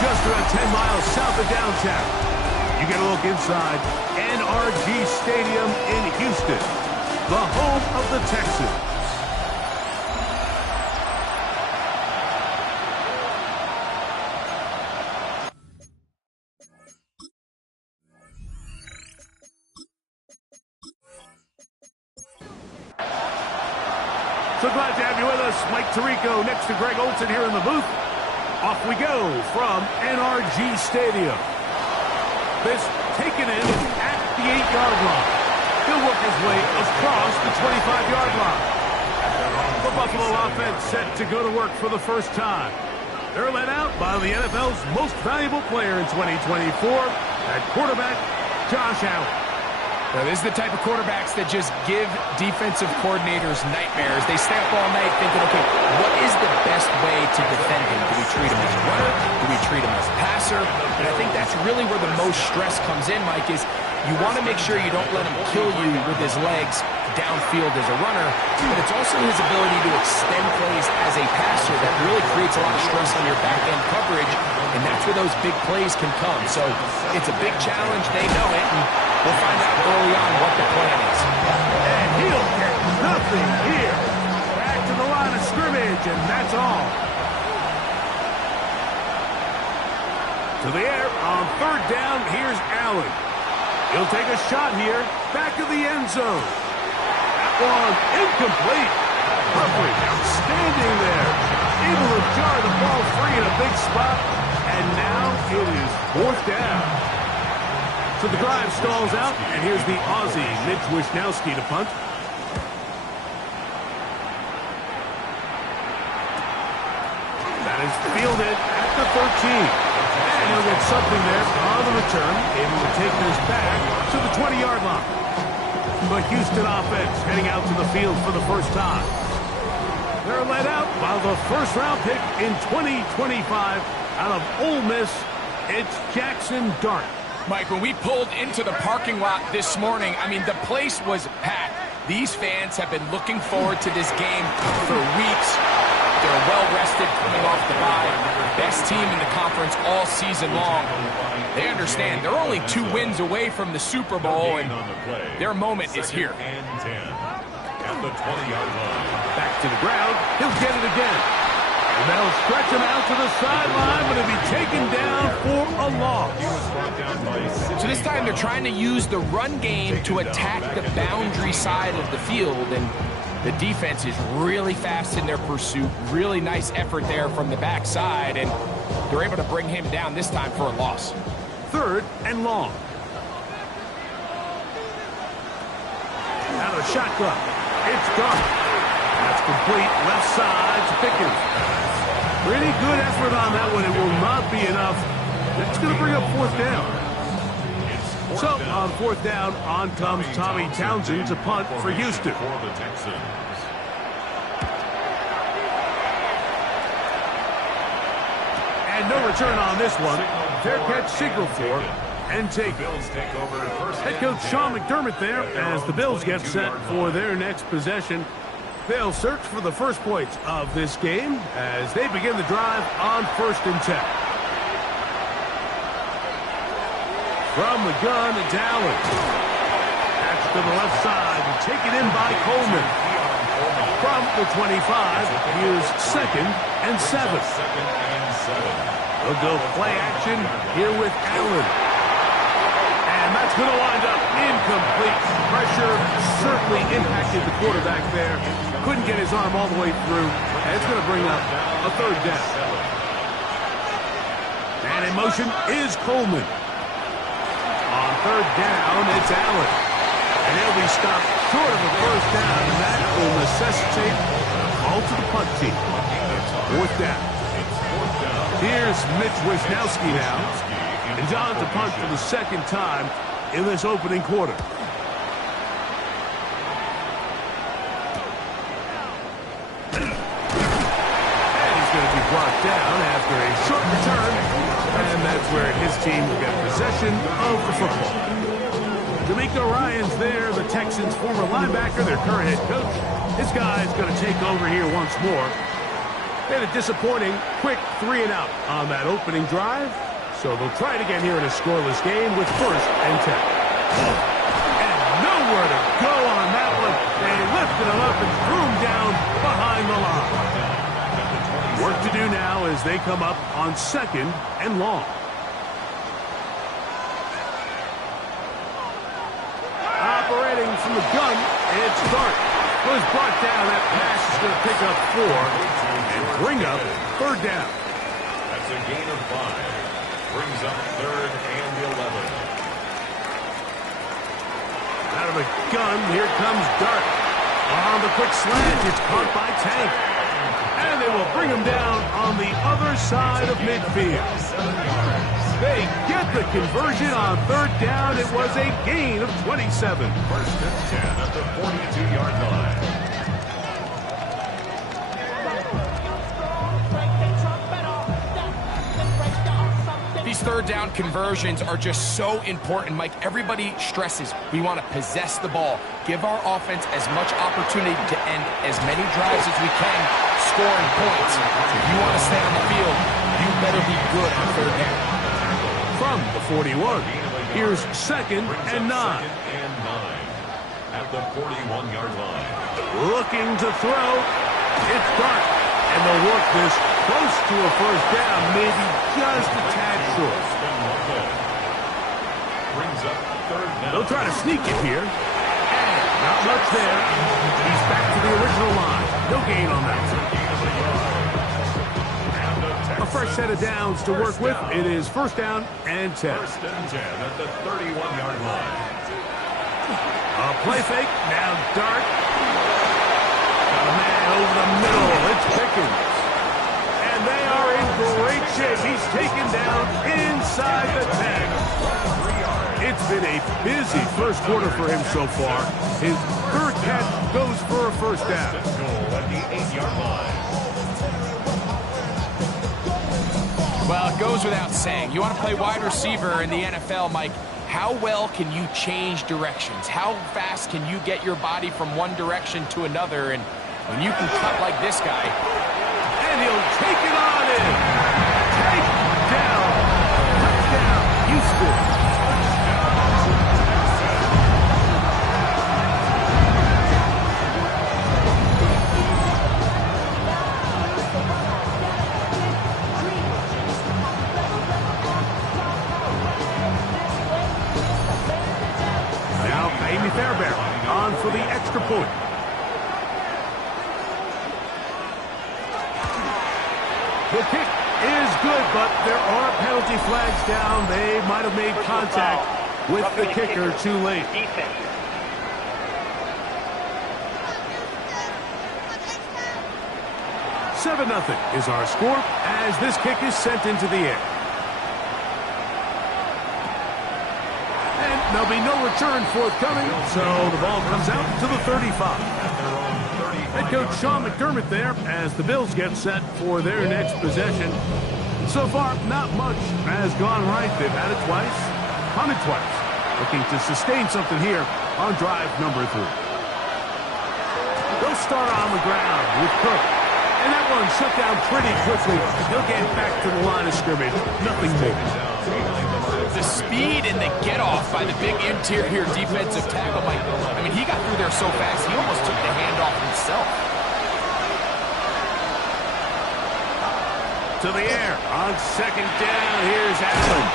just around 10 miles south of downtown. You get a look inside NRG Stadium in Houston, the home of the Texans. So glad to have you with us. Mike Tirico next to Greg Olson here in the booth. Off we go from NRG Stadium. This taken in at the 8-yard line. He'll work his way across the 25-yard line. The Buffalo offense set to go to work for the first time. They're led out by the NFL's most valuable player in 2024, at quarterback Josh Allen. Now, this is the type of quarterbacks that just give defensive coordinators nightmares. They stay up all night thinking, okay, what is the best way to defend him? Do we treat him as a runner? Do we treat him as a passer? And I think that's really where the most stress comes in, Mike, is you want to make sure you don't let him kill you with his legs downfield as a runner, but it's also his ability to extend plays as a passer that really creates a lot of stress on your back-end coverage, and that's where those big plays can come. So it's a big challenge. They know it, and we'll find out early on what the plan is. And he'll get nothing here. Back to the line of scrimmage, and that's all. To the air on third down, here's Allen. He'll take a shot here, back of the end zone. That one incomplete. Humphrey outstanding there. Able to jar the ball free in a big spot, and now it is fourth down. So the drive stalls out, and here's the Aussie, Mitch Wishnowsky, to punt. That is fielded at the 13. And he'll get something there on the return, able to take this back to the 20-yard line. The Houston offense heading out to the field for the first time. They're led out by the first-round pick in 2025 out of Ole Miss. It's Jackson Dart. Mike, when we pulled into the parking lot this morning, I mean, the place was packed. These fans have been looking forward to this game for weeks. They're well-rested coming off the bye. Best team in the conference all season long. They understand they're only 2 wins away from the Super Bowl, and their moment is here. At the 20-yard line. Back to the ground. He'll get it again. And that'll stretch him out to the sideline, but he'll be taken down for a loss. So this time they're trying to use the run game to attack the boundary side of the field, and the defense is really fast in their pursuit. Really nice effort there from the backside, and they're able to bring him down this time for a loss. Third and long. Out of shotgun. It's gone. That's complete. Left side to Pickens. Pretty good effort on that one. It will not be enough. That's going to bring up fourth down. So, on fourth down, on comes Tommy Townsend to punt for Houston. And no return on this one. Fair catch signal for and take it. Head coach Sean McDermott there as the Bills get set for their next possession. They'll search for the first points of this game as they begin the drive on 1st and 10. From the gun, it's Allen. That's to the left side and taken in by Coleman. From the 25, here's 2nd and 7. They'll go play action here with Allen. And that's going to wind up incomplete. Pressure certainly impacted the quarterback there. Couldn't get his arm all the way through. And it's going to bring up a 3rd down. And in motion is Coleman. On 3rd down, it's Allen. And he'll be stopped short of a 1st down, and that will necessitate a call to the punt team. 4th down. Here's Mitch Wishnowsky now. And John to punt for the 2nd time in this opening quarter. And he's going to be brought down after a short return. And that's where his team will get possession of the football. D'Amico Ryans there, the Texans' former linebacker, their current head coach. This guy's going to take over here once more. And a disappointing quick 3-and-out on that opening drive. So they'll try it again here in a scoreless game with 1st and 10. And nowhere to go on that one. They lifted him up and threw him down behind the line. Work to do now as they come up on 2nd and long. Operating from the gun, it's Dart. Was brought down. That pass is going to pick up 4 and bring up 3rd down. That's a gain of 5. Brings up 3rd and 11. Out of the gun, here comes Dart. On the quick slant, it's caught by Tank. And they will bring him down on the other side of midfield. They get the conversion on 3rd down. It was a gain of 27. 1st and 10 at the 42-yard line. These 3rd down conversions are just so important, Mike. Everybody stresses we want to possess the ball, give our offense as much opportunity to end as many drives as we can, scoring points. If you want to stay on the field, you better be good on 3rd down. From the 41, here's 2nd and 9. 2nd and 9 at the 41-yard line. Looking to throw, it's Dart. And they'll work this close to a 1st down, maybe just a tad short. Brings up 3rd down. They'll try to sneak it here. And not much there. He's back to the original line. No gain on that one. A fresh set of downs to work with. It is 1st down and 10. 1st and 10 at the 31-yard line. A play fake. Now Dart. Got a man over the middle. It's Pickens. And they are in great shape. He's taken down inside the 10. It's been a busy 1st quarter for him so far. His 3rd catch goes for a 1st down. Goal at the 8-yard line. Well, it goes without saying. You want to play wide receiver in the NFL, Mike. How well can you change directions? How fast can you get your body from one direction to another? And when you can cut like this guy. And he'll take it on in. Take down. Touchdown, Houston. On for the extra point. The kick is good, but there are penalty flags down. They might have made contact with the kicker too late. 7-0 is our score as this kick is sent into the air. There'll be no return forthcoming, so the ball comes out to the 35. Head coach Sean McDermott there as the Bills get set for their next possession. So far, not much has gone right. They've had it twice, punted twice. Looking to sustain something here on drive number 3. They'll start on the ground with Cook. And that one shut down pretty quickly. He'll get back to the line of scrimmage. Nothing more. The speed and the get-off by the big interior defensive tackle, Mike. I mean, he got through there so fast, he almost took the handoff himself. To the air on 2nd down. Here's Allen.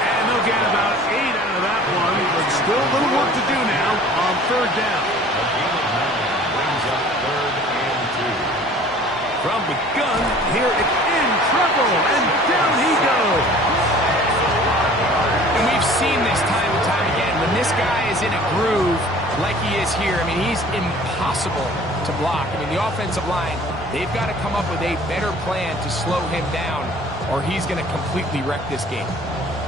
And they'll get about 8 out of that one, but still a little work to do now on 3rd down. Brings up 3rd and 2. From the gun, here it's in trouble, and down he goes. And we've seen this time and time again. When this guy is in a groove like he is here, I mean, he's impossible to block. I mean, the offensive line, they've got to come up with a better plan to slow him down, or he's going to completely wreck this game.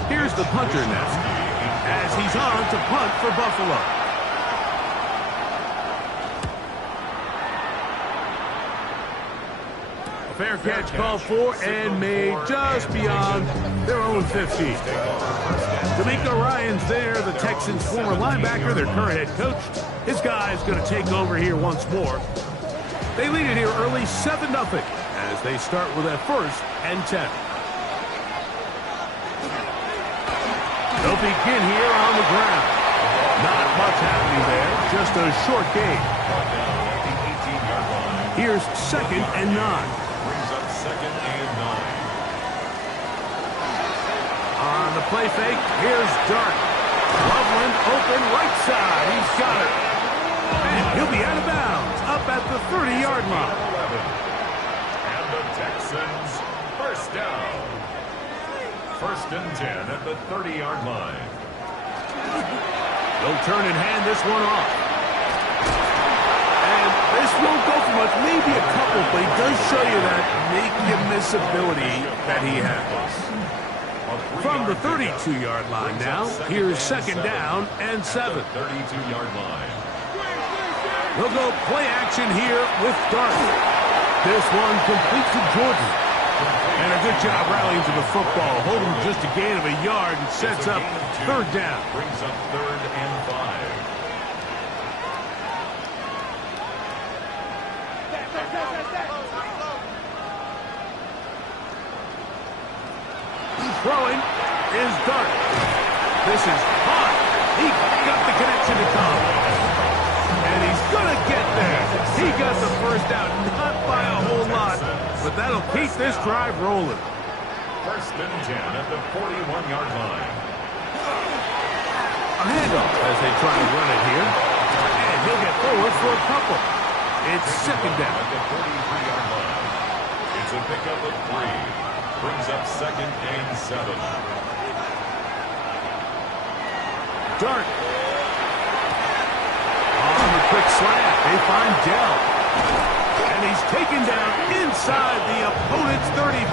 Here's the punter now, as he's on to punt for Buffalo. A fair catch called for and made just beyond their own 15. D'Amico Ryan's there, the Texans' former linebacker, their current head coach. His guy is going to take over here once more. They lead it here early 7-0 as they start with a 1st and 10. They'll begin here on the ground. Not much happening there, just a short gain. Here's 2nd and 9. Brings up 2nd and 9. On the play fake, here's Dart. Loveland open right side. He's got it. And he'll be out of bounds up at the 30-yard line. And the Texans, 1st down. 1st and 10 at the 30-yard line. They'll turn and hand this one off. And this won't go for much, maybe a couple, but he does show you that make-you-miss ability that he has. From the 32-yard line now, here's 2nd down and 7. 32-yard line. They'll go play action here with Dart. This one complete to Jordan. And a good job rallying to the football, holding just a gain of a yard and sets up 3rd down. Brings up 3rd and 5. Throwing is Dart. This is hot. He got the connection to come. And he's going to get there. He got the 1st down, not by a whole lot, but that'll keep this drive rolling. 1st and 10 at the 41-yard line. A handoff as they try to run it here. And he'll get forward for a couple. It's 2nd down. At the 43-yard line. It's a pickup of 3. Brings up 2nd and 7. Dart. On the quick slant, they find Dell. And he's taken down inside the opponent's 35.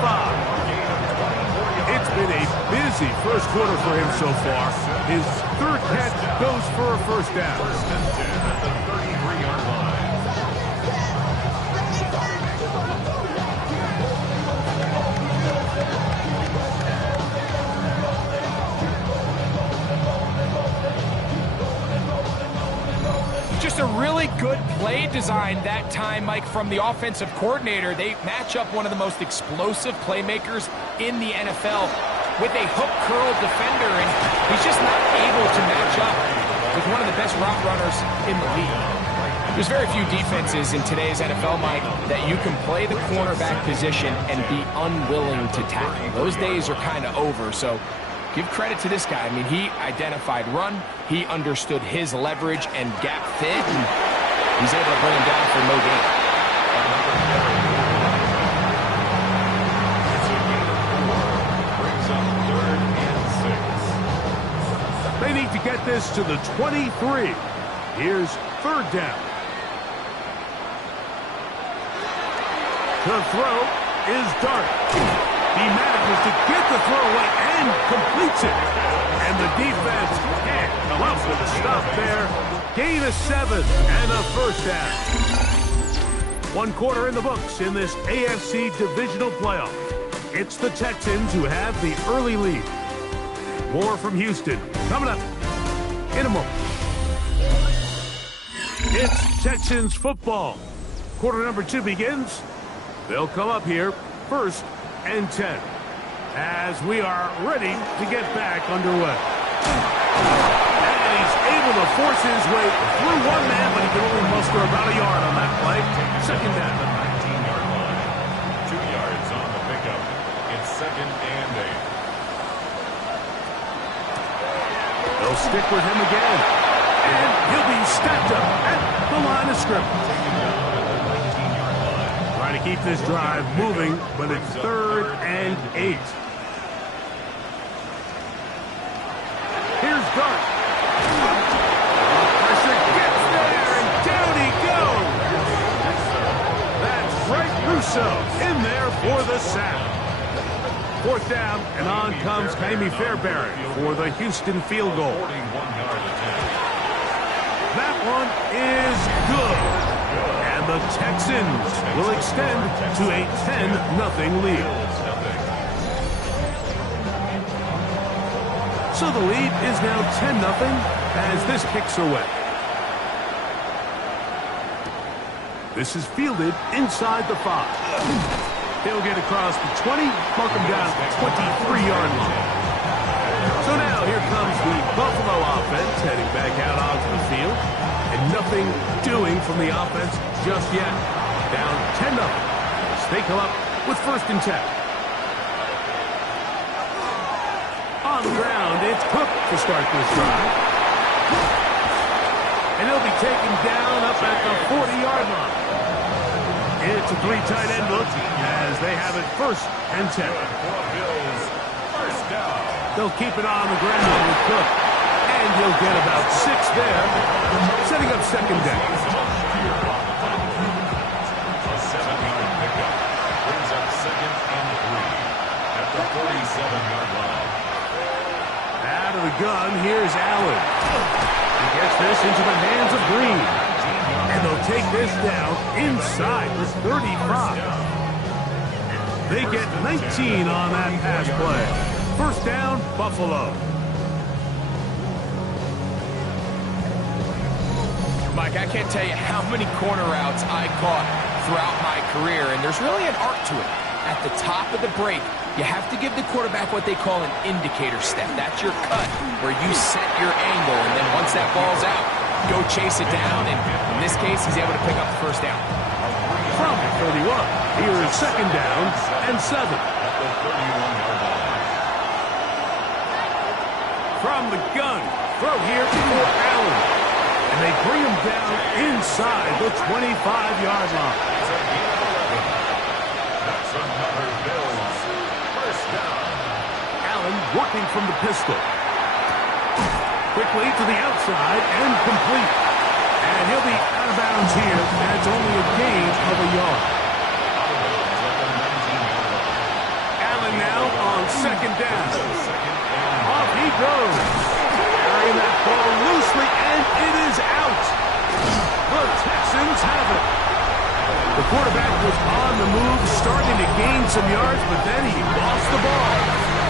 It's been a busy 1st quarter for him so far. His 3rd catch goes for a 1st down. 1st and 10 at the 33-yard line. Just a really good play design that time, Mike, from the offensive coordinator. They match up one of the most explosive playmakers in the NFL with a hook curl defender, and he's just not able to match up with one of the best route runners in the league. There's very few defenses in today's NFL, Mike, that you can play the cornerback position and be unwilling to tackle. Those days are kind of over, so give credit to this guy. I mean, he identified run, he understood his leverage and gap fit, and he's able to bring him down for no gain. Brings up 3rd and 6. They need to get this to the 23. Here's 3rd down. The throw is Dart. He manages to get the throw away and completes it. And the defense can't come up with a stop there. Gain of 7 and a 1st down. 1 quarter in the books in this AFC divisional playoff. It's the Texans who have the early lead. More from Houston coming up in a moment. It's Texans football. Quarter number 2 begins. They'll come up here 1st and 10 as we are ready to get back underway. And he's able to force his way through one man, but he can only muster about a yard on that play. 2nd down. 19-yard line. 2 yards on the pickup. It's 2nd and 8. They'll stick with him again. And he'll be stepped up at the line of scrimmage. Trying to keep this drive moving, but it's 3rd and 8. Here's Dart. Pressure gets there, and down he goes. That's right, Russo in there for the sack. 4th down, and on comes Jaime Fairbairn for the Houston field goal. 41-yard attempt. That one is good. And the Texans will extend to a 10-0 lead. So the lead is now 10-0 as this kicks away. This is fielded inside the 5. He'll get across the 20, mark him down at the 23-yard line. So now here comes the Buffalo offense heading back out onto the field. And nothing doing from the offense just yet. Down 10-0. They come up with 1st and 10. On the ground, it's Cook to start this drive. And he'll be taken down up at the 40-yard line. It's a 3 tight end look as they have it 1st and 10. They'll keep it on the ground with Cook. And he'll get about 6 there, setting up 2nd down. A 7-yard pickup brings up 2nd and 3 at the 47-yard line. Out of the gun, here's Allen. He gets this into the hands of Green. And they'll take this down inside the 35. They get 19 on that pass play. 1st down, Buffalo. Mike, I can't tell you how many corner routes I caught throughout my career, and there's really an art to it. At the top of the break, you have to give the quarterback what they call an indicator step. That's your cut, where you set your angle, and then once that ball's out, go chase it down, and in this case, he's able to pick up the 1st down. From 31, here is 2nd down and 7. At the 31-yard line. From the gun, throw here for Allen. And they bring him down inside the 25-yard line. That's another Bills 1st down. Allen working from the pistol. Quickly to the outside and complete. And he'll be out of bounds here. And it's only a gain of a yard. Allen now on 2nd down. Off he goes. Carrying that ball loosely, and it is out. The Texans have it. The quarterback was on the move, starting to gain some yards, but then he lost the ball.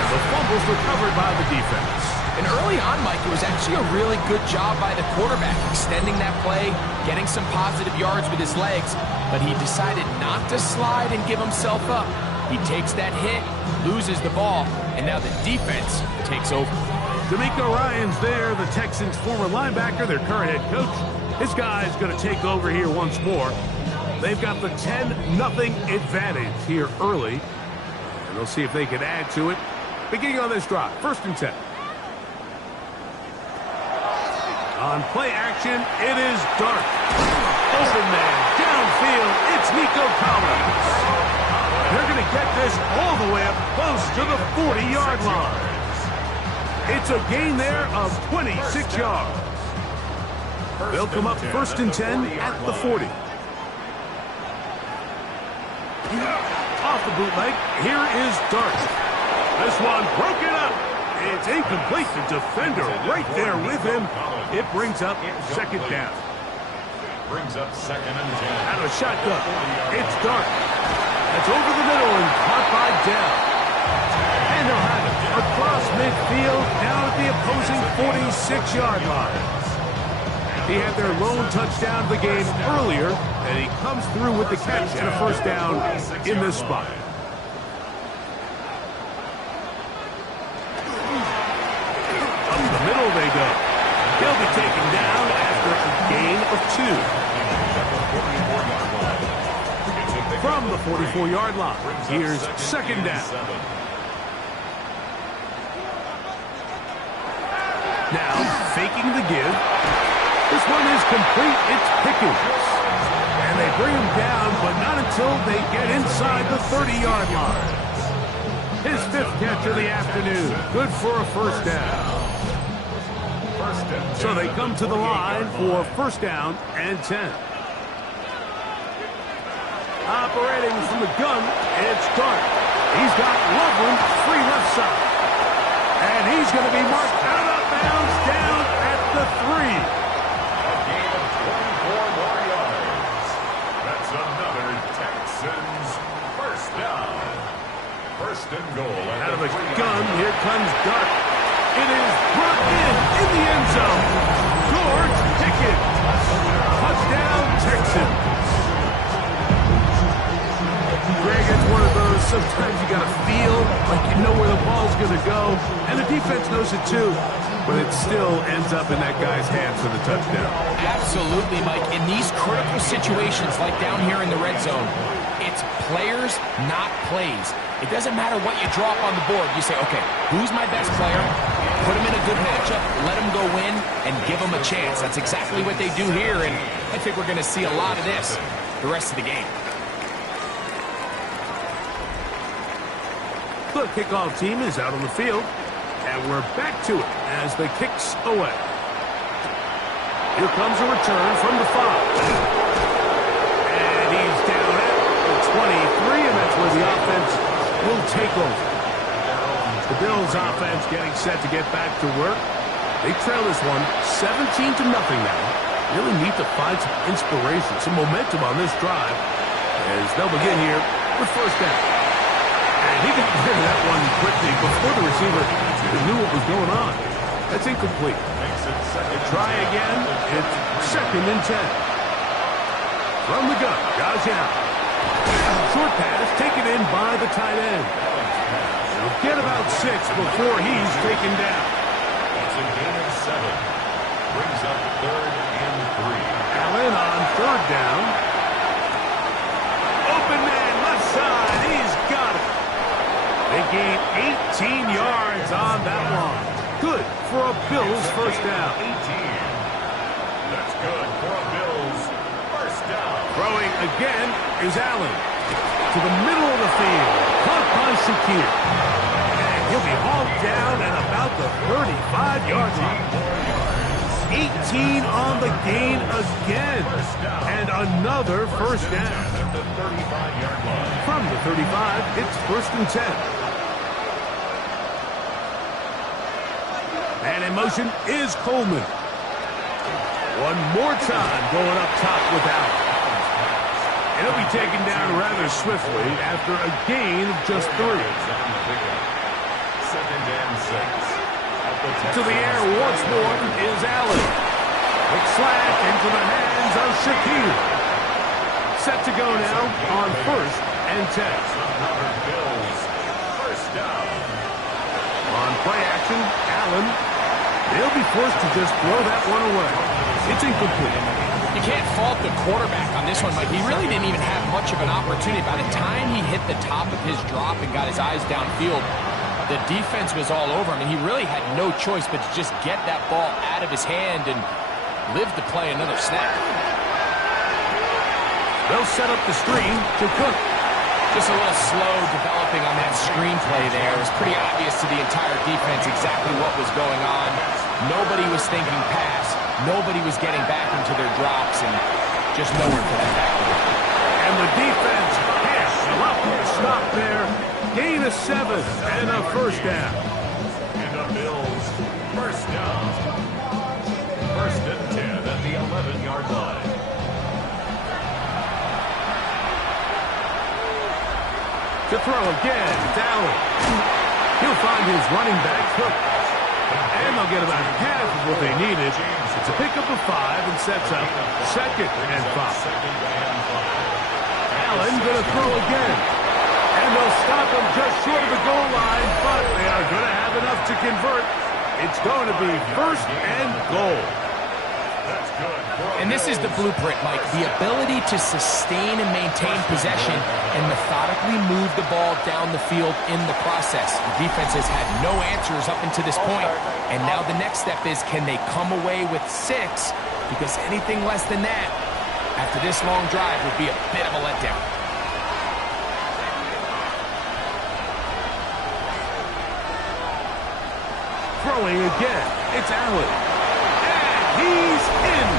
The fumble's recovered by the defense. And early on, Mike, it was actually a really good job by the quarterback, extending that play, getting some positive yards with his legs, but he decided not to slide and give himself up. He takes that hit, loses the ball, and now the defense takes over. D'Amico Ryans there, the Texans' former linebacker, their current head coach. His guy's going to take over here once more. They've got the 10-0 advantage here early, and they'll see if they can add to it. Beginning on this drive, 1st and 10. On play action, it is Dart. Open man, downfield, it's Nico Collins. They're going to get this all the way up close to the 40-yard line. It's a gain there of 26 yards. They'll come up 1st and 10 at the 40. Off the bootleg, here is Dart. This one broken up. It's incomplete. The defender right there with him. It brings up 2nd down. Brings up 2nd and 10. Out of shotgun, it's Dart. That's over the middle and caught by Dell. And they'll have it across midfield down at the opposing 46-yard line. He had their lone touchdown of the game earlier, and he comes through with the catch and a 1st down in this spot. Up the middle they go. He'll be taken down after a gain of 2. From the 44-yard line, here's 2nd down. Now, faking the give. This one is complete. It's Pickens. And they bring him down, but not until they get inside the 30-yard line. His 5th catch of the afternoon. Good for a 1st down. So they come to the line for 1st down and 10. Operating from the gun, it's Dart. He's got Loveland free left side. And he's going to be marked out of bounds down at the 3. A gain of 24 more yards. That's another Texans 1st down. 1st and goal. Out of the gun, here comes Dart. It is brought in the end zone. George Pickens. Touchdown, Texans. sometimes you got to feel like you know where the ball's going to go, and the defense knows it too. But it still ends up in that guy's hands for the touchdown. Absolutely, Mike. In these critical situations, like down here in the red zone, it's players, not plays. It doesn't matter what you drop on the board. You say, okay, who's my best player? Put him in a good matchup, let him go in, and give him a chance. That's exactly what they do here, and I think we're going to see a lot of this the rest of the game. The kickoff team is out on the field, and we're back to it as the kicks away. Here comes a return from the 5. And he's down at the 23, and that's where the offense will take over. The Bills offense getting set to get back to work. They trail this one 17-0 now. Really need to find some inspiration, some momentum on this drive as they'll begin here with first down. And he got rid of that one quickly before the receiver knew what was going on. That's incomplete. Try again. It's 2nd and 10. From the gun, Gazian. Short pass taken in by the tight end. He'll get about 6 before he's taken down. It's a gain of 7. Brings up 3rd and 3. Allen on 3rd down. Open man, left side. He's got it. They gain 18 yards on that one. Good for a Bills first down. 18. That's good for a Bills first down. Throwing again is Allen. To the middle of the field. Caught by Shakir. And he'll be hauled down at about the 35-yard line. 18 on the gain again. And another first down. At the 35-yard line. From the 35, it's 1st and 10. And in motion is Coleman. One more time going up top with Allen. And he'll be taken down rather swiftly after a gain of just 3. 2nd and 6. To the air once more is Allen. Quick slant into the hands of Shakir. Set to go now on 1st and 10. Bills first down. On play action, Allen. They'll be forced to just throw that one away. It's incomplete. You can't fault the quarterback on this one, Mike. He really didn't even have much of an opportunity. By the time he hit the top of his drop and got his eyes downfield, the defense was all over him, and he really had no choice but to just get that ball out of his hand and live to play another snap. They'll set up the screen to Cook. Just a little slow developing on that screenplay there. It was pretty obvious to the entire defense exactly what was going on. Nobody was thinking pass. Nobody was getting back into their drops, and just nowhere for that back. And the defense can't stop there. Gain of 7 and a first down. And the Bills first down. 1st and 10 at the 11-yard line. To throw again, it's Allen. He'll find his running back, Cook. And they'll get about half of what they needed. It's a pickup of 5 and sets up 2nd and 5. Allen going to throw again. And they'll stop him just short of the goal line, but they are going to have enough to convert. It's going to be 1st and goal. And this is the blueprint, Mike. The ability to sustain and maintain possession and methodically move the ball down the field in the process. The defense has had no answers up until this point, and now the next step is, can they come away with 6? Because anything less than that, after this long drive, would be a bit of a letdown. Throwing again, it's Allen. And he's in.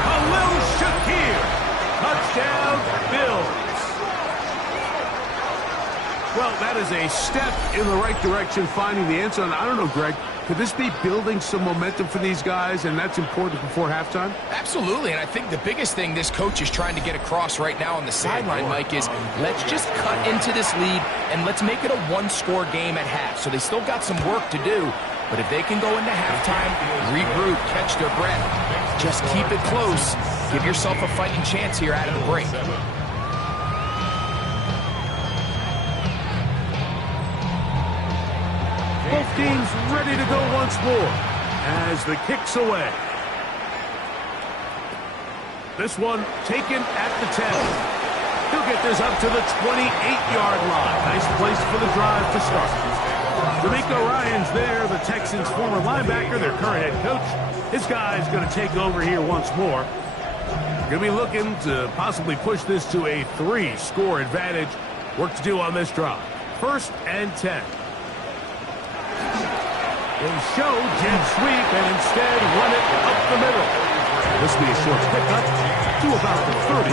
Khalil Shakir. Touchdown, Bills. Well, that is a step in the right direction, finding the end zone. I don't know, Greg, could this be building some momentum for these guys, and that's important before halftime? Absolutely, and I think the biggest thing this coach is trying to get across right now on the sideline, Mike, is let's just cut into this lead, and let's make it a one-score game at half. So they still got some work to do, but if they can go into halftime, regroup, catch their breath, just keep it close, give yourself a fighting chance here out of the break. team's ready to go once more as the kick's away. This one taken at the 10. He'll get this up to the 28-yard line. Nice place for the drive to start. D'Amico Ryans there, the Texans' former linebacker, their current head coach. His guy's going to take over here once more. Going to be looking to possibly push this to a 3-score advantage. Work to do on this drive. 1st and 10. They show jet sweep and instead run it up the middle. This will be a short pickup to about the 30.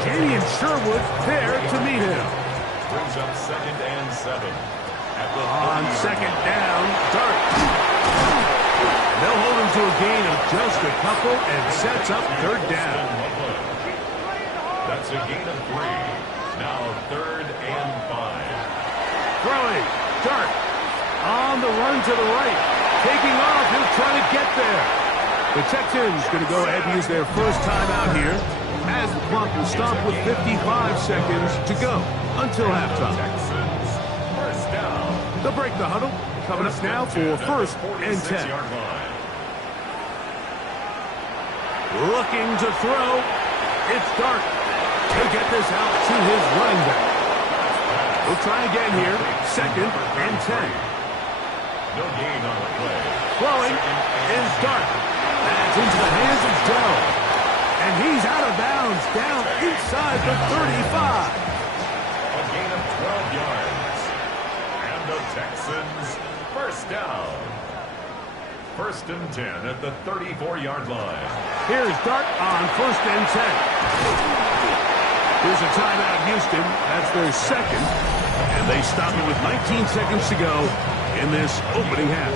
Kenny and Sherwood there to meet him. Brings up 2nd and 7. On 2nd down, Dart. They'll hold him to a gain of just a couple and sets up 3rd down. That's a gain of 3. Now 3rd and 5. Throwing, Dart. On the run to the right. Taking off, he'll try to get there. The Texans going to go ahead and use their first timeout here as the clock will stop with 55 seconds to go until halftime. Texans, first down. They'll break the huddle. Coming up now for 1st and 10. Looking to throw. It's Dart. He'll get this out to his running back. We'll try again here. 2nd and 10. No gain on the play. Throwing is Dart. That's into the hands of Dell. And he's out of bounds, down inside the 35. A gain of 12 yards. And the Texans, first down. 1st and 10 at the 34-yard line. Here's Dart on 1st and 10. Here's a timeout, Houston. That's their 2nd. And they stop it with 19 seconds to go in this opening half.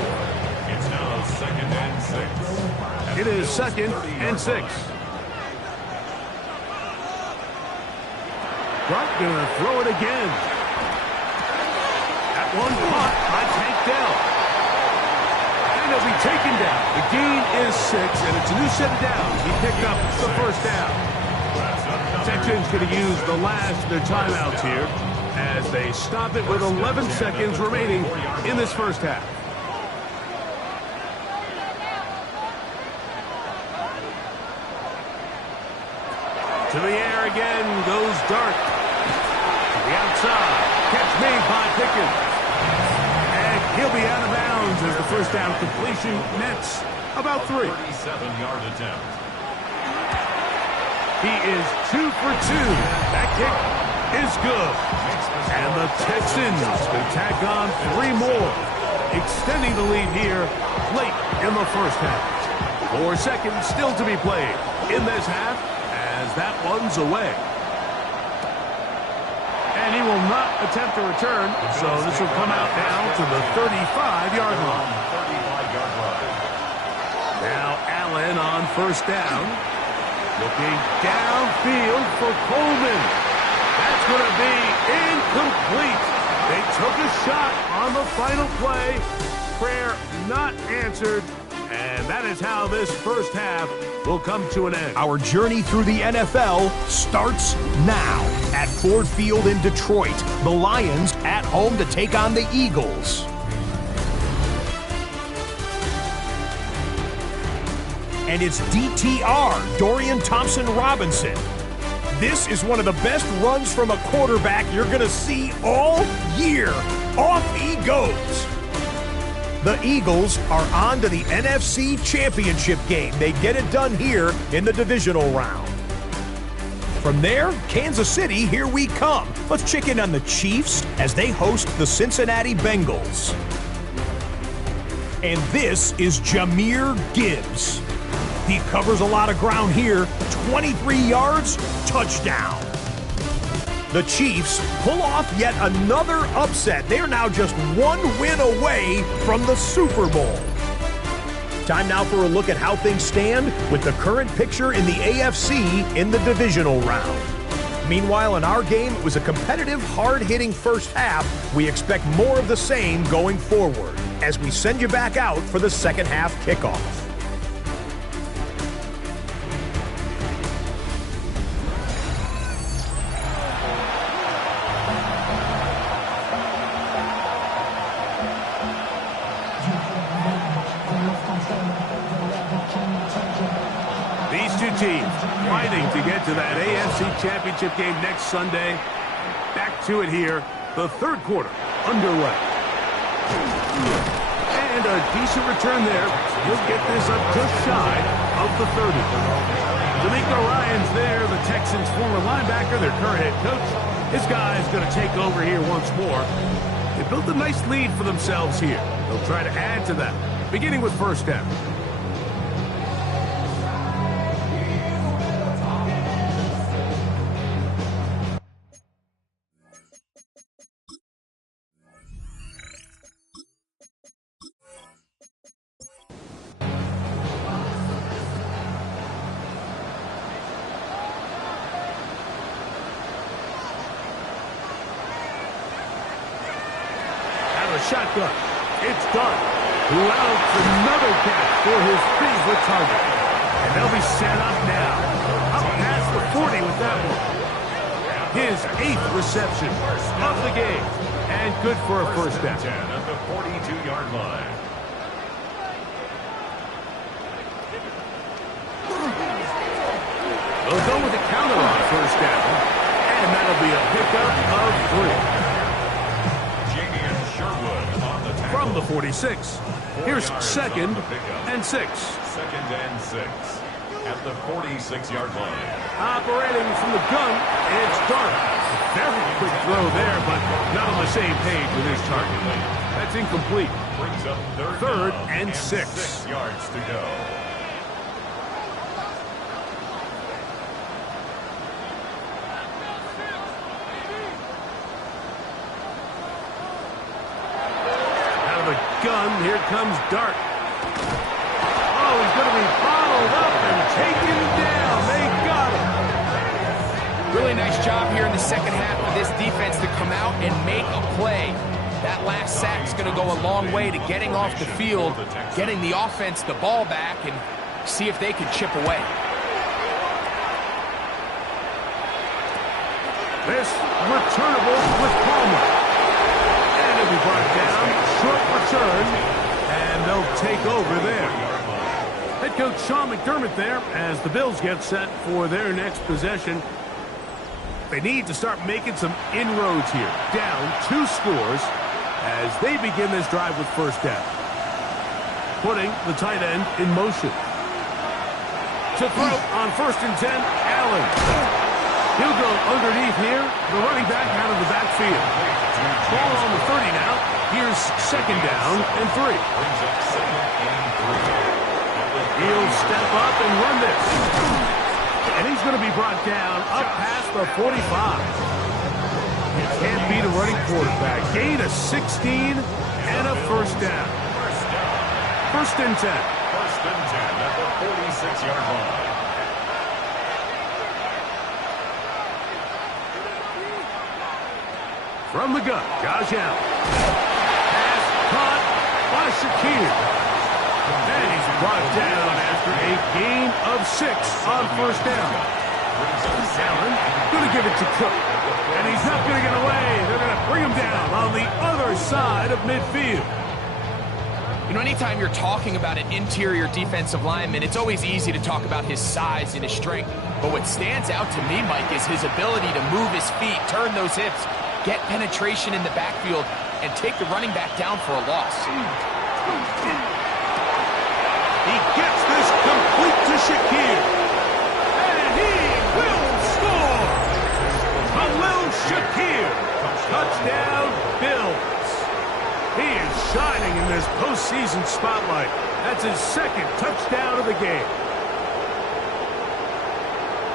It's now 2nd and 6. It is 2nd and 6. Dart gonna throw it again. That one caught by Tank Dell. And he'll be taken down. The gain is 6, and it's a new set of downs. He picked up the 1st down. Texans gonna use the last of their timeouts here as they stop it with 11 seconds remaining in this first half. To the air again goes Dart. To the outside. Catch made by Pickens. And he'll be out of bounds as the first down completion nets about 3. 37-yard attempt. He is 2 for 2. That kick is good. And the Texans will tack on 3 more, extending the lead here late in the first half. 4 seconds still to be played in this half as that one's away. And he will not attempt to return, so this will come out now to the 35-yard line. Now Allen on 1st down. Looking downfield for Coleman. That's going to be incomplete. They took a shot on the final play. Prayer not answered. And that is how this first half will come to an end. Our journey through the NFL starts now at Ford Field in Detroit. The Lions at home to take on the Eagles. And it's DTR, Dorian Thompson-Robinson. This is one of the best runs from a quarterback you're going to see all year. Off he goes. The Eagles are on to the NFC Championship game. They get it done here in the divisional round. From there, Kansas City, here we come. Let's check in on the Chiefs as they host the Cincinnati Bengals. And this is Jahmyr Gibbs. He covers a lot of ground here. 23 yards, touchdown. The Chiefs pull off yet another upset. They're now just 1 win away from the Super Bowl. Time now for a look at how things stand with the current picture in the AFC in the divisional round. Meanwhile, in our game, it was a competitive, hard-hitting first half. We expect more of the same going forward as we send you back out for the second half kickoff. exciting to get to that AFC Championship game next Sunday. Back to it here. The third quarter underway. And a decent return there. He'll get this up just shy of the 30. D'Amico Ryan's there, the Texans' former linebacker, their current head coach. This guy's going to take over here once more. They built a nice lead for themselves here. They'll try to add to that, beginning with first down. Shotgun. It's Dart, who outs another catch for his favorite target. And they'll be set up now. Up past the 40 with that one. His 8th reception of the game. And good for a first down. 10 at the 42-yard line. They'll go with a counter on first down. And that'll be a pickup of 3. From the 46. Here's second and 6. Second and 6 at the 46-yard line. Operating from the gun, it's Dart. Very quick throw there, but not on the same page with his target. That's incomplete. Brings up third and 6. 6 yards to go. Gun, here comes Dart. Oh, he's going to be bottled up and taken down. They got him. Really nice job here in the second half of this defense to come out and make a play. That last sack is going to go a long way to getting off the field, getting the offense the ball back, and see if they can chip away. This returnable with Palmer. And it'll be brought down. Short return, and they'll take over there. Head coach Sean McDermott there as the Bills get set for their next possession. They need to start making some inroads here. Down 2 scores as they begin this drive with first down. Putting the tight end in motion. To throw on first and 10, Allen. He'll go underneath here. The running back out of the backfield. Ball on the 30 now. Here's second down and 3. He'll step up and run this. And he's going to be brought down up past the 45. You can't beat a running quarterback. Gain of 16 and a first down. First and 10. First and 10 at the 46-yard line. From the gun, Josh Allen. Pass caught by Shakir. And he's brought down after a gain of 6 on first down. Allen going to give it to Cook. And he's not going to get away. They're going to bring him down on the other side of midfield. You know, anytime you're talking about an interior defensive lineman, it's always easy to talk about his size and his strength. But what stands out to me, Mike, is his ability to move his feet, turn those hips, get penetration in the backfield, and take the running back down for a loss. He gets this complete to Shakir. And he will score! Khalil Shakir. Touchdown, Bills. He is shining in this postseason spotlight. That's his second touchdown of the game.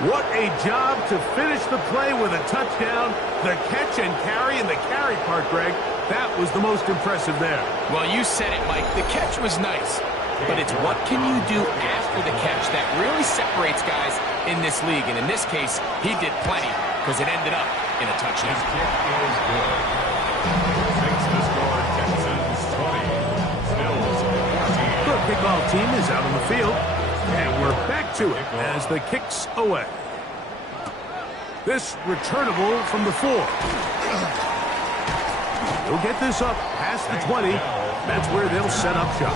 What a job to finish the play with a touchdown. The catch and carry, and the carry part, Greg, that was the most impressive there. Well, you said it, Mike. The catch was nice, but it's what can you do after the catch that really separates guys in this league. And in this case, he did plenty because it ended up in a touchdown. His kick is good. Makes the score Texans 20. Bills 14. The kickoff team is out on the field. And we're back to it as the kick's away. This returnable from the 4. He'll get this up past the 20. That's where they'll set up shop.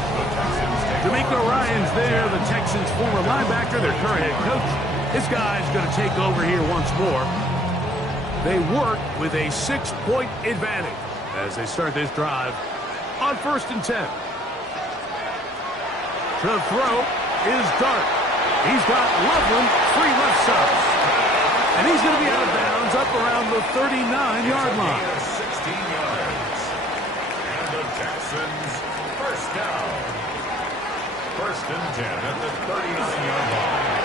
D'Amico Ryan's there, the Texans' former linebacker, their current head coach. This guy's going to take over here once more. They work with a 6-point advantage as they start this drive on 1st and 10. To throw is Dart. He's got Loveland free left side. And he's going to be out of bounds up around the 39-yard line. 16 yards. And the Texans first down. 1st and 10 at the 39-yard line.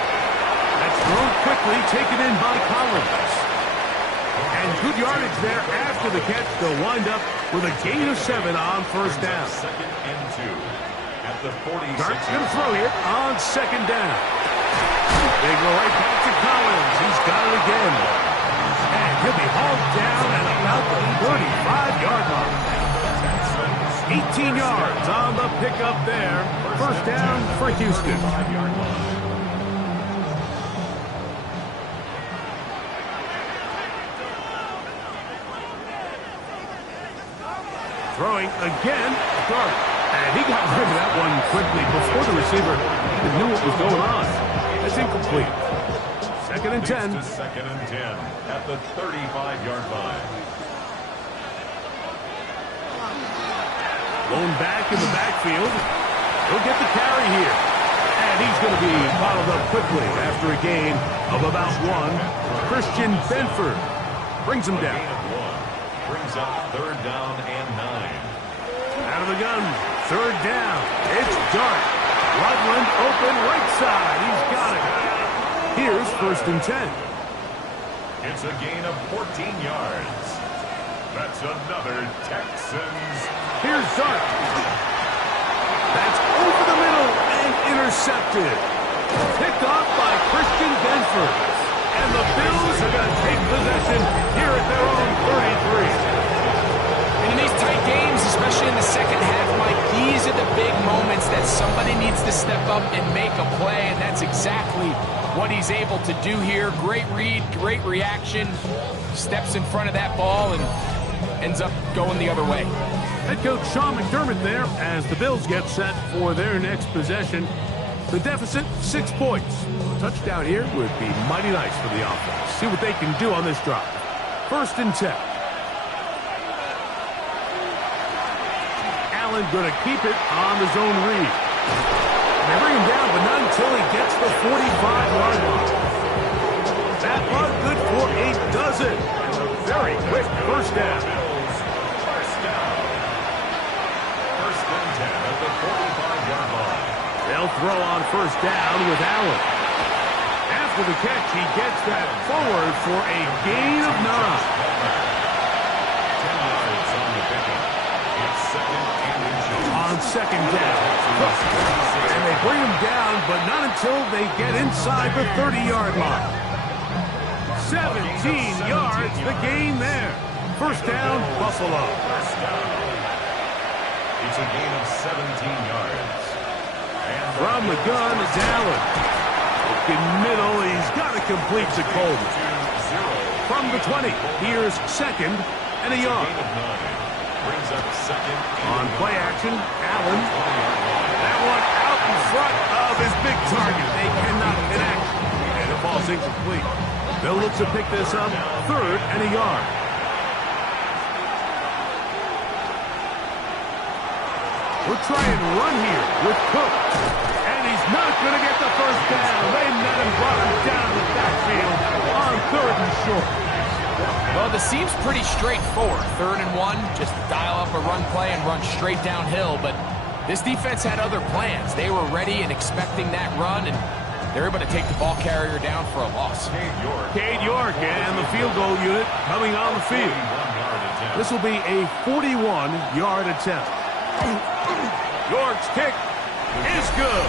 That's thrown quickly, taken in by Collins. And good yardage there after the catch. They'll wind up with a gain of 7 on 1st down. 2nd and 2 at the 46. Dart's going to throw here on 2nd down. They go right back to Collins. He's got it again. And he'll be hauled down at about the 35-yard line. 18 yards on the pickup there. 1st down for Houston. Throwing again, Dart. And he got rid of that one quickly before the receiver knew what was going on. That's incomplete. 2nd and 10. 2nd and 10 at the 35-yard line. Going back in the backfield. He'll get the carry here. And he's going to be followed up quickly after a gain of about 1. Christian Benford brings him down. Brings up 3rd down and 9. Out of the gun, 3rd down. It's Dart. Loveland open right side. He's got it. Here's 1st and 10. It's a gain of 14 yards. That's another Texans. Here's Dart. That's over the middle and intercepted. Picked off by Christian Benford. And the Bills are going to take possession here at their own 33. And in these tight games, especially in the second half, Mike, these are the big moments that somebody needs to step up and make a play, and that's exactly what he's able to do here. Great read, great reaction, steps in front of that ball and ends up going the other way. Head coach Sean McDermott there as the Bills get set for their next possession. The deficit, 6 points. A touchdown here would be mighty nice for the offense. See what they can do on this drive. 1st and 10. Allen going to keep it on the zone read. They bring him down, but not until he gets the 45-yard line. That run good for a dozen. And a very quick 1st down. 1st down. 1st and 10 at the 45-yard line. They'll throw on 1st down with Allen. After the catch, he gets that forward for a gain of 9. 10 yards on the pickup. It's 2nd and inches. On 2nd down. And they bring him down, but not until they get inside the 30-yard line. 17 yards, the gain there. 1st down, Buffalo. 1st down. It's a gain of 17 yards. From the gun, it's Allen. In middle, he's got to complete to Coleman. From the 20, here's 2nd and a yard. Brings up 2nd. On play action, Allen. That one out in front of his big target. They cannot connect. And the ball's incomplete. They'll look to pick this up, 3rd and a yard. We'll try and run here with Cook. And he's not going to get the 1st down. They met him, brought him down the backfield on 3rd and short. Well, this seems pretty straightforward. 3rd and 1, just dial up a run play and run straight downhill. But this defense had other plans. They were ready and expecting that run, and they're able to take the ball carrier down for a loss. Cade York and the field goal unit coming on the field. This will be a 41-yard attempt. York's kick is good.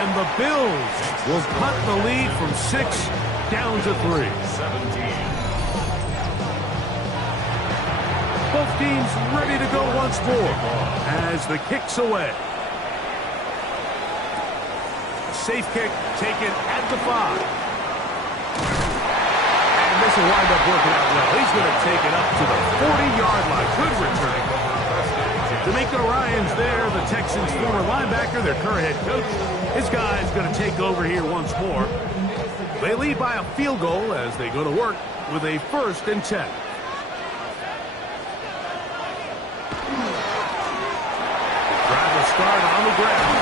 And the Bills will cut the lead from 6 down to 3. 17. Both teams ready to go once more as the kick's away. A safe kick taken at the 5. And this will wind up working out well. He's going to take it up to the 40-yard line. Good return. D'Amico Ryans there, the Texans' former linebacker, their current head coach. His guy's going to take over here once more. They lead by a field goal as they go to work with a 1st and 10. Trying to start on the ground.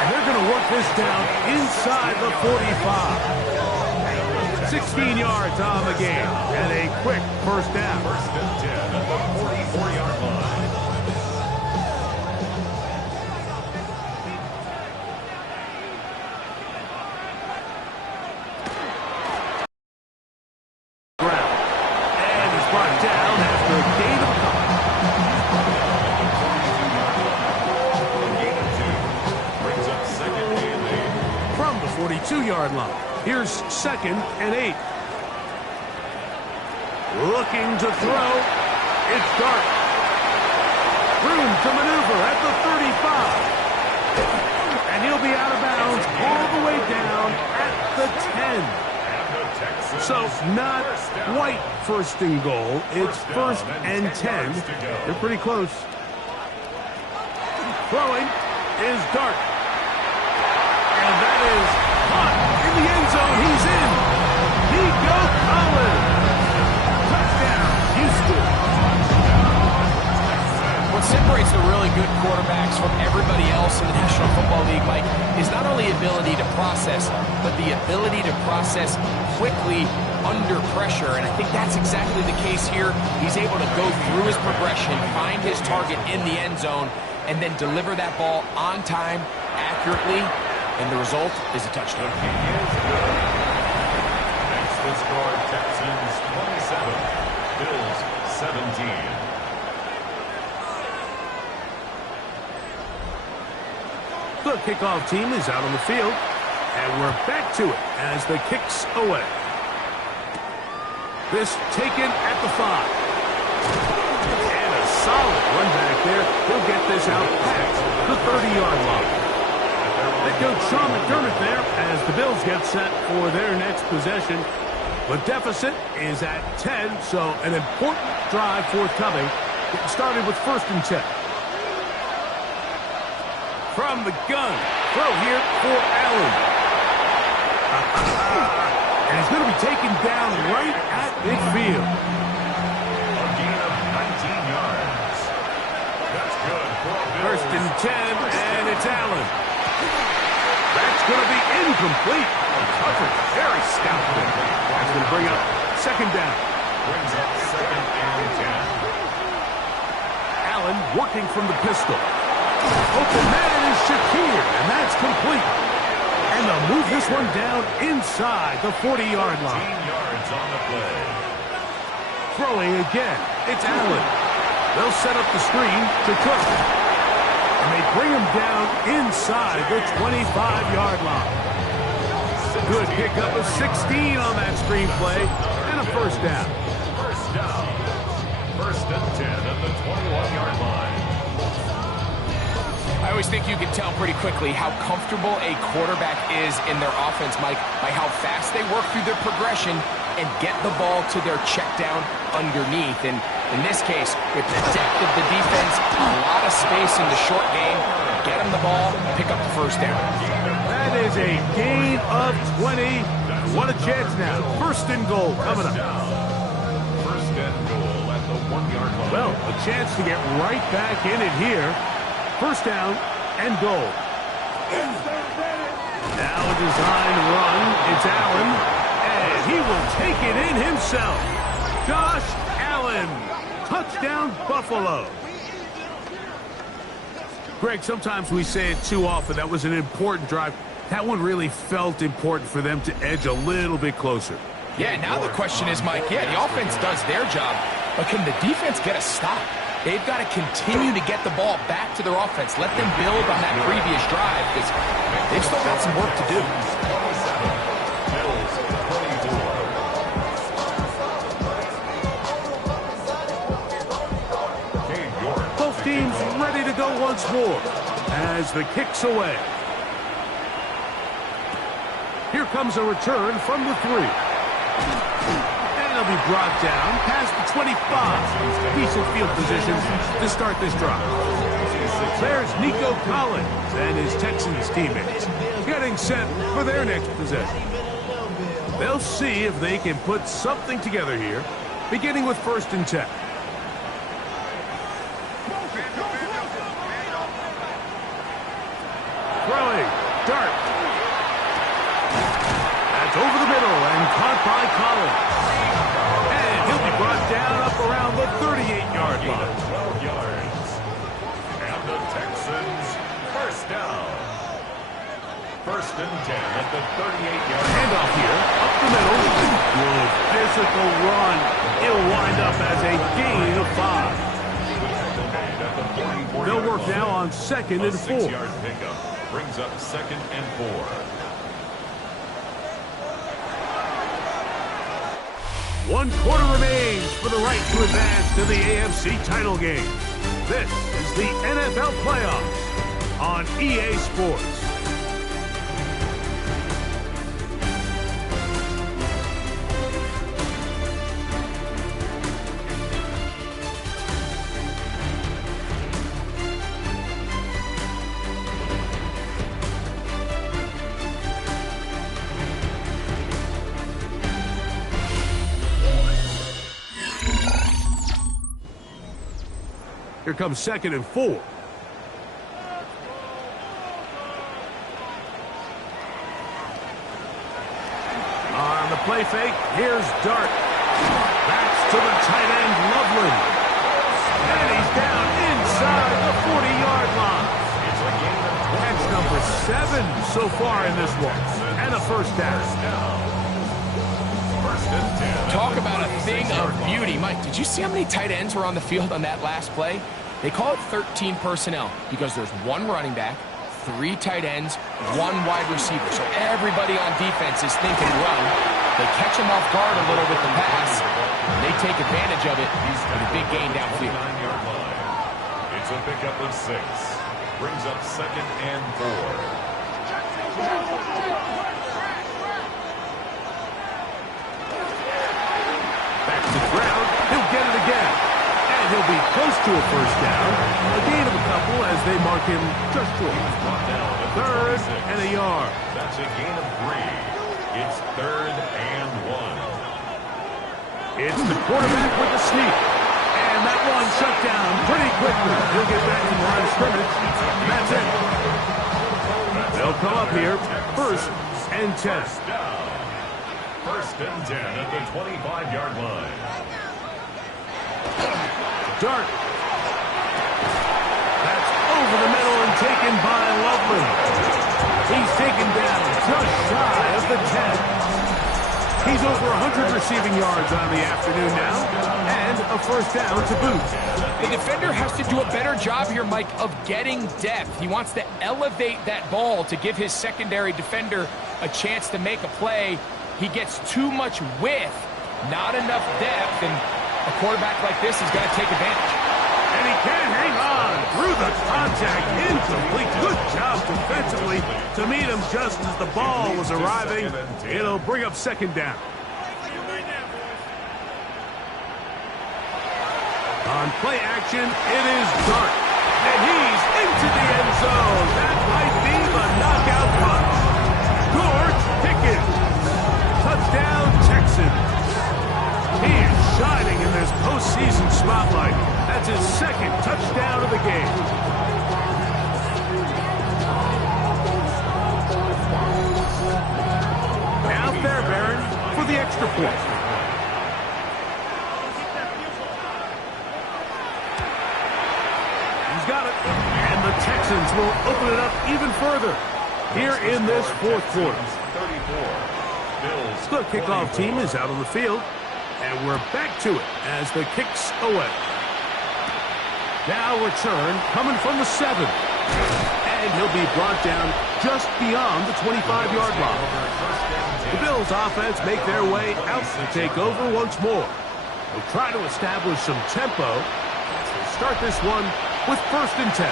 And they're going to work this down inside the 45. 16 yards on the game and a quick 1st down. 1st and 10 at the 44-yard line. And he's brought down after a gain of a couple. Gain of 2 brings up 2nd and 8. From the 42-yard line, here's 2nd and 8. Looking to throw. It's Dark. Room to maneuver at the 35. And he'll be out of bounds all the way down at the 10. So not quite 1st and goal. It's 1st and 10. They're pretty close. Throwing is Dark. And that is caught in the end zone. He's in. Nico Collins. Touchdown, Houston. What separates the really good quarterbacks from everybody else in the National Football League, Mike, is not only ability to process, but the ability to process quickly under pressure. And I think that's exactly the case here. He's able to go through his progression, find his target in the end zone, and then deliver that ball on time, accurately, and the result is a touchdown. Next the score, Texans 27, Bills 17. The kickoff team is out on the field, and we're back to it as the kick's away. This taken at the 5. And a solid run back there. He'll get this out past the 30-yard line. Head coach Sean McDermott there as the Bills get set for their next possession. The deficit is at 10, so an important drive forthcoming. It started with 1st and 10. From the gun, throw here for Allen. And he's going to be taken down right at midfield. A gain of 19 yards. That's good for Bills. 1st and 10, and it's Allen. That's going to be incomplete. Coverage, very stout there. That's going to bring up 2nd down. Brings up 2nd and 10. Allen working from the pistol. Open man is Shakir, and that's complete. And they'll move this one down inside the 40-yard line. 15 yards on the play. Throwing again, it's Allen. They'll set up the screen to Cook. And they bring him down inside the 25-yard line. Good pickup of 16 on that screen play, and a 1st down. 1st down. 1st and 10 at the 21-yard line. I always think you can tell pretty quickly how comfortable a quarterback is in their offense, Mike, by how fast they work through their progression and get the ball to their check down underneath. And in this case, with the depth of the defense, a lot of space in the short game, get them the ball, pick up the 1st down. That is a gain of 20. What a chance now. 1st and goal coming up. 1st and goal at the 1-yard line. Well, a chance to get right back in it here. 1st down and goal. Now a design run. It's Allen. And he will take it in himself. Josh Allen. Touchdown, Buffalo. Greg, sometimes we say it too often. That was an important drive. That one really felt important for them to edge a little bit closer. Yeah, now the question is, Mike, the offense does their job, but can the defense get a stop? They've got to continue to get the ball back to their offense. Let them build on that previous drive because they've still got some work to do. Both teams ready to go once more as the kick's away. Here comes a return from the 3. They'll be brought down past the 25. Decent field position to start this drive. There's Nico Collins and his Texans teammates getting set for their next possession. They'll see if they can put something together here, beginning with 1st and 10. Throwing, Dart. That's over the middle and caught by Collins. And he'll be brought down up around the 38-yard line. 12 yards. And the Texans, 1st down. 1st and 10 at the 38-yard line. Handoff here, up the middle. Good physical run. It'll wind up as a gain of 5. They'll work now on 2nd and 4. 6-yard pickup brings up 2nd and 4. One quarter remains for the right to advance to the AFC title game. This is the NFL playoffs on EA Sports. Here comes 2nd and 4. On the play fake, here's Dart. Backs to the tight end, Loveland. And he's down inside the 40-yard line. That's number 7 so far in this one. And a 1st down. Talk about a thing of beauty. Mike, did you see how many tight ends were on the field on that last play? They call it 13 personnel because there's 1 running back, 3 tight ends, 1 wide receiver. So everybody on defense is thinking run. They catch him off guard a little with the pass. They take advantage of it with a big gain downfield. It's a pickup of 6. Brings up 2nd and 4. Back to the ground. He'll get it again. And he'll be close to a 1st down. A gain of a couple as they mark him just short. 3rd and a yard. That's a gain of 3. It's 3rd and 1. It's the quarterback with the sneak. And that one shut down pretty quickly. He'll get back to the line of scrimmage. And that's it. They'll come up here. 1st and 10. 1st and 10 at the 25-yard line. Dart. That's over the middle and taken by Loveland. He's taken down just shy of the 10. He's over 100 receiving yards on the afternoon now, and a 1st down to boot. The defender has to do a better job here, Mike, of getting depth. He wants to elevate that ball to give his secondary defender a chance to make a play. He gets too much width, not enough depth, and a quarterback like this is going to take advantage. And he can't hang on through the contact, incomplete. Good job defensively to meet him just as the ball was arriving. It'll bring up 2nd down. On play action, it is Dart. And he's into the end zone. That might be the knockout punch. George Pickens. Touchdown, Texans. He is shining in this postseason spotlight. That's his 2nd touchdown of the game. Now Fairbairn for the extra point. He's got it. And the Texans will open it up even further here in this 4th quarter. 34. The kickoff team is out on the field, and we're back to it as the kick's away. Now return coming from the 7. And he'll be brought down just beyond the 25-yard line. The Bills offense make their way out to take over once more. They'll try to establish some tempo as they start this one with 1st and 10.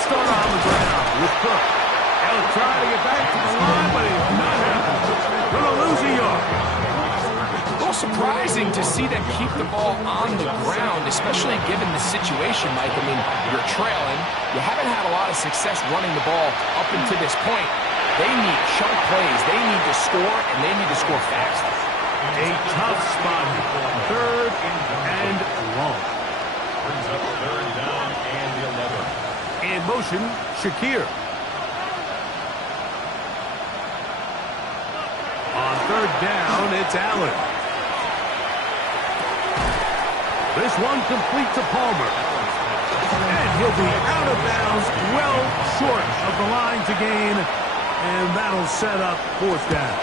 Start on the ground with Cook. He'll try to get back to the line, but he's not happening. Going to lose a yard. A little surprising amazing to see them keep the ball on the ground, especially given the situation, Mike. I mean, you're trailing. You haven't had a lot of success running the ball up until this point. They need chunk plays. They need to score, and they need to score fast. A tough spot. 3rd and long. Brings up 3rd down and 11. In motion, Shakir. On 3rd down, it's Allen. This one complete to Palmer. And he'll be out of bounds, well short of the line to gain. And that'll set up 4th down.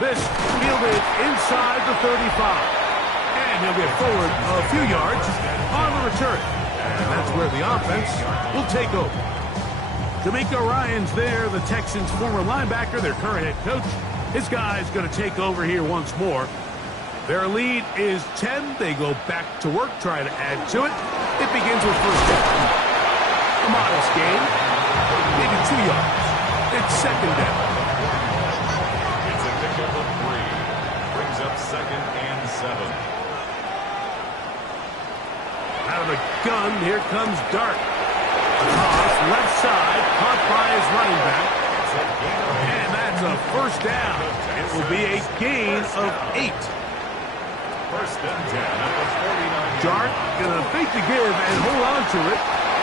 This fielded inside the 35. And he'll get forward a few yards on the return. And that's where the offense will take over. D'Amico Ryan's there, the Texans' former linebacker, their current head coach. His guy's going to take over here once more. Their lead is 10. They go back to work, try to add to it. It begins with 1st down. A modest gain, maybe 2 yards. It's 2nd down. It's a pickup of 3. Brings up 2nd and 7. Out of the gun, here comes Dart. Across, left side, caught by his running back. And that's a 1st down. It will be a gain of 8. 1st and 10 at the 49. Dart gonna fake the give and hold on to it.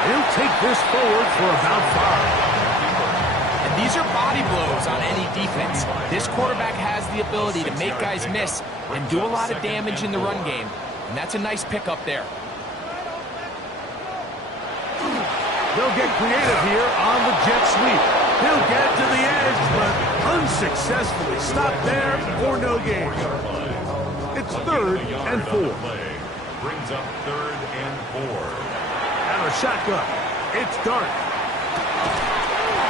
He'll take this forward for about 5. And these are body blows on any defense. This quarterback has the ability to make guys miss and do a lot of damage in the run game. And that's a nice pickup there. They'll get creative here on the jet sweep. He'll get to the edge, but unsuccessfully stopped there for no gain. It's 3rd and 4. Brings up 3rd and 4. Out of shotgun. It's Dart.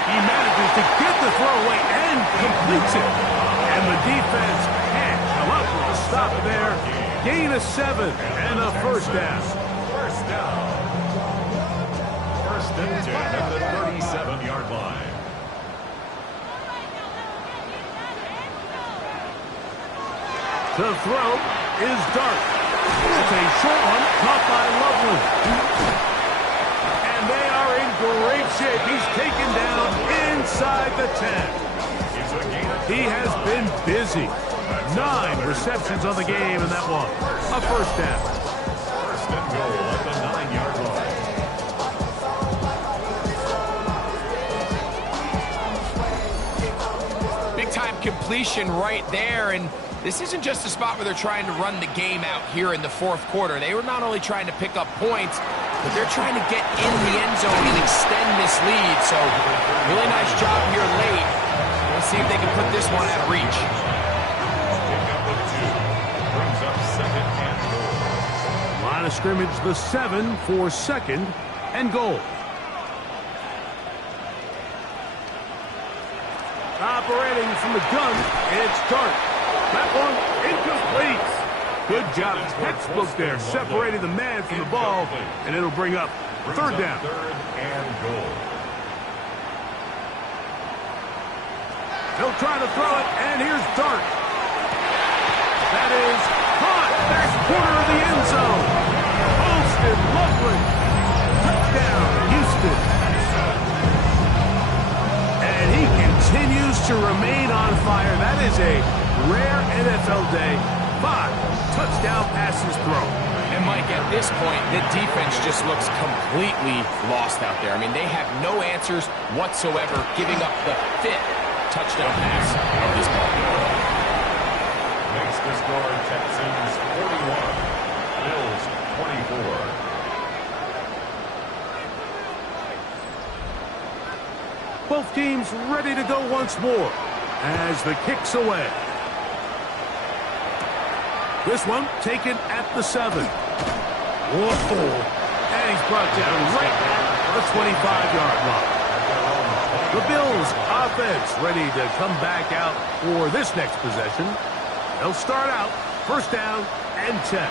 He manages to get the throw away and completes it. And the defense can't come up with a stop there. Gain of 7 and a 1st down. 1st down. 1st and 10 at the 37-yard line. The throw is Dart. It's a short one caught by Loveland. And they are in great shape. He's taken down inside the 10. He has been busy. 9 receptions on the game in that one. A 1st down. 1st and goal at the 9-yard line. Big-time completion right there, and this isn't just a spot where they're trying to run the game out here in the 4th quarter. They were not only trying to pick up points, but they're trying to get in the end zone and extend this lead. So, really nice job here late. Let's see if they can put this one out of reach. Pickup of 2. Brings up 2nd and goal. Line of scrimmage, the 7 for 2nd and goal. Operating from the gun, it's Dart. That one incomplete. Good job, textbook there, separating the man from the ball, and it'll bring up 3rd down. 3rd and goal. He'll try to throw it, and here's Dart. That is caught, back corner of the end zone. Posted lovely. Touchdown, Houston. And he continues to remain on fire. That is a rare NFL day. 5 touchdown passes thrown. And Mike, at this point, the defense just looks completely lost out there. I mean, they have no answers whatsoever, giving up the 5th touchdown pass of this ball. Makes the score Texans 41, Bills 24. Both teams ready to go once more as the kick's away. This one taken at the 7. Whoa. And he's brought down right at the 25-yard line. The Bills offense ready to come back out for this next possession. They'll start out 1st down and 10.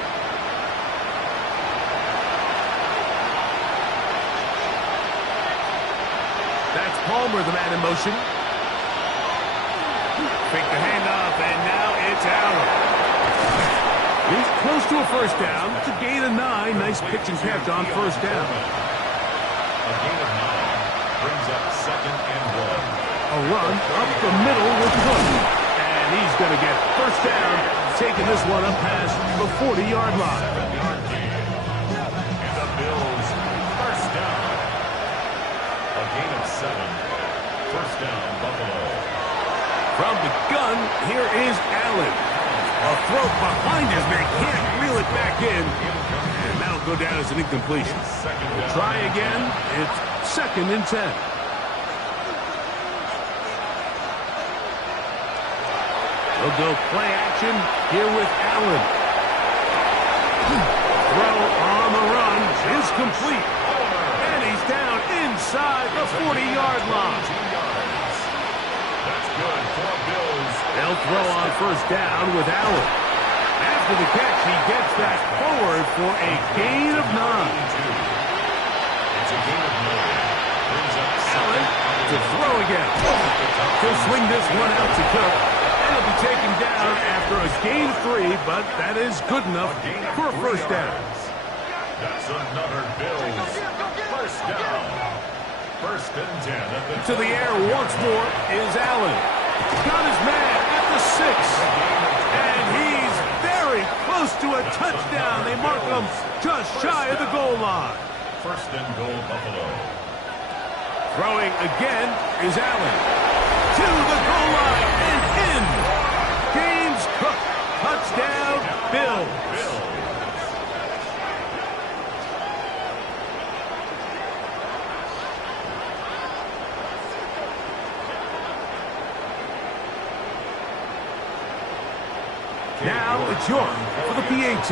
That's Palmer, the man in motion. fake the handoff, and now it's Allen. He's close to a first down. It's a gain of 9. Nice pitch and catch on first down. A gain of 9 brings up 2nd and 1. A run up the middle with Cook. And he's going to get first down, taking this one up past the 40-yard line. And the Bills, first down. A gain of 7. First down, Buffalo. From the gun, here is Allen. A throw behind his man, can't reel it back in. And that'll go down as an incompletion. We'll try again. It's 2nd and 10. They'll go play action here with Allen. Throw on the run is complete. And he's down inside the 40-yard line. That's good for Bills. They'll throw on first down with Allen. After the catch, he gets that forward for a gain of 9. It's a gain of 9. Brings up Allen to throw again. He'll swing this one out to Cook. And he'll be taken down after a gain of 3, but that is good enough for a first down. That's another Bills first down. First and 10 at the To the air once more is Allen. Got his man at the 6. And he's very close to a touchdown. They mark him just shy of the goal line. First and goal, Buffalo. Throwing again is Allen. To the goal line and in. James Cook. Touchdown, Bills. Now it's York for the PAT.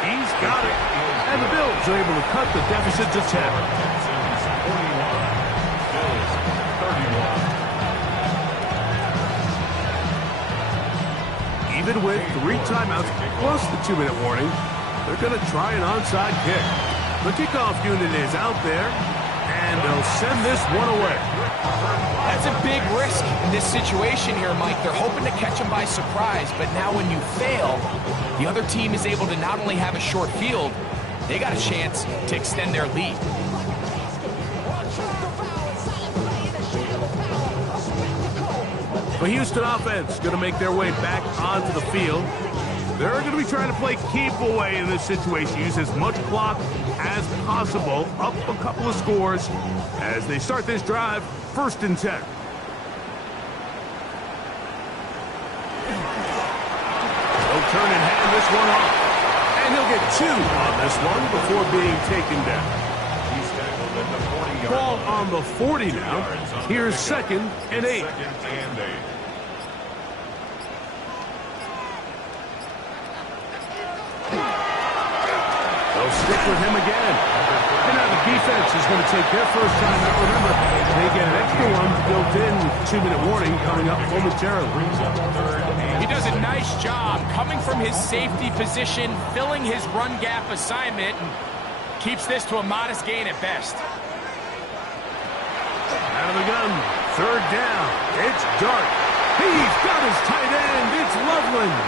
He's got it. And the Bills are able to cut the deficit to 10. Texans 41. Bills 31. Even with 3 timeouts plus the 2-minute warning, they're going to try an onside kick. The kickoff unit is out there, and they'll send this one away. That's a big risk in this situation here, Mike. They're hoping to catch him by surprise, but now when you fail, the other team is able to not only have a short field, they got a chance to extend their lead. The Houston offense going to make their way back onto the field. They're going to be trying to play keep away in this situation. Use as much clock as possible. Up a couple of scores as they start this drive. First and 10. They'll turn and hand this one off. And he'll get 2 on this one before being taken down. He's tackled at the 40-yard Ball line. on the 40 now. Here's 2nd and 8. 2nd and 8. They'll stick with him again. And now the defense is going to take their first time out. Remember, they get an extra one built in with 2-minute warning coming up momentarily. He does a nice job coming from his safety position, filling his run gap assignment, and keeps this to a modest gain at best. Out of the gun, 3rd down. It's Dart. He's got his tight end. It's Loveland.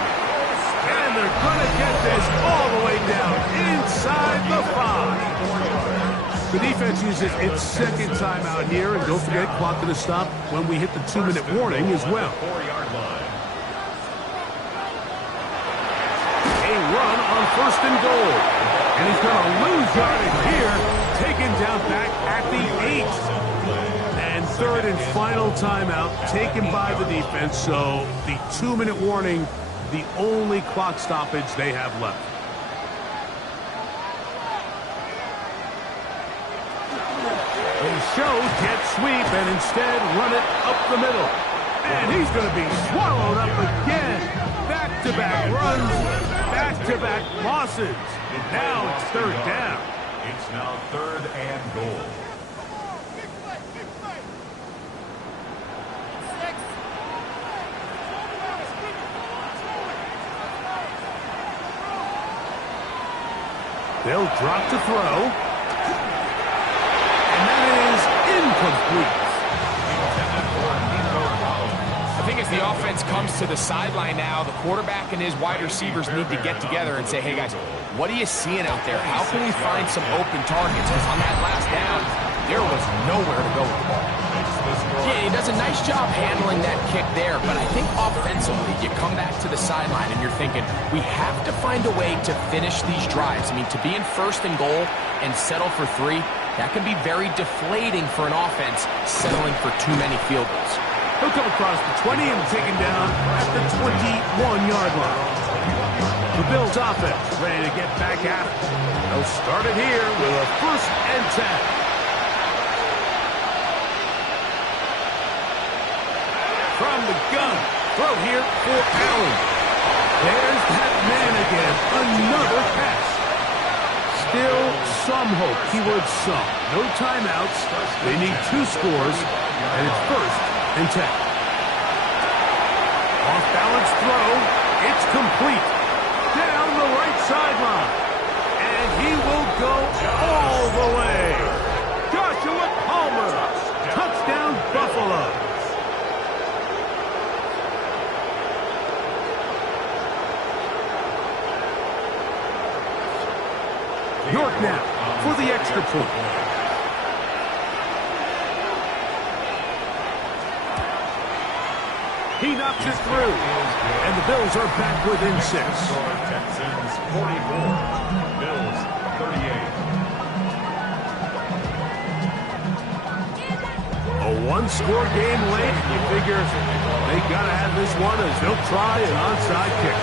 And they're going to get this all the way down inside the 5. The defense uses its 2nd timeout here. And don't forget, clock going to stop when we hit the 2-minute warning as well. 4-yard line. A run on 1st and goal. And he's going to lose yardage here. Taken down back at the 8. And 3rd and final timeout taken by the defense. So the 2-minute warning, the only clock stoppage they have left. They show jet sweep and instead run it up the middle. And he's going to be swallowed up again. Back-to-back runs, back-to-back losses. Now it's 3rd down. It's now 3rd and goal. They'll drop to throw. And that is incomplete. I think as the offense comes to the sideline now, the quarterback and his wide receivers need to get together and say, hey, guys, what are you seeing out there? How can we find some open targets? Because on that last down, there was nowhere to go with the ball. Yeah, he does a nice job handling that kick there, but I think offensively, you come back to the sideline and you're thinking, we have to find a way to finish these drives. I mean, to be in first and goal and settle for 3, that can be very deflating for an offense settling for too many field goals. He'll come across the 20 and taken down at the 21-yard line. The Bills offense ready to get back at it. They'll start it here with a 1st and 10. From the gun, throw here for Allen. There's that man again, another pass. Still some hope, keyword some. No timeouts, they need 2 scores, and it's 1st and 10. Off-balance throw. It's complete. Down the right sideline. And he will go all the way. Joshua Palmer. Touchdown, Buffalo. York now for the extra point. He knocks it through, and the Bills are back within 6. Texans 44, Bills 38. A one-score game late. You figure they got to have this one as they'll try an onside kick.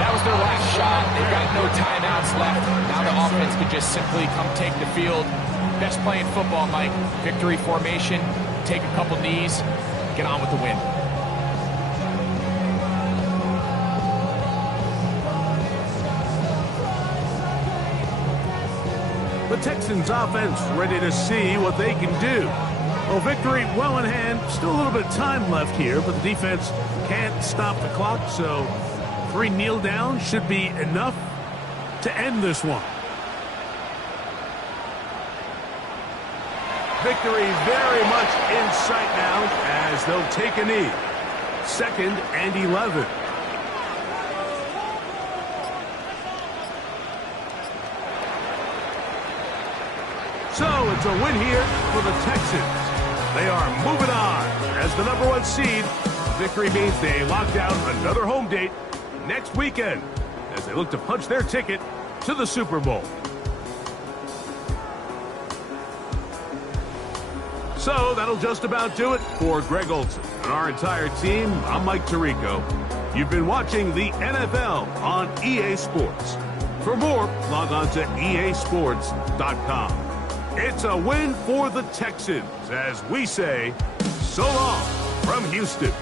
That was their last shot. They've got no timeouts left. Now the offense could just simply come take the field. Best play in football, Mike. Victory formation. Take a couple knees, get on with the win. The Texans offense ready to see what they can do. Well, victory well in hand. Still a little bit of time left here, but the defense can't stop the clock, so 3 kneel downs should be enough to end this one. Victory very much in sight now as they'll take a knee. 2nd and 11. So it's a win here for the Texans. They are moving on as the #1 seed. Victory means they lock down another home date next weekend as they look to punch their ticket to the Super Bowl. So that'll just about do it for Greg Olson and our entire team. I'm Mike Tirico. You've been watching the NFL on EA Sports. For more, log on to easports.com. It's a win for the Texans as we say, so long from Houston.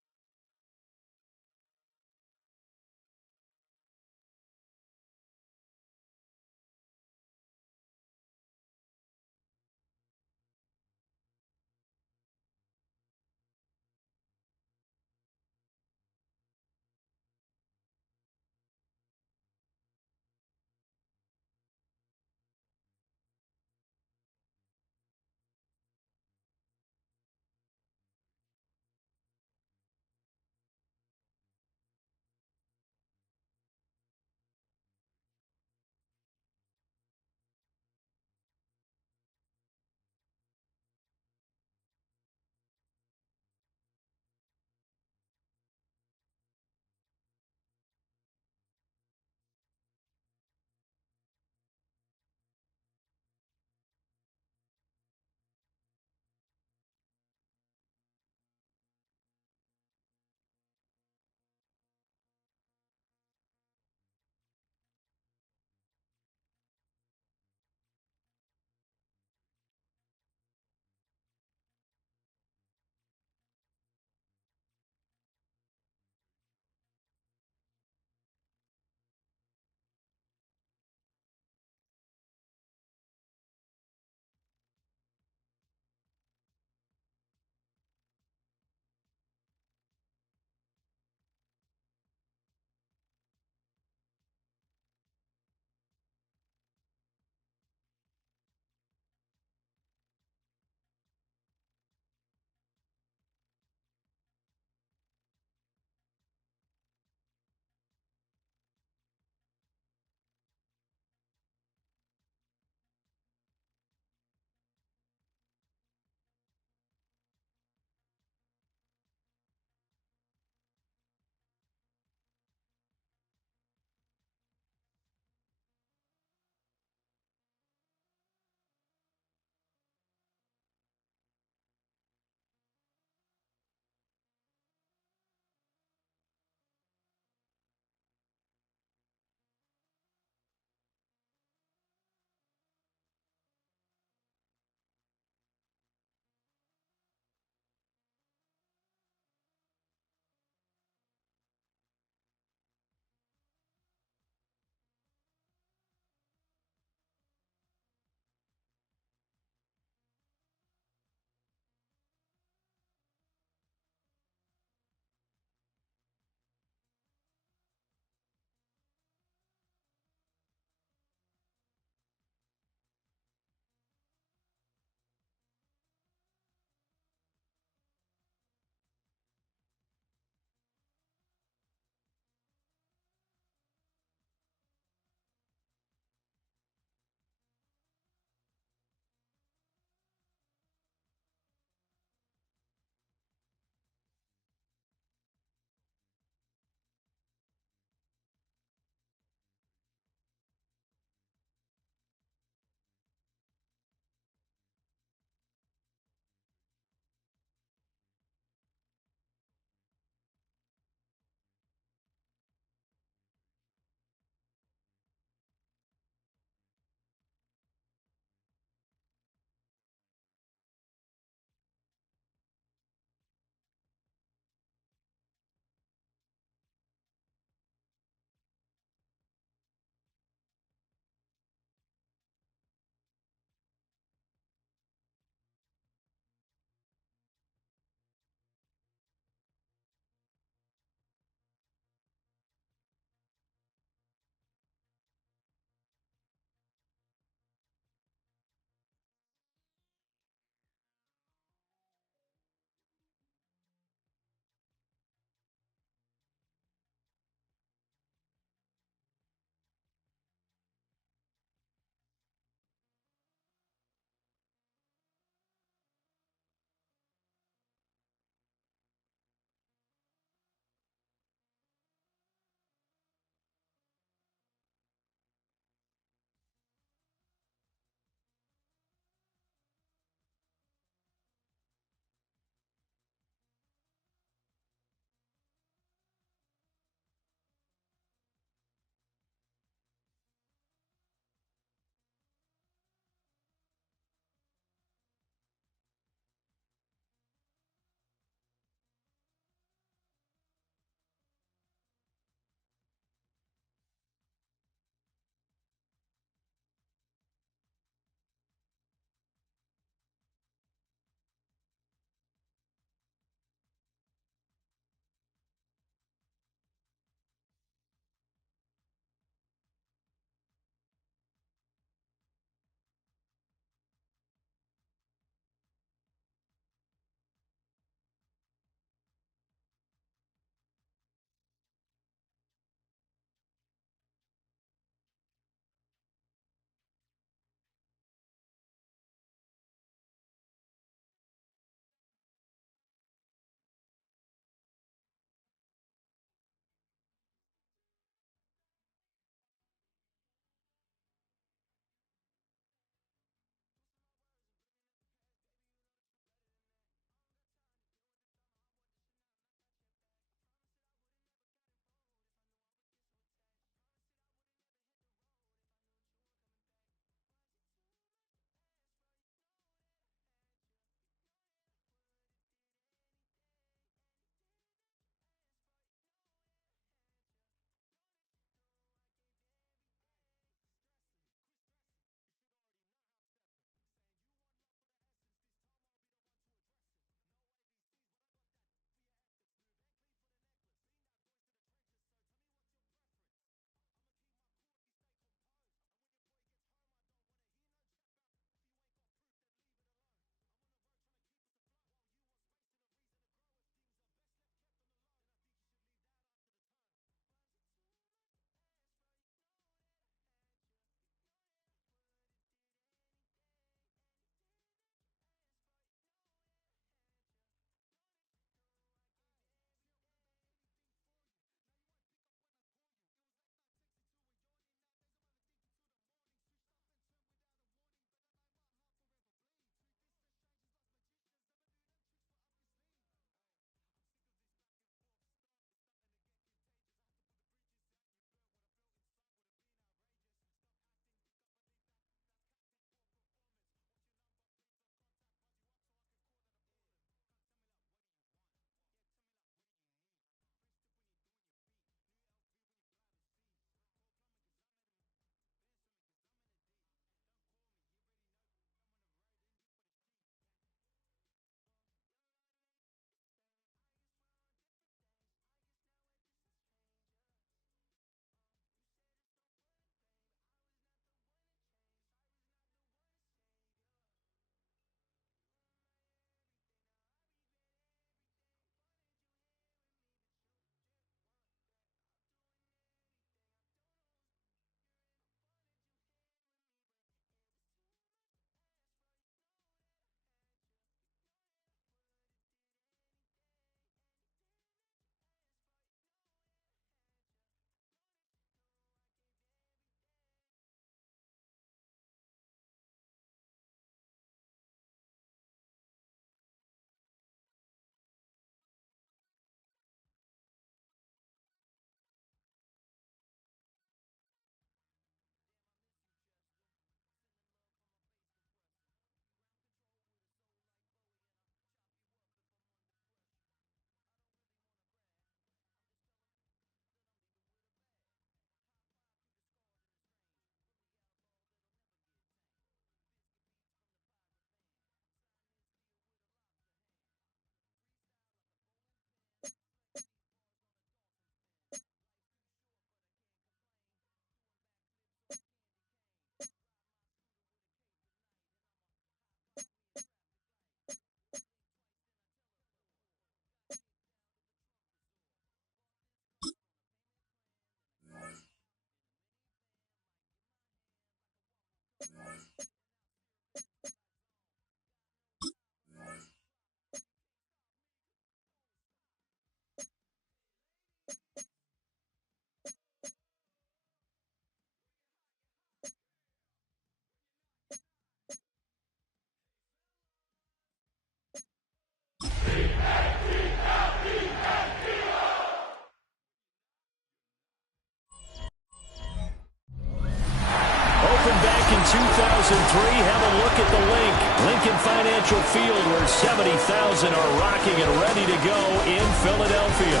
have a look at the link. Lincoln Financial Field, where 70,000 are rocking and ready to go in Philadelphia.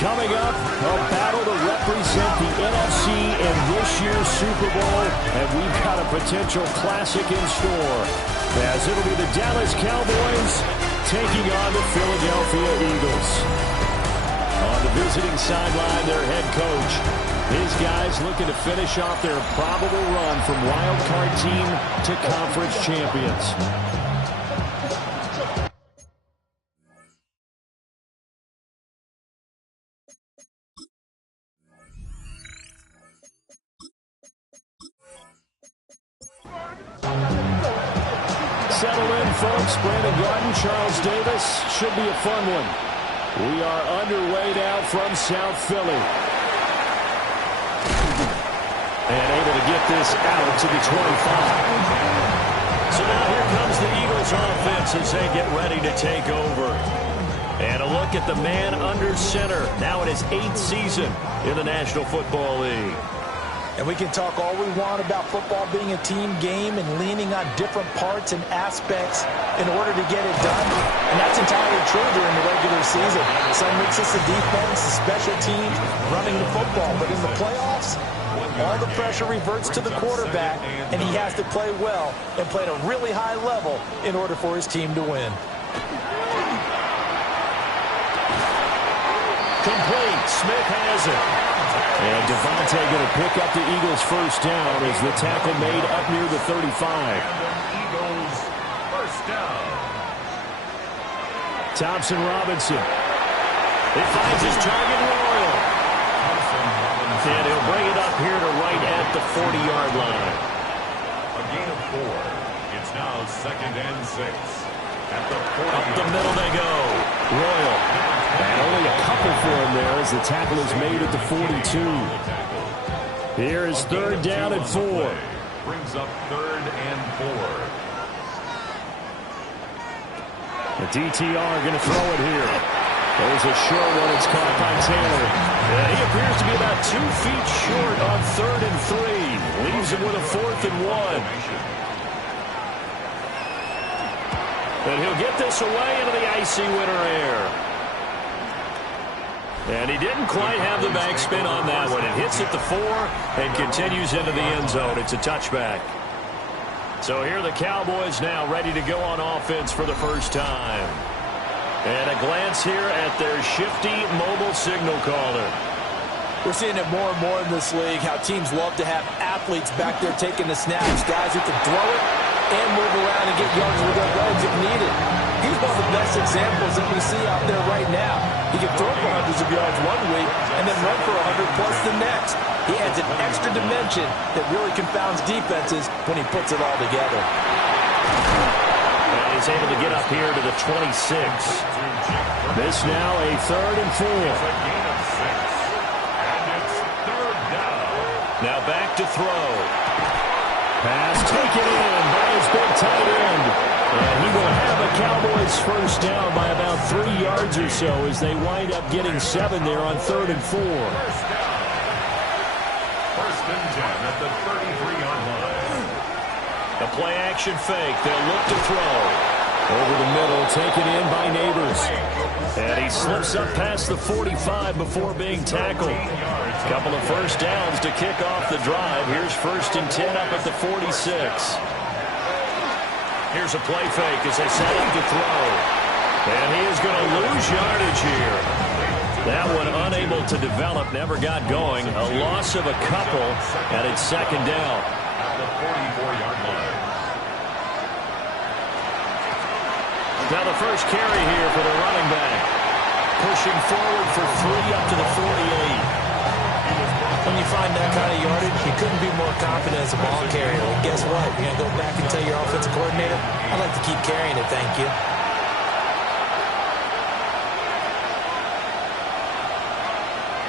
Coming up, a battle to represent the NFC in this year's Super Bowl, and we've got a potential classic in store, as it'll be the Dallas Cowboys taking on the Philadelphia Eagles. On the visiting sideline, their head coach. His guys looking to finish off their probable run from wild card team to conference champions. Settle in, folks. Brandon Garden, Charles Davis. Should be a fun one. We are underway now from South Philly. And able to get this out to the 25. So now here comes the Eagles offense as they get ready to take over. And a look at the man under center, now in his 8th season in the National Football League. And we can talk all we want about football being a team game and leaning on different parts and aspects in order to get it done. And that's entirely true during the regular season. Some weeks it's the defense, the special teams, running the football. But in the playoffs, all the pressure reverts to the quarterback, and he has to play well and play at a really high level in order for his team to win. Complete. Smith has it. And Devontae going to pick up the Eagles' first down as the tackle made up near the 35. Eagles first down. Thompson Robinson. He finds his target, Royal. And he'll bring it up here to right at the 40-yard line. A gain of 4. It's now 2nd and 6. At the 40. Up the middle they go. Royal. And only a couple for him there as the tackle is made at the 42. Here is 3rd down and 4. Brings up 3rd and 4. The DTR going to throw it here. There's a short one. It's caught by Taylor. And he appears to be about 2 feet short on 3rd and 3. Leaves him with a 4th and 1. And he'll get this away into the icy winter air. And he didn't quite have the backspin on that one. It hits at the 4 and continues into the end zone. It's a touchback. So here are the Cowboys now ready to go on offense for the first time. And a glance here at their shifty mobile signal caller. We're seeing it more and more in this league, how teams love to have athletes back there taking the snaps, guys who can throw it and move around and get yards with their legs if needed. He's one of the best examples that we see out there right now. He can throw for hundreds of yards one week and then run for 100-plus the next. He adds an extra dimension that really confounds defenses when he puts it all together. And he's able to get up here to the 26. This now a 3rd and 4. Now back to throw. Pass taken in by his big tight end. And he will have a Cowboys first down by about 3 yards or so as they wind up getting 7 there on 3rd and 4. First and 10 at the 33-yard line. The play action fake. They'll look to throw. Over the middle, taken in by Neighbors. And he slips up past the 45 before being tackled. Couple of first downs to kick off the drive. Here's 1st and 10 up at the 46. Here's a play fake as they set up to throw. And he is going to lose yardage here. That one unable to develop, never got going. A loss of a couple, and it's 2nd down. At the 44-yard line. Now the first carry here for the running back. Pushing forward for 3 up to the 48. When you find that kind of yardage, you couldn't be more confident as a ball carrier. And guess what? You're going to go back and tell your offensive coordinator, I'd like to keep carrying it, thank you.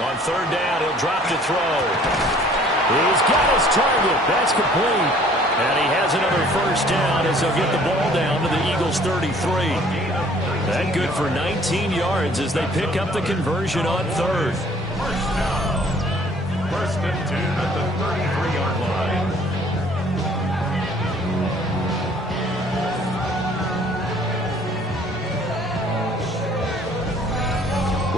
On 3rd down, he'll drop to throw. He's got his target. That's complete. And he has another first down as they'll get the ball down to the Eagles' 33. That good for 19 yards as they pick up the conversion on 3rd. First down. 1st and 10 at the 33-yard line.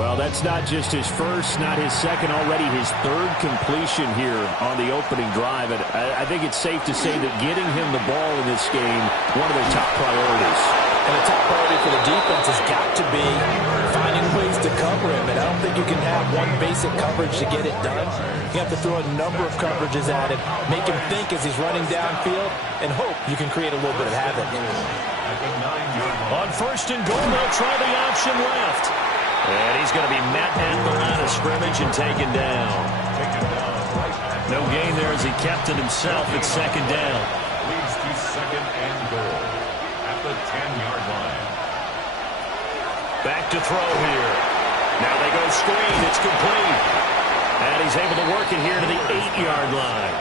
Well, that's not just his first, not his second, already his third completion here on the opening drive. And I think it's safe to say that getting him the ball in this game, one of their top priorities. And the top priority for the defense has got to be finding ways to cover him. And I don't think you can have one basic coverage to get it done. You have to throw a number of coverages at him, make him think as he's running downfield, and hope you can create a little bit of havoc. On first and goal, they'll try the option left. And he's going to be met at the line of scrimmage and taken down. No gain there as he kept it himself at second down. Leads to second and goal at the 10-yard line. Back to throw here. Now they go screen. It's complete. And he's able to work it here to the 8-yard line.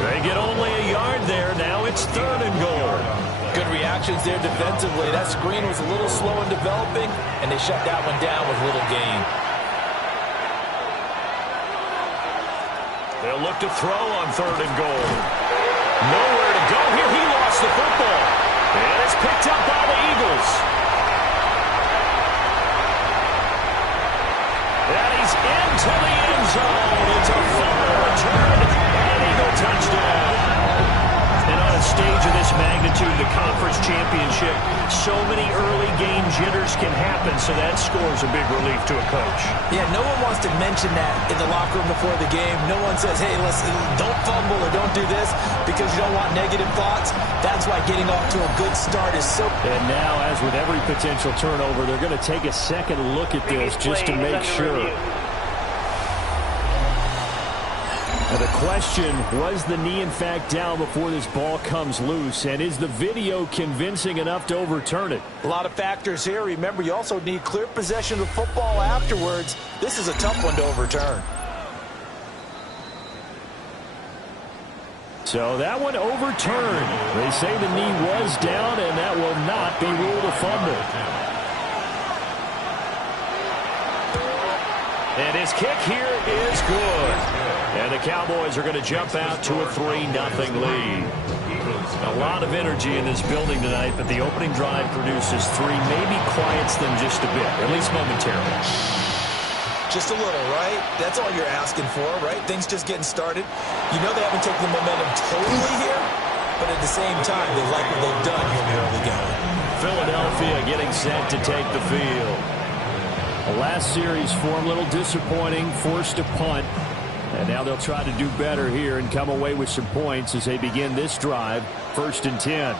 They get only a yard there. Now it's third and goal. Good reactions there defensively. That screen was a little slow in developing, and they shut that one down with little gain. They'll look to throw on third and goal. Nowhere to go here. He lost the football. And it's picked up by the Eagles. And he's into the end zone. It's a fumble return and an Eagle touchdown. And on a stage of this magnitude, the conference championship, so many early game jitters can happen, so that scores a big relief to a coach. Yeah, no one wants to mention that in the locker room before the game. No one says, hey, listen, don't fumble or don't do this because you don't want negative thoughts. That's why getting off to a good start is so... And now, as with every potential turnover, they're going to take a second look at this just to make sure. Now the question, was the knee in fact down before this ball comes loose? And is the video convincing enough to overturn it? A lot of factors here. Remember, you also need clear possession of football afterwards. This is a tough one to overturn. So that one overturned. They say the knee was down, and that will not be ruled a fumble. And his kick here is good. And the Cowboys are going to jump out to a 3-0 lead. A lot of energy in this building tonight, but the opening drive produces 3. Maybe quiets them just a bit, at least momentarily. Just a little, right? That's all you're asking for, right? Things just getting started. You know they haven't taken the momentum totally here, but at the same time, they like what they've done here in the early going. Philadelphia getting set to take the field. The last series for them, a little disappointing, forced a punt. And now they'll try to do better here and come away with some points as they begin this drive, 1st and 10.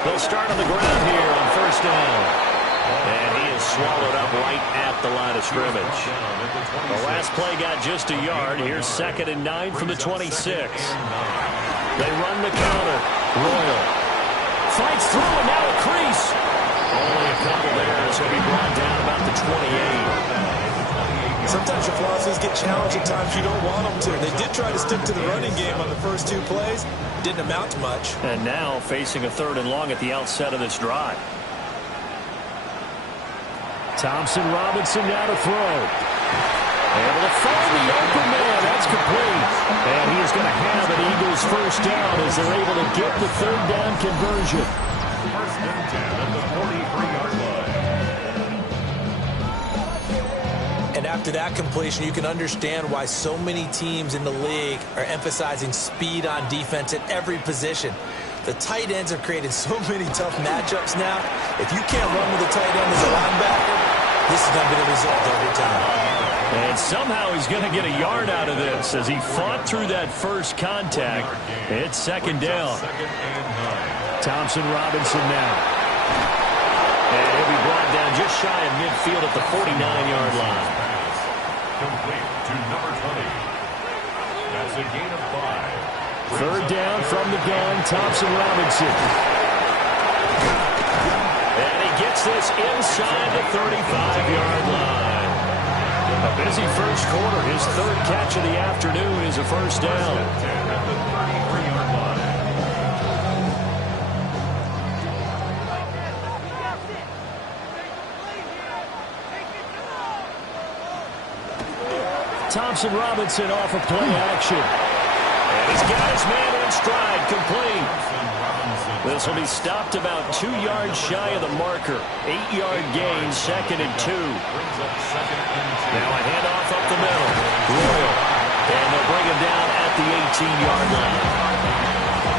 They'll start on the ground here on 1st down. And he is swallowed up right at the line of scrimmage. The last play got just a yard. Here's 2nd and 9 from the 26. They run the counter. Royal fights through and now a crease. Only a couple there as he'll be brought down about the 28. Sometimes your philosophies get challenged at times you don't want them to. They did try to stick to the running game on the first 2 plays. Didn't amount to much. And now facing a 3rd and long at the outset of this drive. Thompson Robinson now to throw. Able to find the open man. That's complete. And he is going to have an Eagles 1st down as they're able to get the 3rd down conversion. 1st and 10 at the 43-yard line. And after that completion, you can understand why so many teams in the league are emphasizing speed on defense at every position. The tight ends have created so many tough matchups now. If you can't run with the tight end as a linebacker, this is going to be the result every time. And somehow he's going to get a yard out of this as he fought through that first contact. It's 2nd down. Thompson Robinson now. And he'll be brought down just shy of midfield at the 49-yard line. Complete to number 20. That's a gain of 5. 3rd down from the gun, Thompson Robinson. And he gets this inside the 35-yard line. A busy first quarter. His 3rd catch of the afternoon is a 1st down. At the 33-yard line. Thompson Robinson off of play action. And he's got his man in stride, complete. This will be stopped about 2 yards shy of the marker. 8-yard gain, 2nd and 2. Now a handoff up the middle. Royal. And they'll bring him down at the 18-yard line.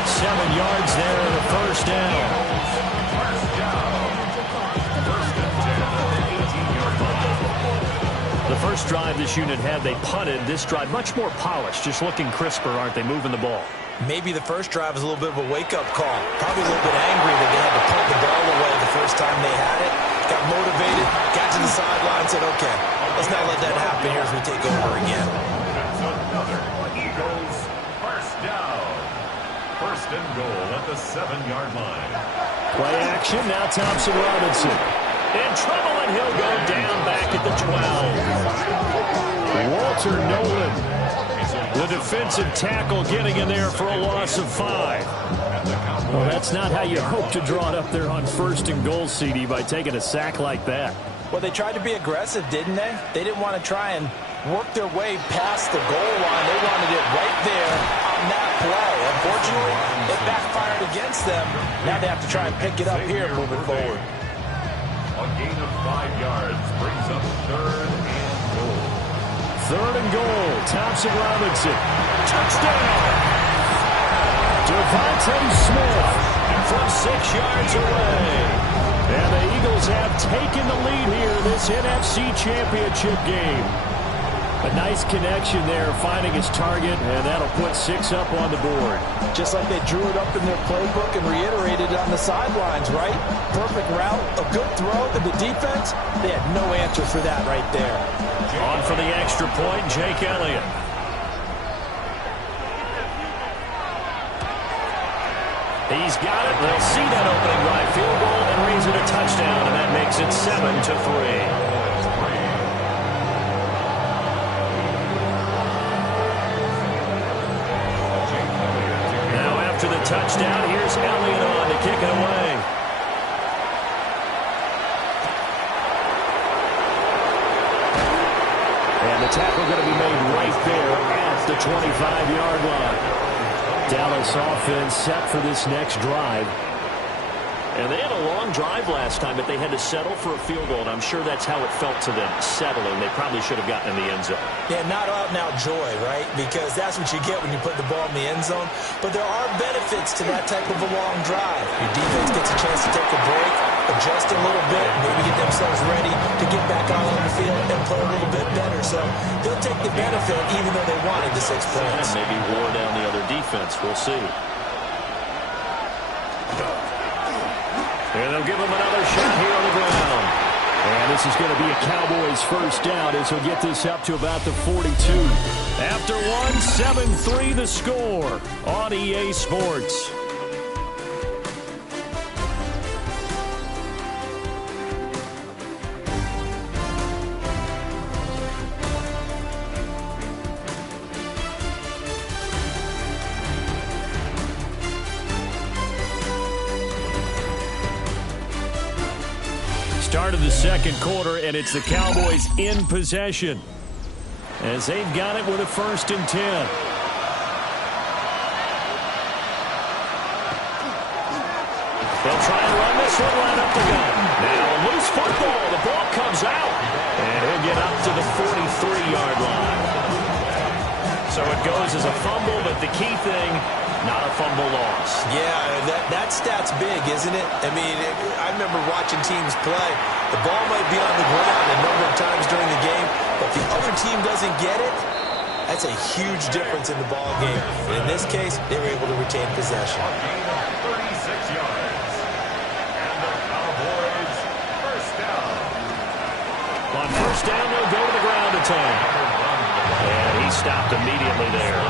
7 yards there and a first down. The first drive this unit had, they punted. This drive, much more polished, just looking crisper, aren't they, moving the ball? Maybe the first drive was a little bit of a wake-up call. Probably a little bit angry that they had to punt the ball away the first time they had it. Got motivated, got to the sideline, said, okay, let's not let that happen here as we take over again. That's another Eagles first down. First and goal at the 7-yard line. Play action, now Thompson Robinson. In trouble, and he'll go down back at the 12. Walter Nolan, the defensive tackle, getting in there for a loss of 5. Well, that's not how you hope to draw it up there on first and goal, CD, by taking a sack like that. Well, they tried to be aggressive, didn't they? They didn't want to try and work their way past the goal line. They wanted it right there on that play. Unfortunately, it backfired against them. Now they have to try and pick it up here moving forward. A gain of 5 yards brings up 3rd and goal. 3rd and goal. Thompson Robinson. Touchdown. Devontae Smith from 6 yards away. And the Eagles have taken the lead here in this NFC Championship game. A nice connection there, finding his target, and that'll put 6 up on the board. Just like they drew it up in their playbook and reiterated it on the sidelines, right? Perfect route, a good throw, and the defense, they had no answer for that right there. On for the extra point, Jake Elliott. He's got it. They'll see that opening drive field goal and raise it a touchdown, and that makes it 7-3. After the touchdown, here's Elliott on to kick it away. And the tackle going to be made right there at the 25-yard line. Dallas offense set for this next drive. And they had a long drive last time, but they had to settle for a field goal, and I'm sure that's how it felt to them, settling. They probably should have gotten in the end zone. Yeah, not out-and-out joy, right? Because that's what you get when you put the ball in the end zone. But there are benefits to that type of a long drive. Your defense gets a chance to take a break, adjust a little bit, maybe get themselves ready to get back out on the field and play a little bit better. So they'll take the benefit even though they wanted the 6 points. And maybe wore down the other defense. We'll see. And they'll give him another shot here on the ground. And this is going to be a Cowboys first down as he'll get this up to about the 42. After 7-3 the score on EA Sports. Start of the second quarter, and it's the Cowboys in possession as they've got it with a 1st and 10. They'll try and run this one right up the gut. Now a loose football. The ball comes out, and he'll get up to the 43-yard line. So it goes as a fumble, but the key thing, not a fumble loss. Yeah, that stat's big, isn't it? I mean, I remember watching teams play. The ball might be on the ground a number of times during the game, but if the other team doesn't get it, that's a huge difference in the ball game. And in this case, they were able to retain possession. 36 yards. And the Cowboys first down. On first down, they'll go to the ground attack. And he stopped immediately there.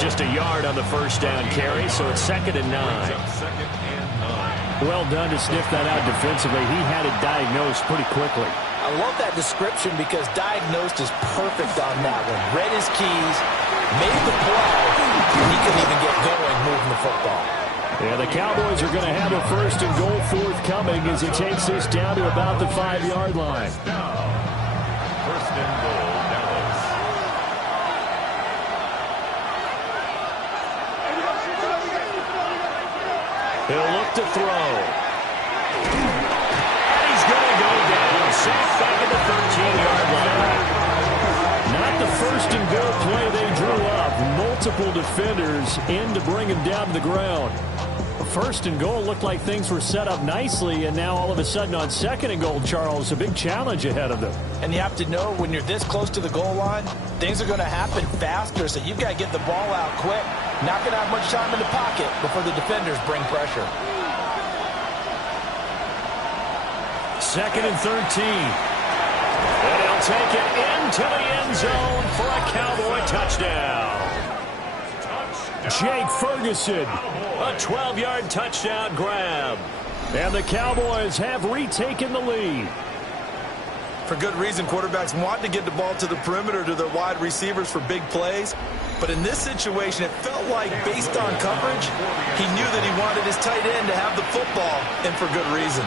Just a yard on the first down carry, so it's 2nd and 9. Well done to sniff that out defensively. He had it diagnosed pretty quickly. I love that description because diagnosed is perfect on that one. Read his keys, made the play, and he couldn't even get going moving the football. Yeah, the Cowboys are going to have a 1st and goal forthcoming as he takes this down to about the 5-yard line. 1st and goal, Dallas. He'll look to throw. And he's going to go down. Sacked back at the 13-yard line. Not the first and goal play they drew up. Multiple defenders in to bring him down to the ground. First and goal looked like things were set up nicely, and now all of a sudden on second and goal, Charles, a big challenge ahead of them. And you have to know when you're this close to the goal line, things are going to happen faster, so you've got to get the ball out quick. Not going to have much time in the pocket before the defenders bring pressure. Second and 13. And he'll take it into the end zone for a Cowboy touchdown. Jake Ferguson, a 12-yard touchdown grab. And the Cowboys have retaken the lead. For good reason, quarterbacks want to get the ball to the perimeter to their wide receivers for big plays. But in this situation, it felt like, based on coverage, he knew that he wanted his tight end to have the football, and for good reason.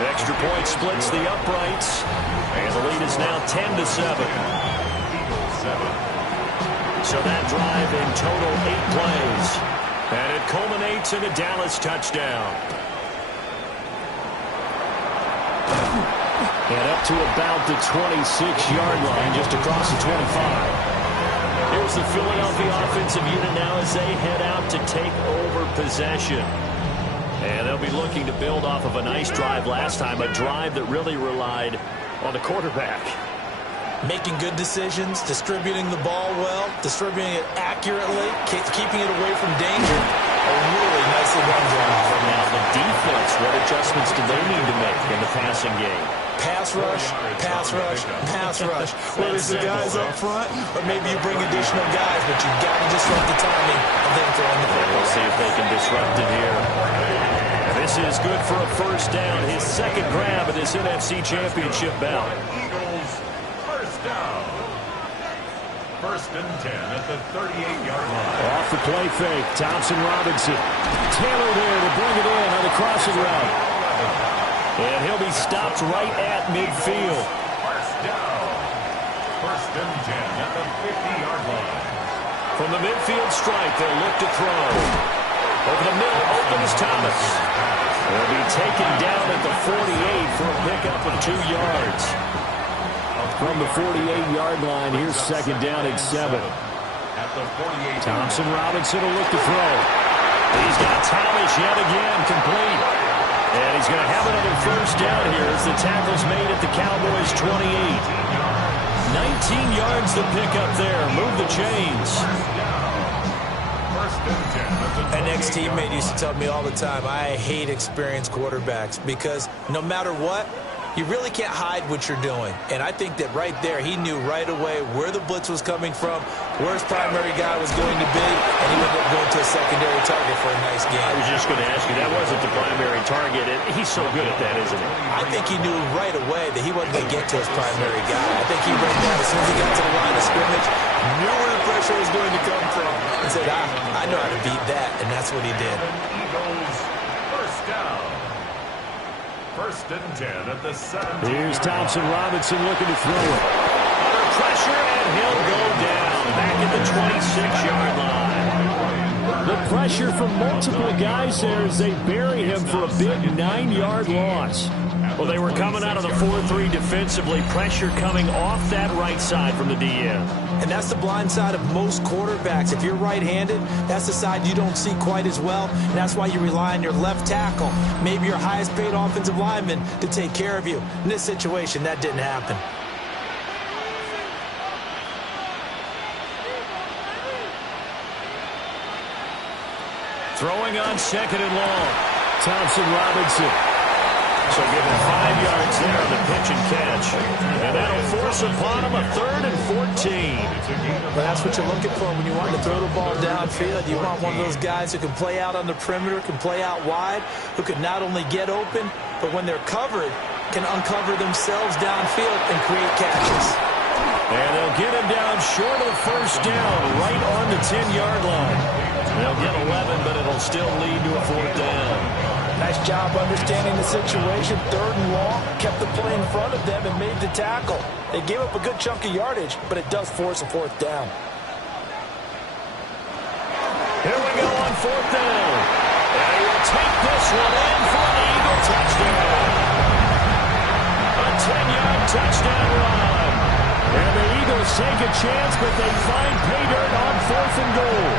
Extra point splits the uprights. And the lead is now 10-7. So that drive in total 8 plays. And it culminates in a Dallas touchdown. And up to about the 26-yard line, just across the 25. Here's the Philadelphia offensive unit now as they head out to take over possession. And they'll be looking to build off of a nice drive last time, a drive that really relied on the quarterback. Making good decisions, distributing the ball well, distributing it accurately, keeping it away from danger. A really nicely run drive. Now the defense, what adjustments do they need to make in the passing game? Pass rush, pass rush, pass rush. Whether it's the guys up front, or maybe you bring additional guys, but you've got to disrupt the timing of them throwing the football. We'll see if they can disrupt it here. This is good for a first down. His second grab of this NFC Championship bout. Eagles, first down. First and 10 at the 38-yard line. Off the play fake, Thompson Robinson. Taylor there to bring it in on the crossing route. And he'll be stopped right at midfield. First down. First and 10 at the 50-yard line. From the midfield stripe, they'll look to throw. Over the middle, opens Thomas. They'll be taken down at the 48 for a pickup of 2 yards. From the 48-yard line, here's second down at 7. At the 48. Thompson Robinson will look to throw. He's got Thomas yet again complete. And he's going to have another first down here as the tackle's made at the Cowboys' 28. 19 yards to pick up there. Move the chains. An ex-teammate used to tell me all the time, I hate experienced quarterbacks because no matter what, you really can't hide what you're doing. And I think that right there, he knew right away where the blitz was coming from, where his primary guy was going to be, and he ended up going to a secondary target for a nice game. I was just going to ask you, that wasn't the primary target. He's so good at that, isn't he? I think he knew right away that he wasn't going to get to his primary guy. I think he read that as soon as he got to the line of scrimmage, knew where the pressure was going to come from, and said, I know how to beat that, and that's what he did. Eagles, first down. First and 10 at the 7. Here's Thompson Robinson looking to throw it. Under pressure, and he'll go down back at the 26-yard line. The pressure from multiple guys there as they bury him for a big 9-yard loss. Well, they were coming out of the 4-3 defensively. Pressure coming off that right side from the DN. And that's the blind side of most quarterbacks. If you're right-handed, that's the side you don't see quite as well. And that's why you rely on your left tackle, maybe your highest-paid offensive lineman, to take care of you. In this situation, that didn't happen. Throwing on second and long. Thompson Robinson. So give him 5 yards there on the pitch and catch. And that'll force upon him a 3rd and 14. Well, that's what you're looking for when you want to throw the ball downfield. You want one of those guys who can play out on the perimeter, can play out wide, who can not only get open, but when they're covered, can uncover themselves downfield and create catches. And they'll get him down short of the first down, right on the 10-yard line. They'll get 11, but it'll still lead to a 4th down. Nice job understanding the situation. 3rd and long, kept the play in front of them and made the tackle. They gave up a good chunk of yardage, but it does force a 4th down. Here we go on fourth down. And he will take this one in for an Eagle touchdown. A 10-yard touchdown run. And the Eagles take a chance, but they find pay dirt on fourth and goal.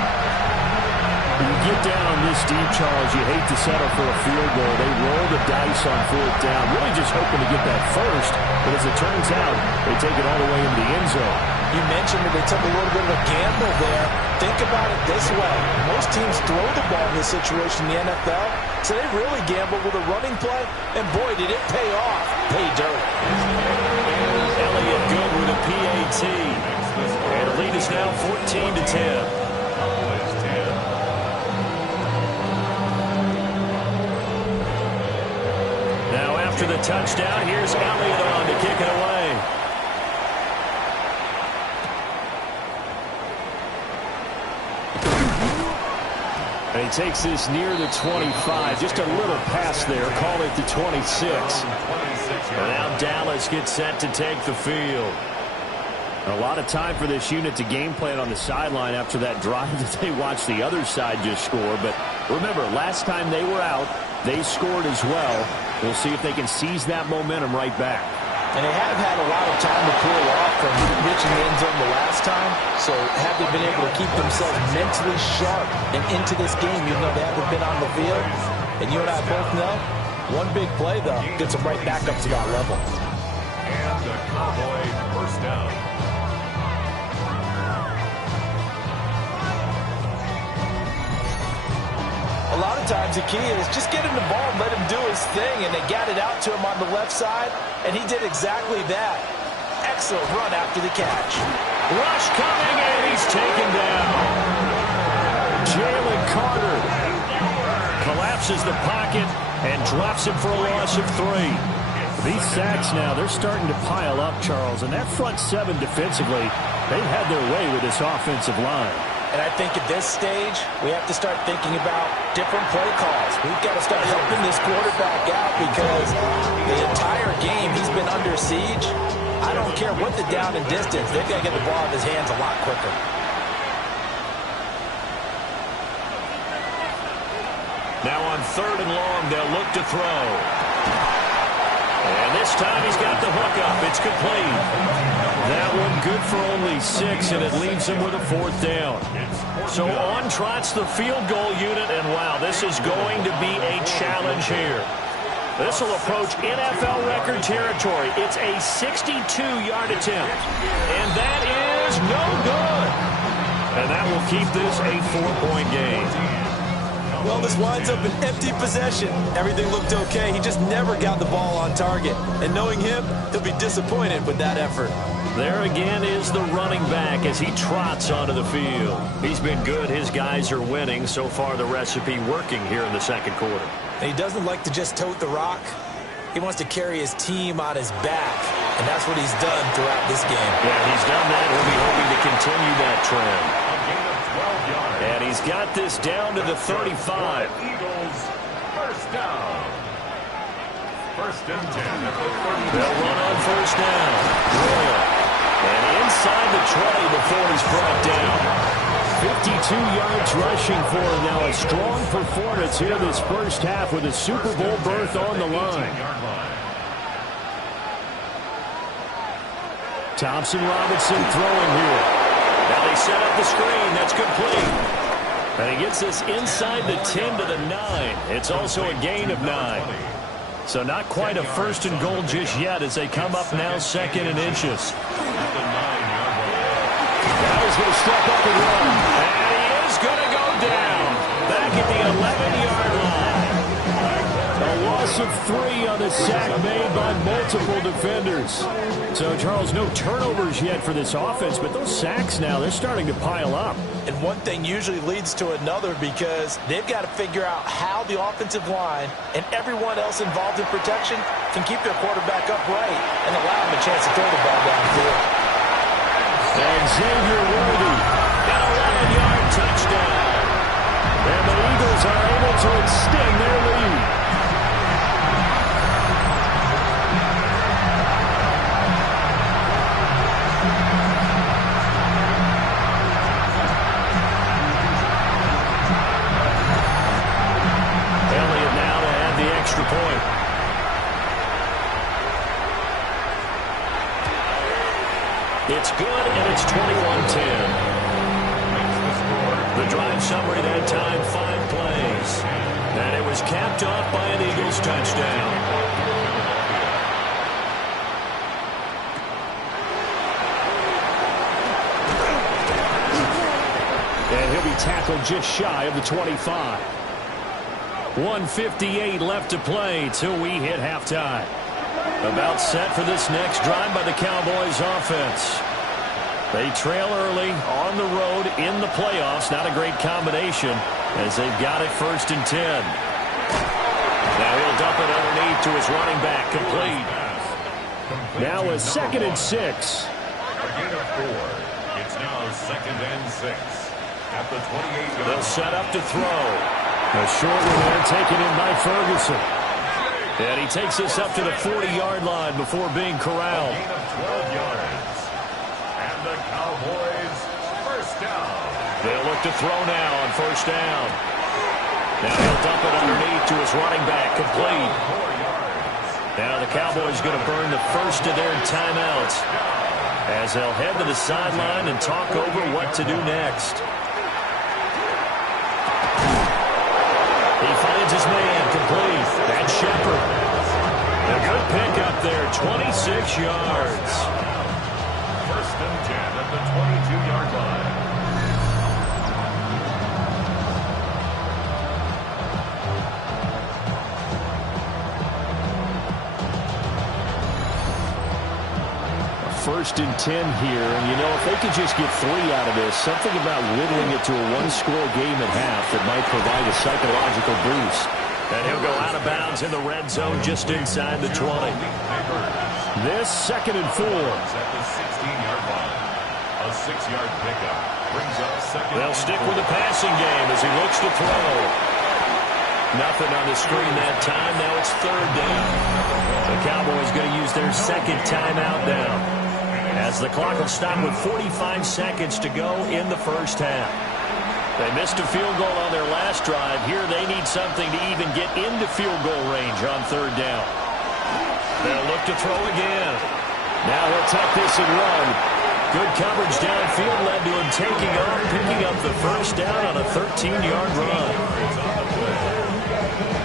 You get down this deep, Charles, you hate to settle for a field goal. They roll the dice on fourth down, really just hoping to get that first. But as it turns out, they take it all the way into the end zone. You mentioned that they took a little bit of a gamble there. Think about it this way. Most teams throw the ball in this situation in the NFL, so they really gamble with a running play, and boy, did it pay off. Pay dirt. Elliott good with a PAT. And the lead is now 14-10. Now after the touchdown, here's Elliott on to kick it away. And he takes this near the 25. Just a little pass there. Call it the 26. And now Dallas gets set to take the field. A lot of time for this unit to game plan on the sideline after that drive that they watched the other side just score. But remember, last time they were out, they scored as well. We'll see if they can seize that momentum right back. And they have had a lot of time to pull off from reaching the end zone the last time. So have they been able to keep themselves mentally sharp and into this game, even though they haven't been on the field? And you and I both know, one big play, though, gets them right back up to that level. And the Cowboy first down. A lot of times the key is just get him the ball and let him do his thing, and they got it out to him on the left side, and he did exactly that. Excellent run after the catch. Rush coming, and he's taken down. Jalen Carter collapses the pocket and drops it for a loss of 3. These sacks now, they're starting to pile up, Charles, and that front seven defensively, they've had their way with this offensive line. And I think at this stage, we have to start thinking about different play calls. We've got to start helping this quarterback out because the entire game he's been under siege. I don't care what the down and distance. They've got to get the ball out of his hands a lot quicker. Now on 3rd and long, they'll look to throw. And this time he's got the hook up. It's complete. That one good for only 6, and it leaves him with a 4th down. So on trots the field goal unit, and wow, this is going to be a challenge here. This will approach NFL record territory. It's a 62-yard attempt, and that is no good. And that will keep this a 4-point game. Well, this winds up an empty possession. Everything looked okay. He just never got the ball on target. And knowing him, he'll be disappointed with that effort. There again is the running back as he trots onto the field. He's been good. His guys are winning. So far, the recipe working here in the second quarter. And he doesn't like to just tote the rock. He wants to carry his team on his back. And that's what he's done throughout this game. Yeah, he's done that. He'll be hoping to continue that trend. And he's got this down to the 35. Eagles first down. 1st and 10 at the 30. They'll run on 1st down. Royal. And inside the 20 before he's brought down. 52 yards rushing for him. Now a strong performance here this first half with a Super Bowl berth on the line. Thompson Robinson throwing here. Now they set up the screen. That's complete. And he gets this inside the 10 to the 9. It's also a gain of 9. So not quite a 1st and goal just yet as they come up now 2nd and inches. Now he's going to step up and run. And he is going to go down. Back at the 11-yard line. A loss of 3 on the sack made by multiple defenders. So, Charles, no turnovers yet for this offense, but those sacks now, they're starting to pile up. And one thing usually leads to another because they've got to figure out how the offensive line and everyone else involved in protection can keep their quarterback upright and allow him a chance to throw the ball downfield. And Xavier Worthy, an 11-yard touchdown. And the Eagles are able to extend their lead. It's good, and it's 21-10. The drive summary that time, 5 plays. And it was capped off by an Eagles touchdown. And he'll be tackled just shy of the 25. 1:58 left to play till we hit halftime. About set for this next drive by the Cowboys offense. They trail early on the road in the playoffs. Not a great combination as they've got it 1st and 10. Now he'll dump it underneath to his running back. Complete. Now a 2nd and 6. A gain of 4. It's now 2nd and 6. At the 28. They'll set up to throw. A short one there taken in by Ferguson. And he takes this up to the 40-yard line before being corralled. A gain of 12 yards. And the Cowboys, 1st down. They'll look to throw now on 1st down. Now he'll dump it underneath to his running back. Complete. 4 yards. Now the Cowboys going to burn the first of their timeouts as they'll head to the sideline and talk over what to do next. He finds his man. Complete. That's Shepard. A good pick up there. 26 yards. 1st and 10 at the 22-yard line. First and 10 here, and you know, if they could just get 3 out of this, something about whittling it to a 1-score game at half that might provide a psychological boost. And he'll go out of bounds in the red zone just inside the 20. This 2nd and 4. At the 16-yard line. A 6-yard pickup brings up 2nd. They'll stick with the passing game as he looks to throw. Nothing on the screen that time. Now it's 3rd down. The Cowboys going to use their 2nd timeout now, as the clock will stop with 45 seconds to go in the 1st half. They missed a field goal on their last drive. Here they need something to even get into field goal range on 3rd down. They'll look to throw again. Now he'll tuck this and run. Good coverage downfield led to him taking on, picking up the 1st down on a 13-yard run.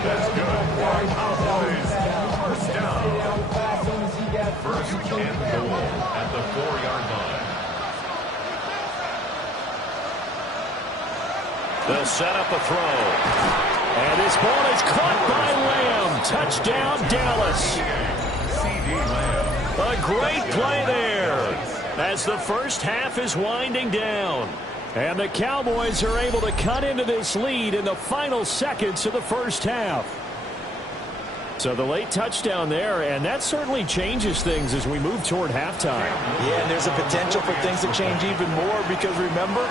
That's good. Cowboys, 1st down. 1st and goal at the 4-yard line. They'll set up a throw. And this ball is caught by Lamb. Touchdown, Dallas. A great play there as the 1st half is winding down. And the Cowboys are able to cut into this lead in the final seconds of the 1st half. So the late touchdown there, and that certainly changes things as we move toward halftime. Yeah, and there's a potential for things to change even more because, remember,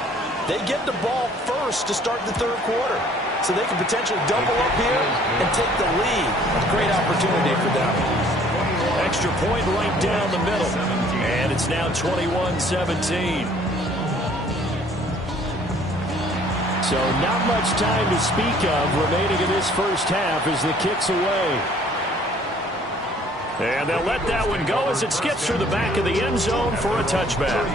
they get the ball first to start the 3rd quarter. So they can potentially double up here and take the lead. A great opportunity for them. Extra point right down the middle. And it's now 21-17. So not much time to speak of remaining in this 1st half as the kick's away. And they'll let that one go as it skips through the back of the end zone for a touchback.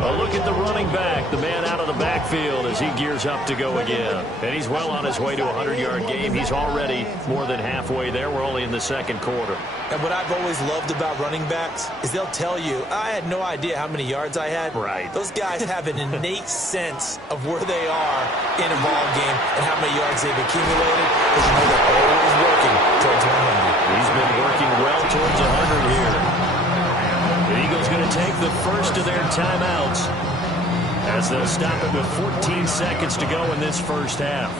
A look at the running back, the man out of the backfield as he gears up to go again. And he's well on his way to a 100-yard game. He's already more than halfway there. We're only in the 2nd quarter. And what I've always loved about running backs is they'll tell you, I had no idea how many yards I had. Right. Those guys have an innate sense of where they are in a ball game and how many yards they've accumulated, because you know they're always working towards 100. He's been working well towards 100 here. The Eagles going to take the first of their timeouts as they'll stop it with 14 seconds to go in this 1st half.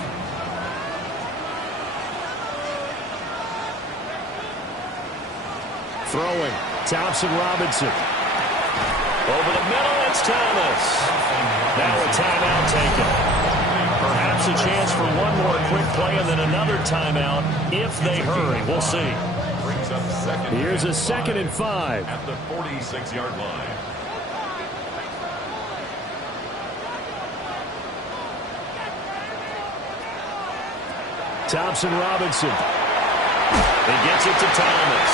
Throwing, Thompson-Robinson. Over the middle, it's Thomas. Now a timeout taken. Perhaps a chance for one more quick play and then another timeout if they hurry. We'll see. Brings up 2nd. Here's a 2nd and 5. At the 46-yard line. Thompson-Robinson. He gets it to Thomas.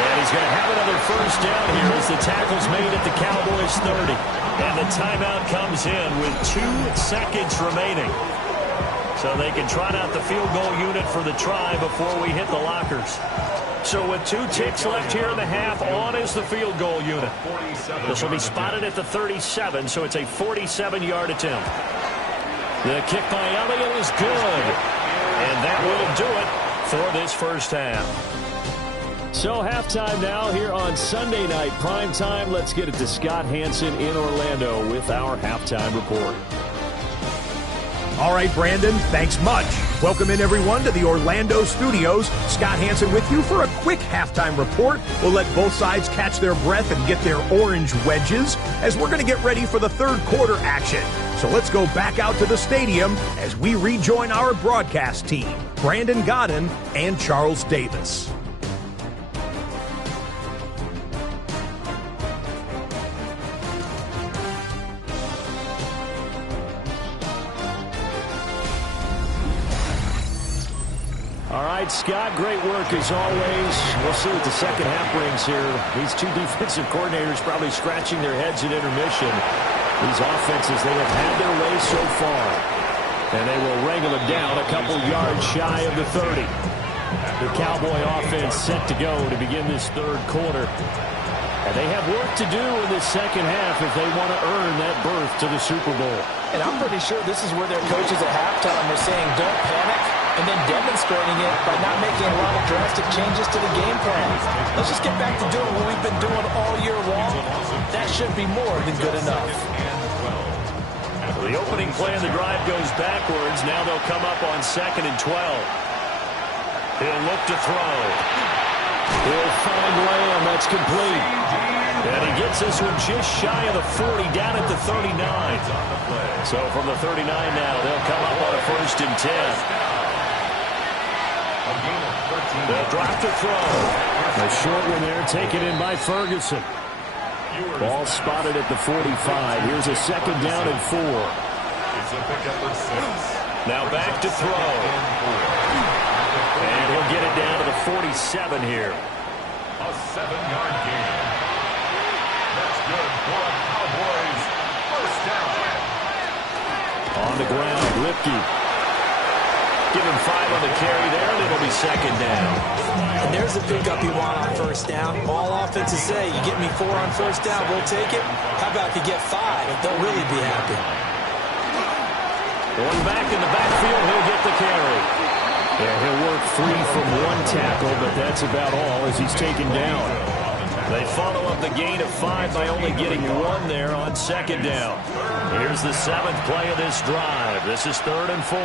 And he's going to have another first down here as the tackle's made at the Cowboys 30. And the timeout comes in with 2 seconds remaining. So they can trot out the field goal unit for the try before we hit the lockers. So with 2 ticks left here in the half, on is the field goal unit. This will be spotted at the 37, so it's a 47-yard attempt. The kick by Elliott is good. And that will do it for this first half. So halftime now here on Sunday Night Primetime. Let's get it to Scott Hanson in Orlando with our halftime report. All right, Brandon, thanks much. Welcome in, everyone, to the Orlando studios. Scott Hanson with you for a quick halftime report. We'll let both sides catch their breath and get their orange wedges as we're going to get ready for the third quarter action. So let's go back out to the stadium as we rejoin our broadcast team, Brandon Godden and Charles Davis. All right, Scott, great work as always. We'll see what the second half brings here. These 2 defensive coordinators probably scratching their heads at intermission. These offenses, they have had their way so far. And they will wrangle it down a couple yards shy of the 30. The Cowboy offense set to go to begin this third quarter. And they have work to do in this second half if they want to earn that berth to the Super Bowl. And I'm pretty sure this is where their coaches at halftime were saying, don't panic, and then demonstrating it by not making a lot of drastic changes to the game plan. Let's just get back to doing what we've been doing all year long. That should be more than good enough. The opening play of the drive goes backwards. Now they'll come up on 2nd and 12. He'll look to throw. He'll find Lamb. That's complete. And he gets this one just shy of the 40, down at the 39. So from the 39 now, they'll come up on a 1st and 10. They'll drop to throw. A short one there, taken in by Ferguson. Ball spotted at the 45. Here's a 2nd down and 4. Now back to throw. And he'll get it down to the 47 here. A 7-yard gain. That's good for a Cowboys first down. On the ground, Lipke. Give him 5 on the carry there, and it'll be 2nd down. And there's the pickup you want on first down. All offenses say, you get me 4 on first down, we'll take it. How about if you get 5? They'll really be happy. Going back in the backfield, he'll get the carry. Yeah, he'll work free from 1 tackle, but that's about all as he's taken down. They follow up the gain of 5 by only getting 1 there on 2nd down. Here's the 7th play of this drive. This is 3rd and 4.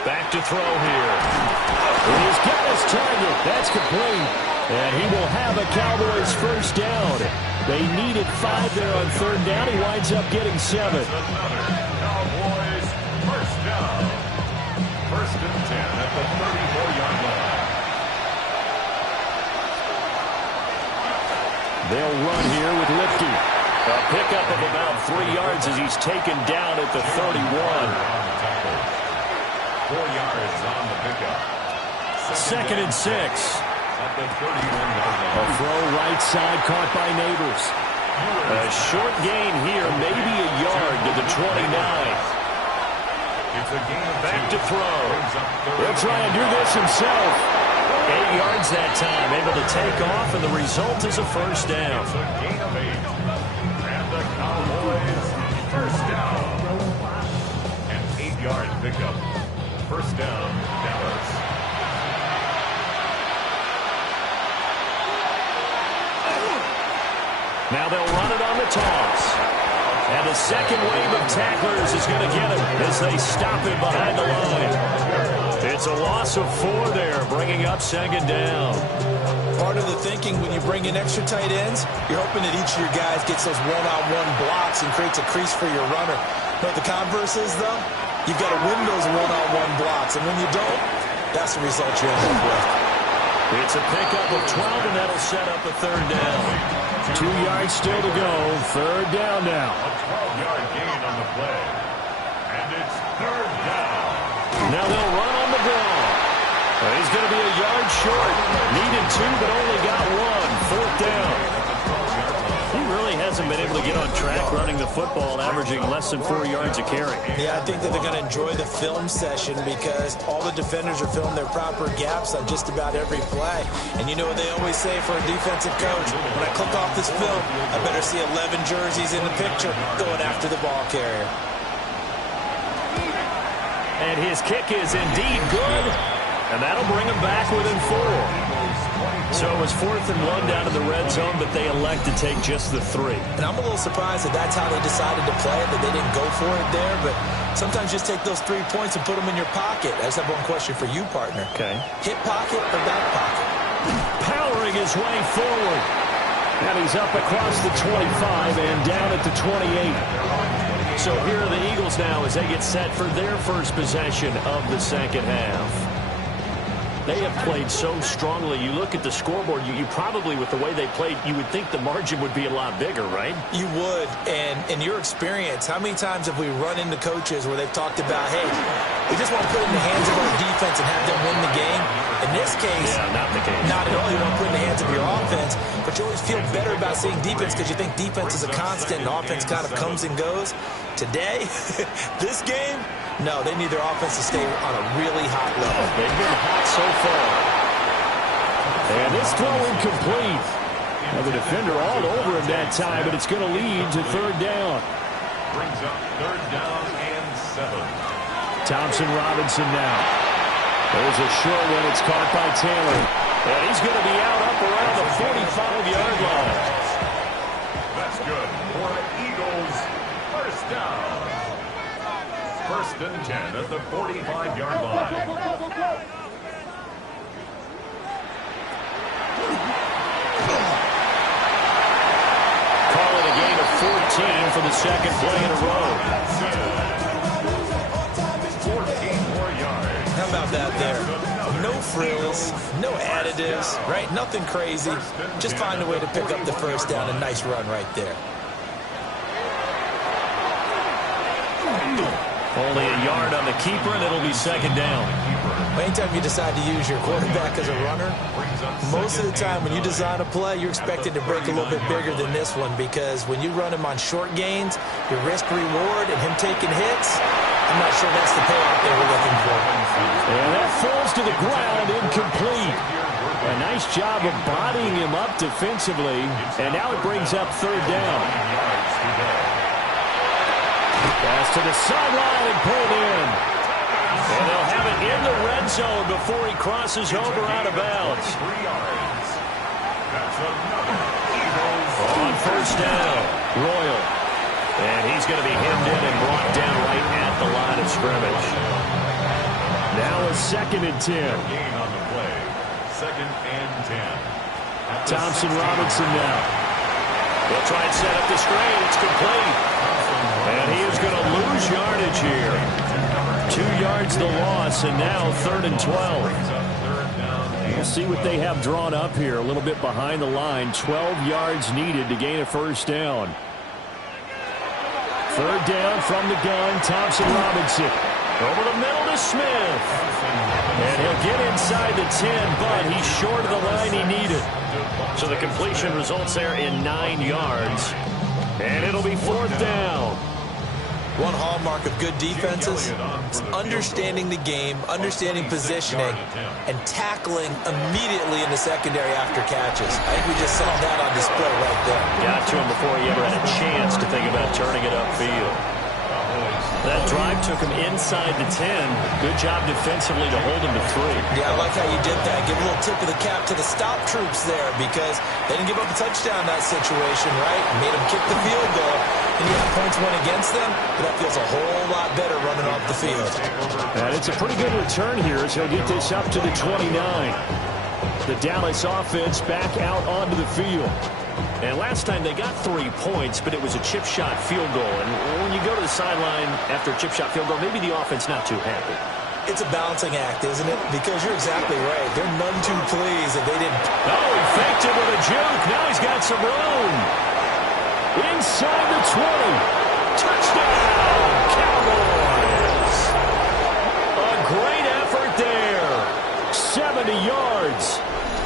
Back to throw here. And he's got his target. That's complete. And he will have a Cowboys first down. They needed 5 there on 3rd down. He winds up getting 7. Cowboys first down. 1st and 10 at the 34-yard line. They'll run here with Lipke. A pickup of about 3 yards as he's taken down at the 31. 4 yards on the pickup. 2nd and 6. At the 31-yard line. A throw right side caught by Neighbors. A short gain here, maybe a yard to the 29. It's a gain of Back 2. to throw. He'll try and do this himself. 8 yards that time, able to take off, and the result is a first down. It's a gain of 8. And the Cowboys first down. An 8-yard pickup. First down, Dallas. Now they'll run it on the toss. And the second wave of tacklers is going to get him as they stop him behind the line. It's a loss of 4 there, bringing up 2nd down. Part of the thinking when you bring in extra tight ends, you're hoping that each of your guys gets those one-on-one blocks and creates a crease for your runner. But the converse is, though, you've got to win those one-on-one blocks, and when you don't, that's the result you end up with. It's a pickup of 12, and that'll set up a 3rd down. 2 yards still to go. 3rd down now. A 12-yard gain on the play. And it's 3rd down. Now they'll run on the draw. He's going to be a yard short. Needed 2, but only got 1. 4th down. He really hasn't been able to get on track running the football, averaging less than 4 yards a carry. Yeah, I think that they're going to enjoy the film session because all the defenders are filling their proper gaps on just about every play. And you know what they always say for a defensive coach? When I click off this film, I better see 11 jerseys in the picture going after the ball carrier. And his kick is indeed good, and that'll bring him back within 4. So it was 4th and 1 down in the red zone, but they elect to take just the 3. And I'm a little surprised that that's how they decided to play it, that they didn't go for it there. But sometimes just take those 3 points and put them in your pocket. I just have one question for you, partner. Okay. Hip pocket or back pocket? Powering his way forward. And he's up across the 25 and down at the 28. So here are the Eagles now as they get set for their first possession of the second half. They have played so strongly. You look at the scoreboard, you probably, with the way they played, you would think the margin would be a lot bigger, right? You would. And in your experience, how many times have we run into coaches where they've talked about, hey, we just want to put it in the hands of our defense and have them win the game? In this case, not the case. Not at all. You want to put it in the hands of your offense, but you always feel better about seeing defense because you think defense is a constant and offense kind of comes and goes. Today, this game, no, they need their offense to stay on a really hot level. They've been hot so far. And this throw incomplete. Now the defender all over him that time, but it's going to lead to 3rd down. Brings up 3rd down and 7. Thompson Robinson now. There's a short one. It's caught by Taylor. And he's going to be out up around the 45-yard line. That's good for the Eagles. 1st down. 1st and 10 at the 45-yard line. Call it a gain of 14 for the second play in a row. 14 more yards. How about that there? No frills, no additives, right? Nothing crazy. Just find a way to pick up the 1st down. A nice run right there. Only a yard on the keeper, and it'll be 2nd down. Anytime you decide to use your quarterback as a runner, most of the time when you design a play, you're expected to break a little bit bigger than this one because when you run him on short gains, your risk-reward and him taking hits, I'm not sure that's the payoff they were looking for. And that falls to the ground, incomplete. A nice job of bodying him up defensively, and now it brings up 3rd down. Pass to the sideline and pulled in. And they'll have it in the red zone before he crosses over out of bounds. 3 yards. That's another Eagles. On 1st down, Royal. And he's going to be hemmed in and brought down right at the line of scrimmage. Now a 2nd and 10. Gain on the play. 2nd and 10. Thompson Robinson now. They'll try and set up the screen. It's complete. And he is going to lose yardage here. 2 yards the loss, and now 3rd and 12. We'll see what they have drawn up here. A little bit behind the line. 12 yards needed to gain a 1st down. 3rd down from the gun. Thompson Robinson. Over the middle to Smith. And he'll get inside the 10, but he's short of the line he needed. So the completion results there in 9 yards. And it'll be 4th down. One hallmark of good defenses is understanding the game, understanding positioning, and tackling immediately in the secondary after catches. I think we just saw that on display right there. Got to him before he ever had a chance to think about turning it upfield. That drive took him inside the 10. Good job defensively to hold him to 3. Yeah, I like how you did that. Give a little tip of the cap to the stop troops there because they didn't give up a touchdown in that situation, right? Made them kick the field goal. And you have points went against them, but that feels a whole lot better running off the field. And it's a pretty good return here as he'll get this up to the 29. The Dallas offense back out onto the field. And last time they got 3 points, but it was a chip shot field goal. And when you go to the sideline after a chip shot field goal, maybe the offense not too happy. It's a balancing act, isn't it? Because you're exactly right. They're none too pleased that they didn't. Oh, he faked it with a juke. Now he's got some room. Inside the 20. Touchdown, Cowboys. A great effort there. 70 yards.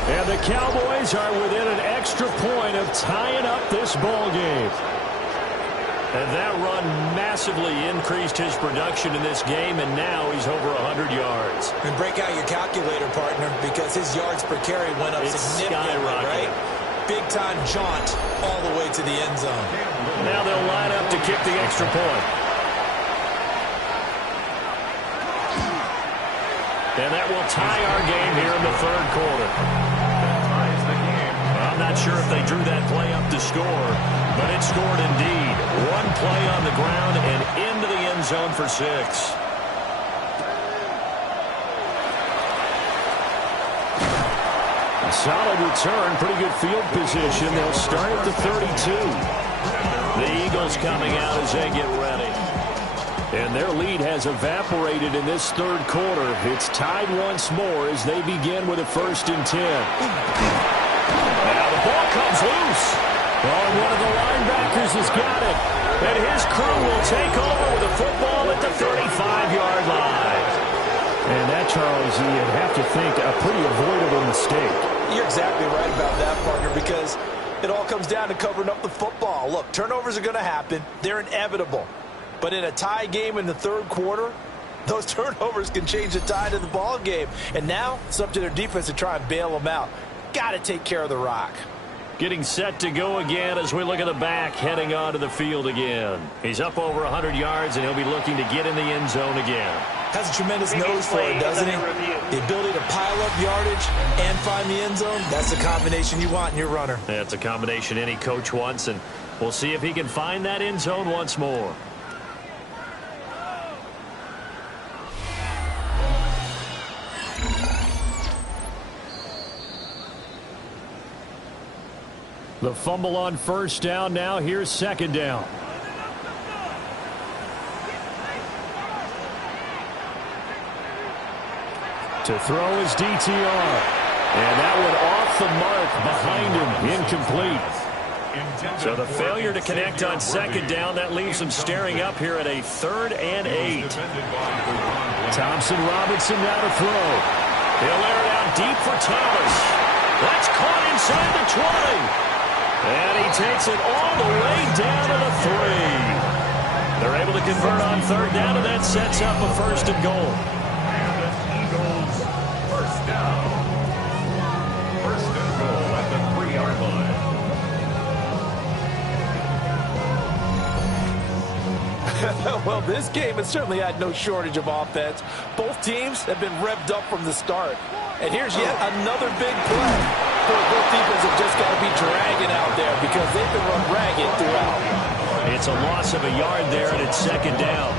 And the Cowboys are within an extra point of tying up this ball game. And that run massively increased his production in this game, and now he's over 100 yards. And break out your calculator, partner, because his yards per carry went up significantly, right? Big-time jaunt all the way to the end zone. Now they'll line up to kick the extra point. And that will tie our game here in the third quarter. I'm not sure if they drew that play up to score, but it scored indeed. One play on the ground and into the end zone for 6. Solid return, pretty good field position. They'll start at the 32. The Eagles coming out as they get ready. And their lead has evaporated in this third quarter. It's tied once more as they begin with a 1st and 10. Now the ball comes loose. Oh, one of the linebackers has got it. And his crew will take over with a football at the 35-yard line. And that, Charles, you'd have to think a pretty avoidable mistake. You're exactly right about that, partner, because it all comes down to covering up the football. Look, turnovers are going to happen. They're inevitable. But in a tie game in the third quarter, those turnovers can change the tide of the ball game. And now it's up to their defense to try and bail them out. Got to take care of the rock. Getting set to go again as we look at the back, heading onto the field again. He's up over 100 yards, and he'll be looking to get in the end zone again. Has a tremendous nose for it, doesn't he? The ability to pile up yardage and find the end zone, that's the combination you want in your runner. That's a combination any coach wants, and we'll see if he can find that end zone once more. The fumble on 1st down. Now here's 2nd down. To throw is DTR. And that one off the mark behind him. Incomplete. So the failure to connect on 2nd down, that leaves him staring up here at a 3rd and 8. Thompson Robinson now to throw. He'll air it out deep for Thomas. That's caught inside the 20. And he takes it all the way down to the 3. They're able to convert on 3rd down, and that sets up a 1st and goal. And the Eagles, 1st down. 1st and goal at the 3-yard line. Well, this game has certainly had no shortage of offense. Both teams have been revved up from the start. And here's yet another big play. Both defenses have just got to be dragging out there because they've been run ragged throughout. It's a loss of a yard there, and it's 2nd down.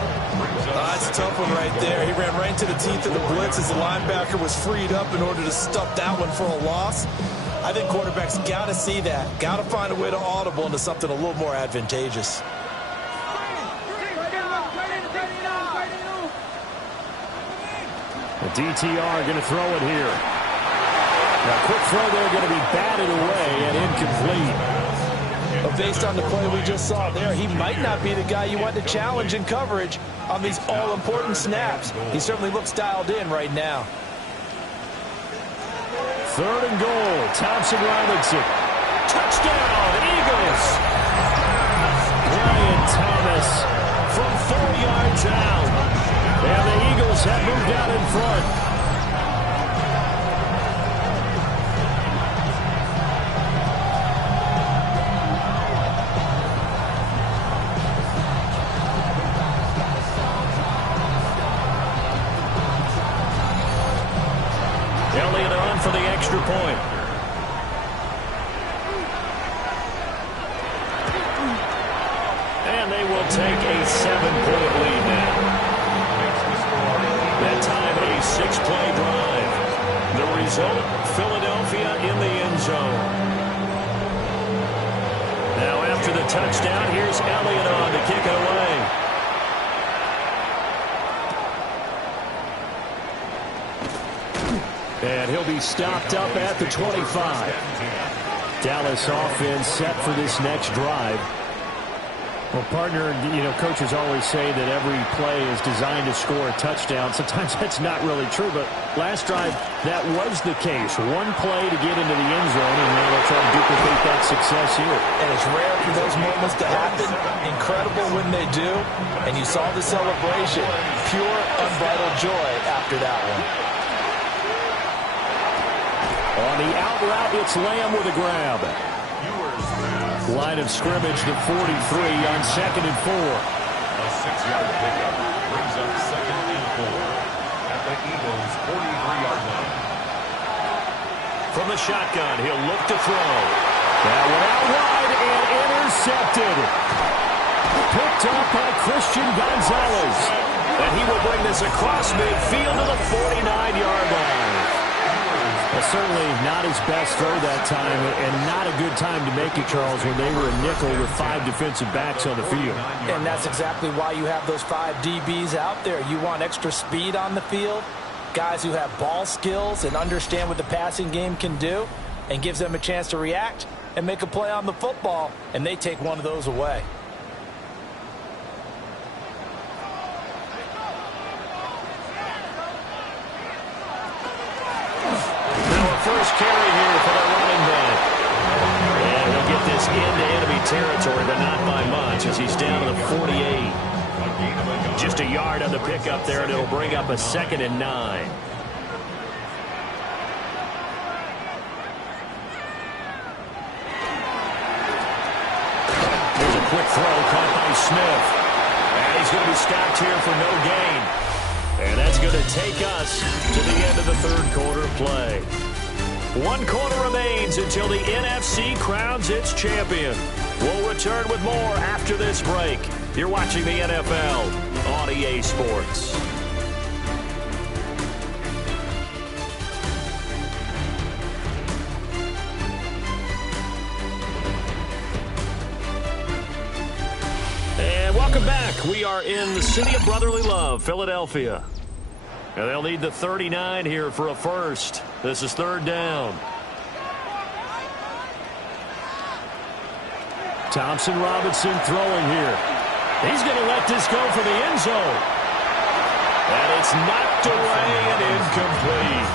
That's a tough one right there. He ran right into the teeth of the blitz as the linebacker was freed up in order to stuff that one for a loss. I think quarterbacks got to see that. Got to find a way to audible into something a little more advantageous. The DTR going to throw it here. Now, quick throw there, going to be batted away and incomplete. But based on the play we just saw there, he might not be the guy you want to challenge in coverage on these all-important snaps. He certainly looks dialed in right now. 3rd and goal, Thompson Robinson. Touchdown, Eagles! Brian Thomas from 4 yards out. And the Eagles have moved out in front. Elliott on for the extra point. And they will take a 7-point lead now. That time a 6-play drive. The result, Philadelphia in the end zone. Now after the touchdown, here's Elliott on to kick it away. And he'll be stopped up at the 25. Dallas offense set for this next drive. Well, partner, coaches always say that every play is designed to score a touchdown. Sometimes that's not really true, but last drive, that was the case. One play to get into the end zone, and now they'll try to duplicate that success here. And it's rare for those moments to happen. Incredible when they do. And you saw the celebration. Pure, unbridled joy after that one. On the out route, it's Lamb with a grab. Line of scrimmage to 43 on 2nd and 4. A 6-yard pickup brings up 2nd and 4 at the Eagles' 43-yard line. From the shotgun, he'll look to throw. That one out wide and intercepted. Picked up by Christian Gonzalez. And he will bring this across midfield to the 49-yard line. Well, certainly not his best throw that time, and not a good time to make it, Charles, when they were a nickel with 5 defensive backs on the field. And that's exactly why you have those 5 DBs out there. You want extra speed on the field, guys who have ball skills and understand what the passing game can do, and gives them a chance to react and make a play on the football, and they take one of those away. First carry here for the running back. And he'll get this into enemy territory, but not by much as he's down to the 48. Just a yard on the pickup there, and it'll bring up a 2nd and 9. Here's a quick throw caught by Smith. And he's going to be stopped here for no gain. And that's going to take us to the end of the third quarter play. 1 quarter remains until the NFC crowns its champion. We'll return with more after this break. You're watching the NFL on EA Sports. And welcome back. We are in the city of brotherly love, Philadelphia. And they'll need the 39 here for a first. This is 3rd down. Thompson Robinson throwing here. He's going to let this go for the end zone. And it's knocked away and incomplete.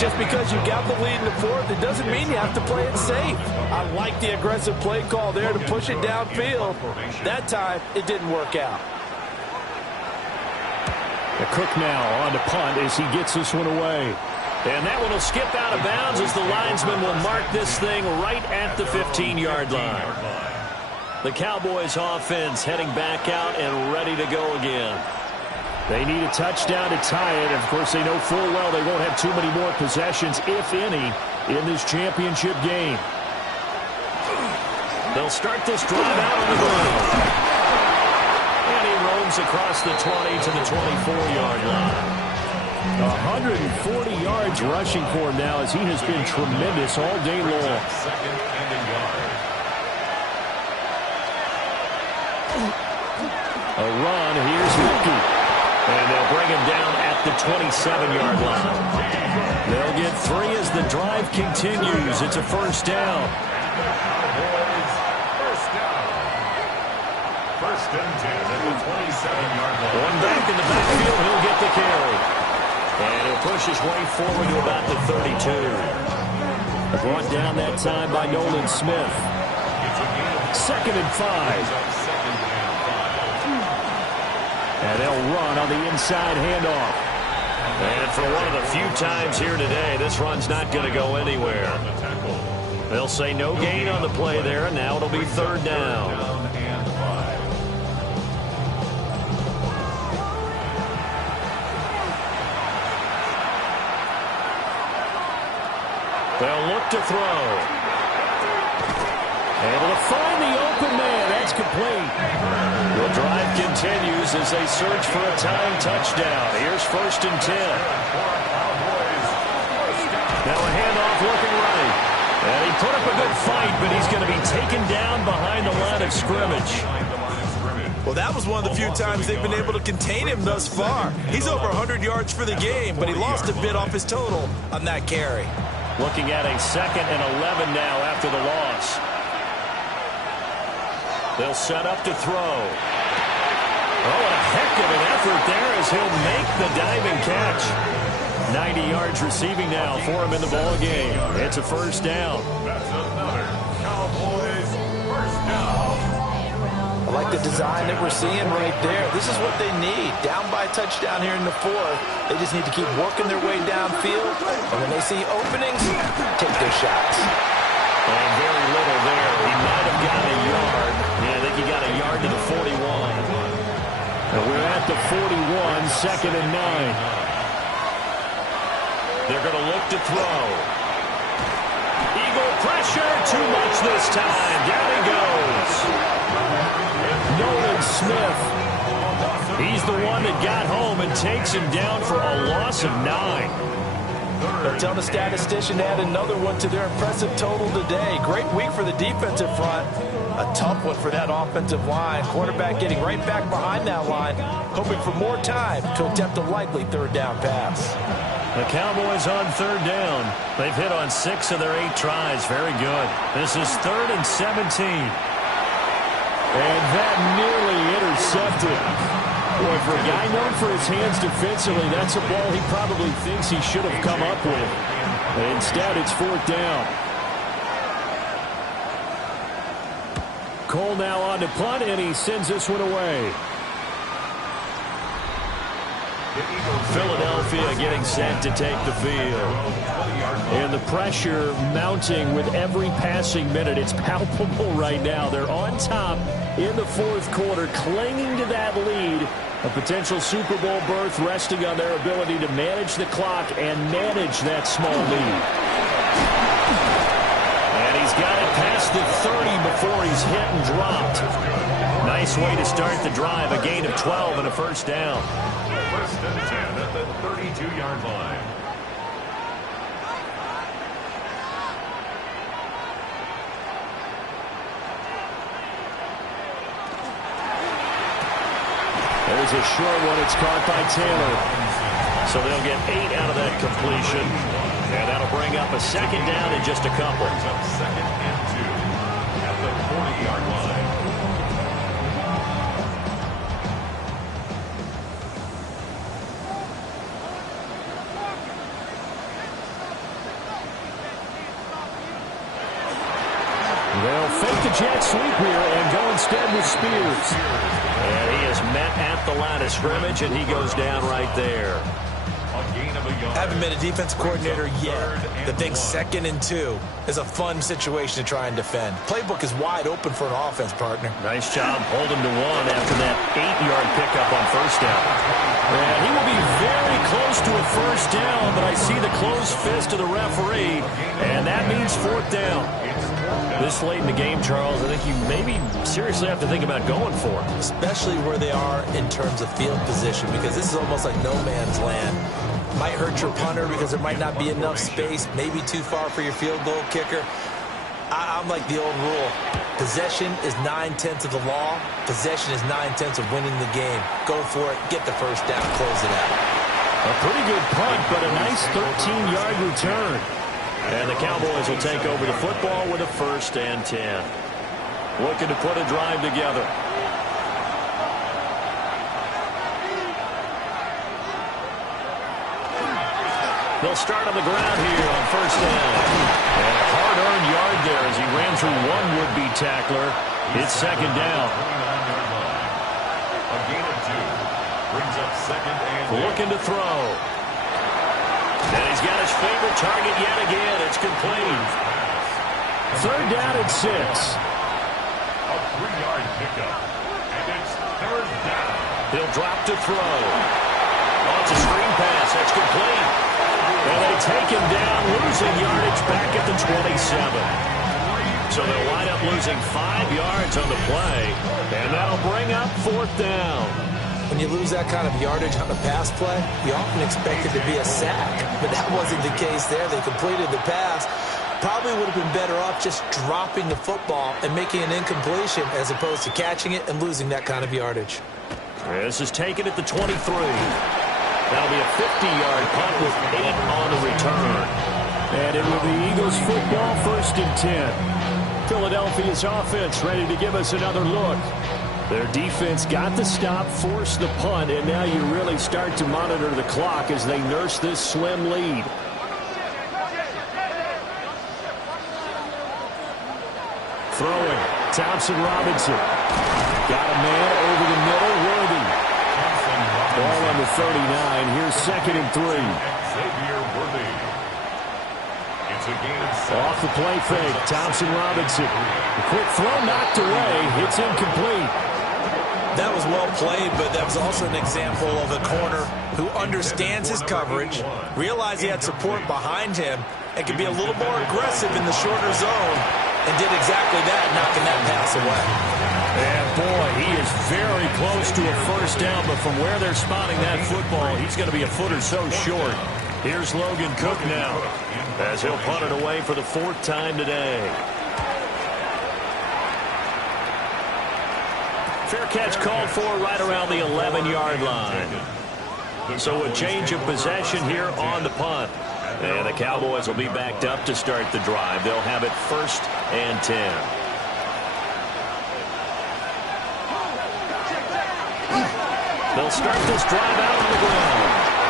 Just because you got the lead in the 4th, it doesn't mean you have to play it safe. I like the aggressive play call there to push it downfield. That time, it didn't work out. The Cook now on to punt as he gets this one away. And that one will skip out of bounds as the linesman will mark this thing right at the 15-yard line. The Cowboys offense heading back out and ready to go again. They need a touchdown to tie it. Of course, they know full well they won't have too many more possessions, if any, in this championship game. They'll start this drive out on the ground. And he roams across the 20 to the 24-yard line. 140 yards rushing for him now as he has been tremendous all day long. 2nd and a yard. A run, here's Wilkie. And they'll bring him down at the 27-yard line. They'll get 3 as the drive continues. It's a first down. First and 10 at the 27-yard line. One back in the backfield, he'll get the carry. And he'll push his way forward to about the 32. Brought down that time by Nolan Smith. 2nd and 5. And they'll run on the inside handoff. And for one of the few times here today, this run's not going to go anywhere. They'll say no gain on the play there, and now it'll be 3rd down. They'll look to throw. Able to find the open man. That's complete. The drive continues as they search for a tying touchdown. Here's 1st and 10. Now a handoff looking right. And he put up a good fight, but he's going to be taken down behind the line of scrimmage. Well, that was one of the few times they've been able to contain him thus far. He's over 100 yards for the game, but he lost a bit off his total on that carry. Looking at a 2nd and 11 now after the loss. They'll set up to throw. Oh, and a heck of an effort there as he'll make the diving catch. 90 yards receiving now for him in the ball game. It's a first down. That's another Cowboys first down. I like the design that we're seeing right there. This is what they need. Down by a touchdown here in the fourth. They just need to keep working their way downfield. And when they see openings, take their shots. And very little there. He might have gotten a yard. Yeah, I think he got a yard to the 41. And we're at the 41, second and 9. They're going to look to throw. Eagle pressure, too much this time. Down he goes. Nolan Smith. He's the one that got home and takes him down for a loss of 9. They'll tell the statistician to add another one to their impressive total today. Great week for the defensive front. A tough one for that offensive line. Quarterback getting right back behind that line, hoping for more time to attempt a likely third down pass. The Cowboys on third down. They've hit on 6 of their 8 tries. Very good. This is 3rd and 17. And that nearly intercepted. Boy, for a guy known for his hands defensively, that's a ball he probably thinks he should have come up with. But instead, it's 4th down. Cole now on to punt, and he sends this one away. Philadelphia getting set to take the field. And the pressure mounting with every passing minute. It's palpable right now. They're on top in the 4th quarter, clinging to that lead. A potential Super Bowl berth resting on their ability to manage the clock and manage that small lead. And he's got it past the 30 before he's hit and dropped. Nice way to start the drive. A gain of 12 and a first down. First and 10 at the 32-yard line. There's a short one. It's caught by Taylor. So they'll get 8 out of that completion. And that'll bring up a second down in just a couple. Second and 2 at the 40-yard line. They'll fake the jet sweep here and go instead with Spears. And he is met at the line of scrimmage, and he goes down right there. Haven't been a defensive coordinator yet that thinks 2nd and 2 is a fun situation to try and defend. Playbook is wide open for an offense, partner. Nice job holding to 1 after that 8-yard pickup on first down. And he will be very close to a first down, but I see the closed fist of the referee, and that means 4th down. This late in the game, Charles, I think you maybe seriously have to think about going for it. Especially where they are in terms of field position, because this is almost like no man's land. Might hurt your punter because there might not be enough space, maybe too far for your field goal kicker. I'm like the old rule. Possession is 9/10 of the law. Possession is 9/10 of winning the game. Go for it. Get the first down. Close it out. A pretty good punt, but a nice 13-yard return. And the Cowboys will take over the football with a 1st and 10. Looking to put a drive together. They'll start on the ground here on first down. And a hard-earned yard there as he ran through one would-be tackler. It's 2nd down. A gain of 2. Brings up 2nd and 8. Looking to throw. And he's got his favorite target yet again. It's complete. 3rd down and 6. A 3-yard pickup. And it's 3rd down. He'll drop to throw. Oh, it's a screen pass. That's complete. And they take him down, losing yardage back at the 27. So they'll wind up losing 5 yards on the play. And that'll bring up 4th down. When you lose that kind of yardage on a pass play, you often expect it to be a sack. But that wasn't the case there. They completed the pass. Probably would have been better off just dropping the football and making an incompletion as opposed to catching it and losing that kind of yardage. This is taken at the 23. That'll be a 50-yard punt with 8 on the return. And it will be Eagles football, 1st and 10. Philadelphia's offense ready to give us another look. Their defense got the stop, forced the punt, and now you really start to monitor the clock as they nurse this slim lead. Throwing, Thompson Robinson. Got a man over the middle, Worthy. Ball on the 39. Here's 2nd and 3. Xavier Worthy. It's a game off the play fake, Thompson Robinson. The quick throw knocked away. It's incomplete. That was well played, but that was also an example of a corner who understands his coverage, realized he had support behind him, and can be a little more aggressive in the shorter zone, and did exactly that, knocking that pass away. And boy, he is very close to a first down, but from where they're spotting that football, he's going to be a foot or so short. Here's Logan Cook now, as he'll punt it away for the 4th time today. Fair catch called for right around the 11-yard line. So a change of possession here on the punt. And the Cowboys will be backed up to start the drive. They'll have it 1st and 10. They'll start this drive out on the ground.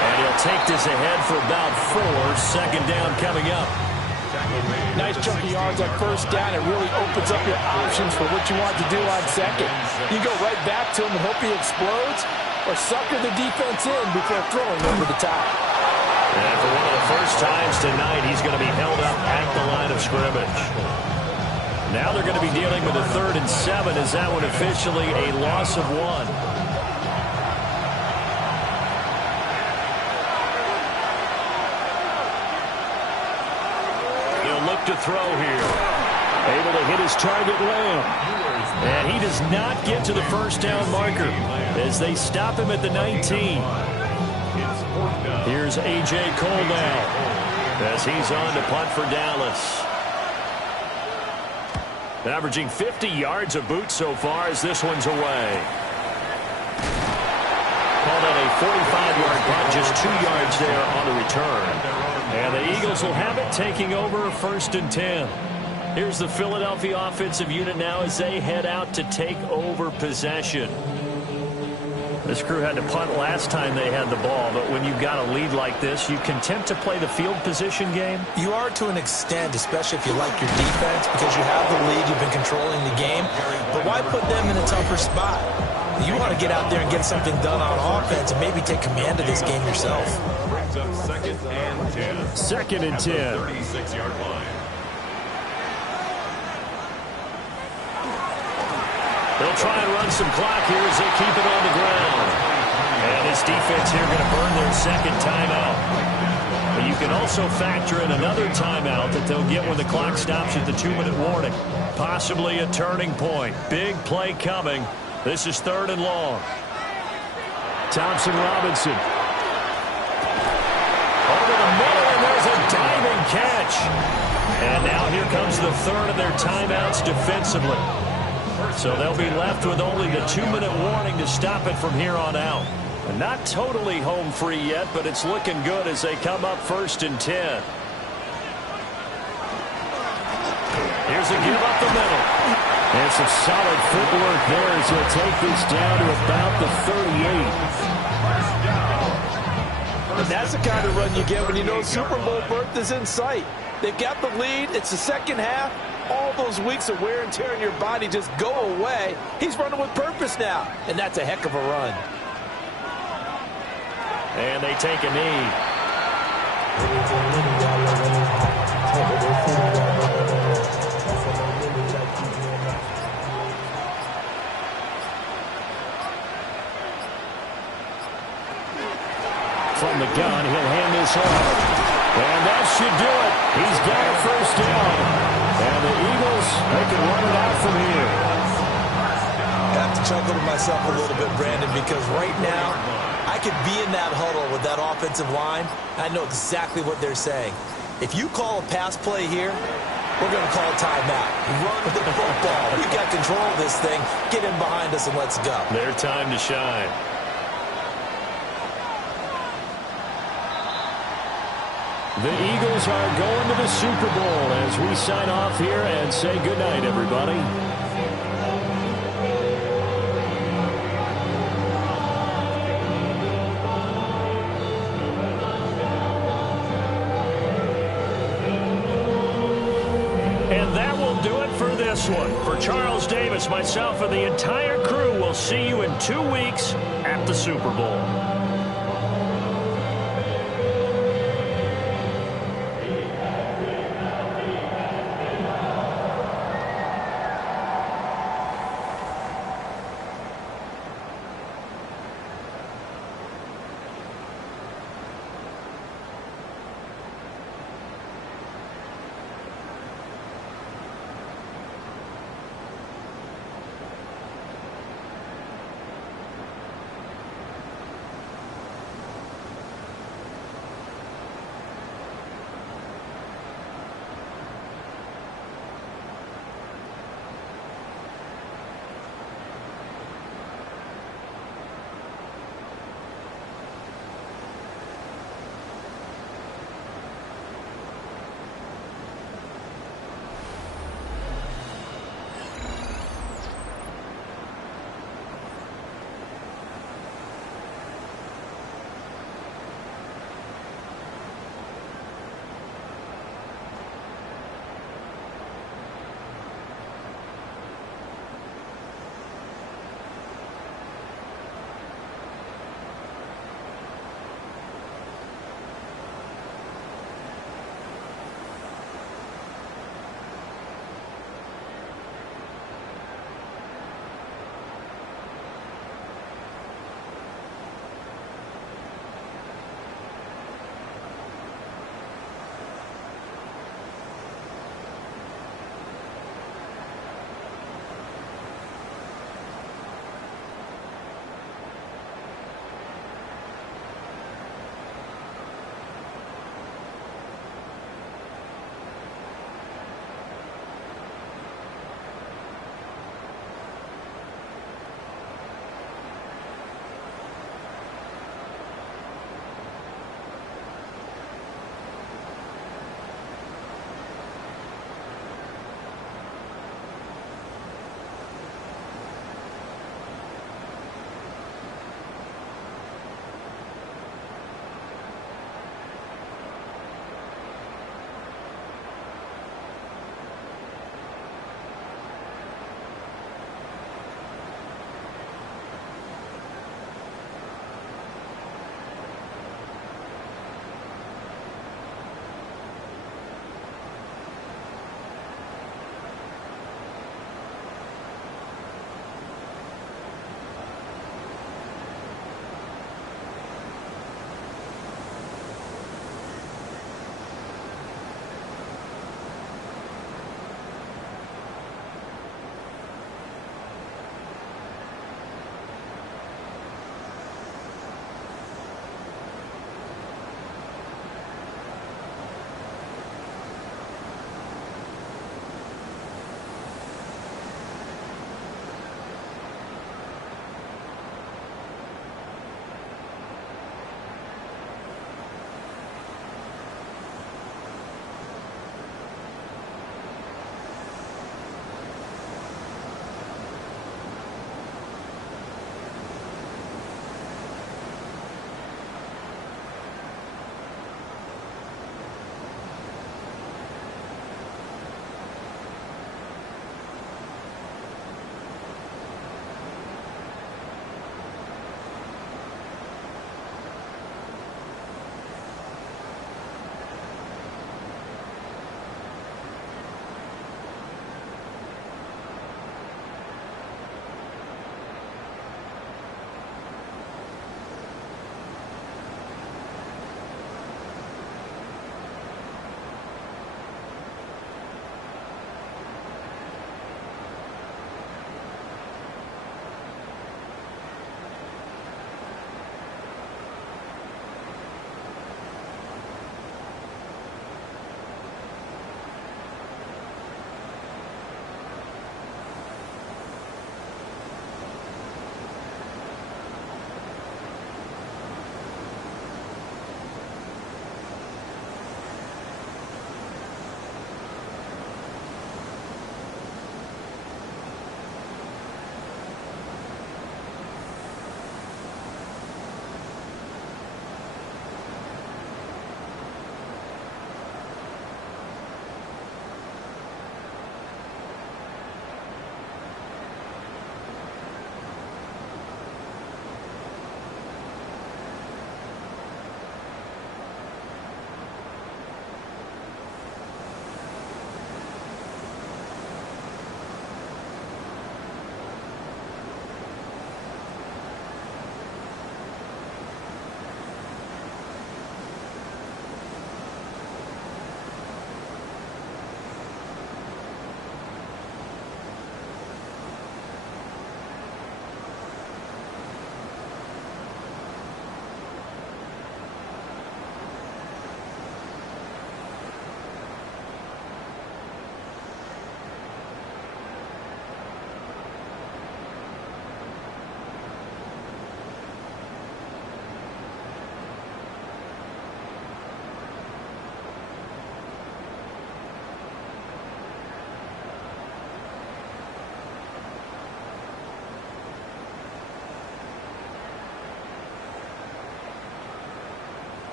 And he'll take this ahead for about 4. 2nd down coming up. Nice chunk of yards on 1st down. It really opens up your options for what you want to do on 2nd. You go right back to him and hope he explodes, or sucker the defense in before throwing over the top. And for one of the first times tonight, he's going to be held up at the line of scrimmage. Now they're going to be dealing with a 3rd and 7. Is that one officially a loss of 1? To throw here. Able to hit his target, Lamb. And he does not get to the first down marker as they stop him at the 19. Here's A.J. Cole now as he's on to punt for Dallas. Averaging 50 yards a boot so far as this one's away. Called out a 45-yard punt, just 2 yards there on the return. And the Eagles will have it, taking over 1st and 10. Here's the Philadelphia offensive unit now as they head out to take over possession. This crew had to punt last time they had the ball, but when you've got a lead like this, you content to play the field position game? You are to an extent, especially if you like your defense, because you have the lead, you've been controlling the game. But why put them in a tougher spot? You want to get out there and get something done on offense and maybe take command of this game yourself. brings up 2nd and 10. 2nd and 10. 36-yard line. They'll try and run some clock here as they keep it on the ground. And this defense here going to burn their 2nd timeout. But you can also factor in another timeout that they'll get when the clock stops at the 2-minute warning. Possibly a turning point. Big play coming. This is 3rd and long. Thompson Robinson. Over the middle, and there's a diving catch. And now here comes the 3rd of their timeouts defensively. So they'll be left with only the 2-minute warning to stop it from here on out. And not totally home free yet, but it's looking good as they come up 1st and 10. Here's a give up the middle. And some solid footwork there as he'll take this down to about the 38. And that's the kind of run you get when you know Super Bowl berth is in sight. They've got the lead. It's the 2nd half. All those weeks of wear and tear in your body just go away. He's running with purpose now, and that's a heck of a run. And they take a knee. From the gun, he'll hand this off. And that should do it. He's got a 1st down. And the Eagles, they can run it out from here. I have to chuckle to myself a little bit, Brandon, because right now, I could be in that huddle with that offensive line. I know exactly what they're saying. If you call a pass play here, we're going to call a timeout. Run the football. We've got control of this thing. Get in behind us and let's go. Their time to shine. The Eagles are going to the Super Bowl as we sign off here and say goodnight, everybody. And that will do it for this one. For Charles Davis, myself, and the entire crew, we'll see you in 2 weeks at the Super Bowl.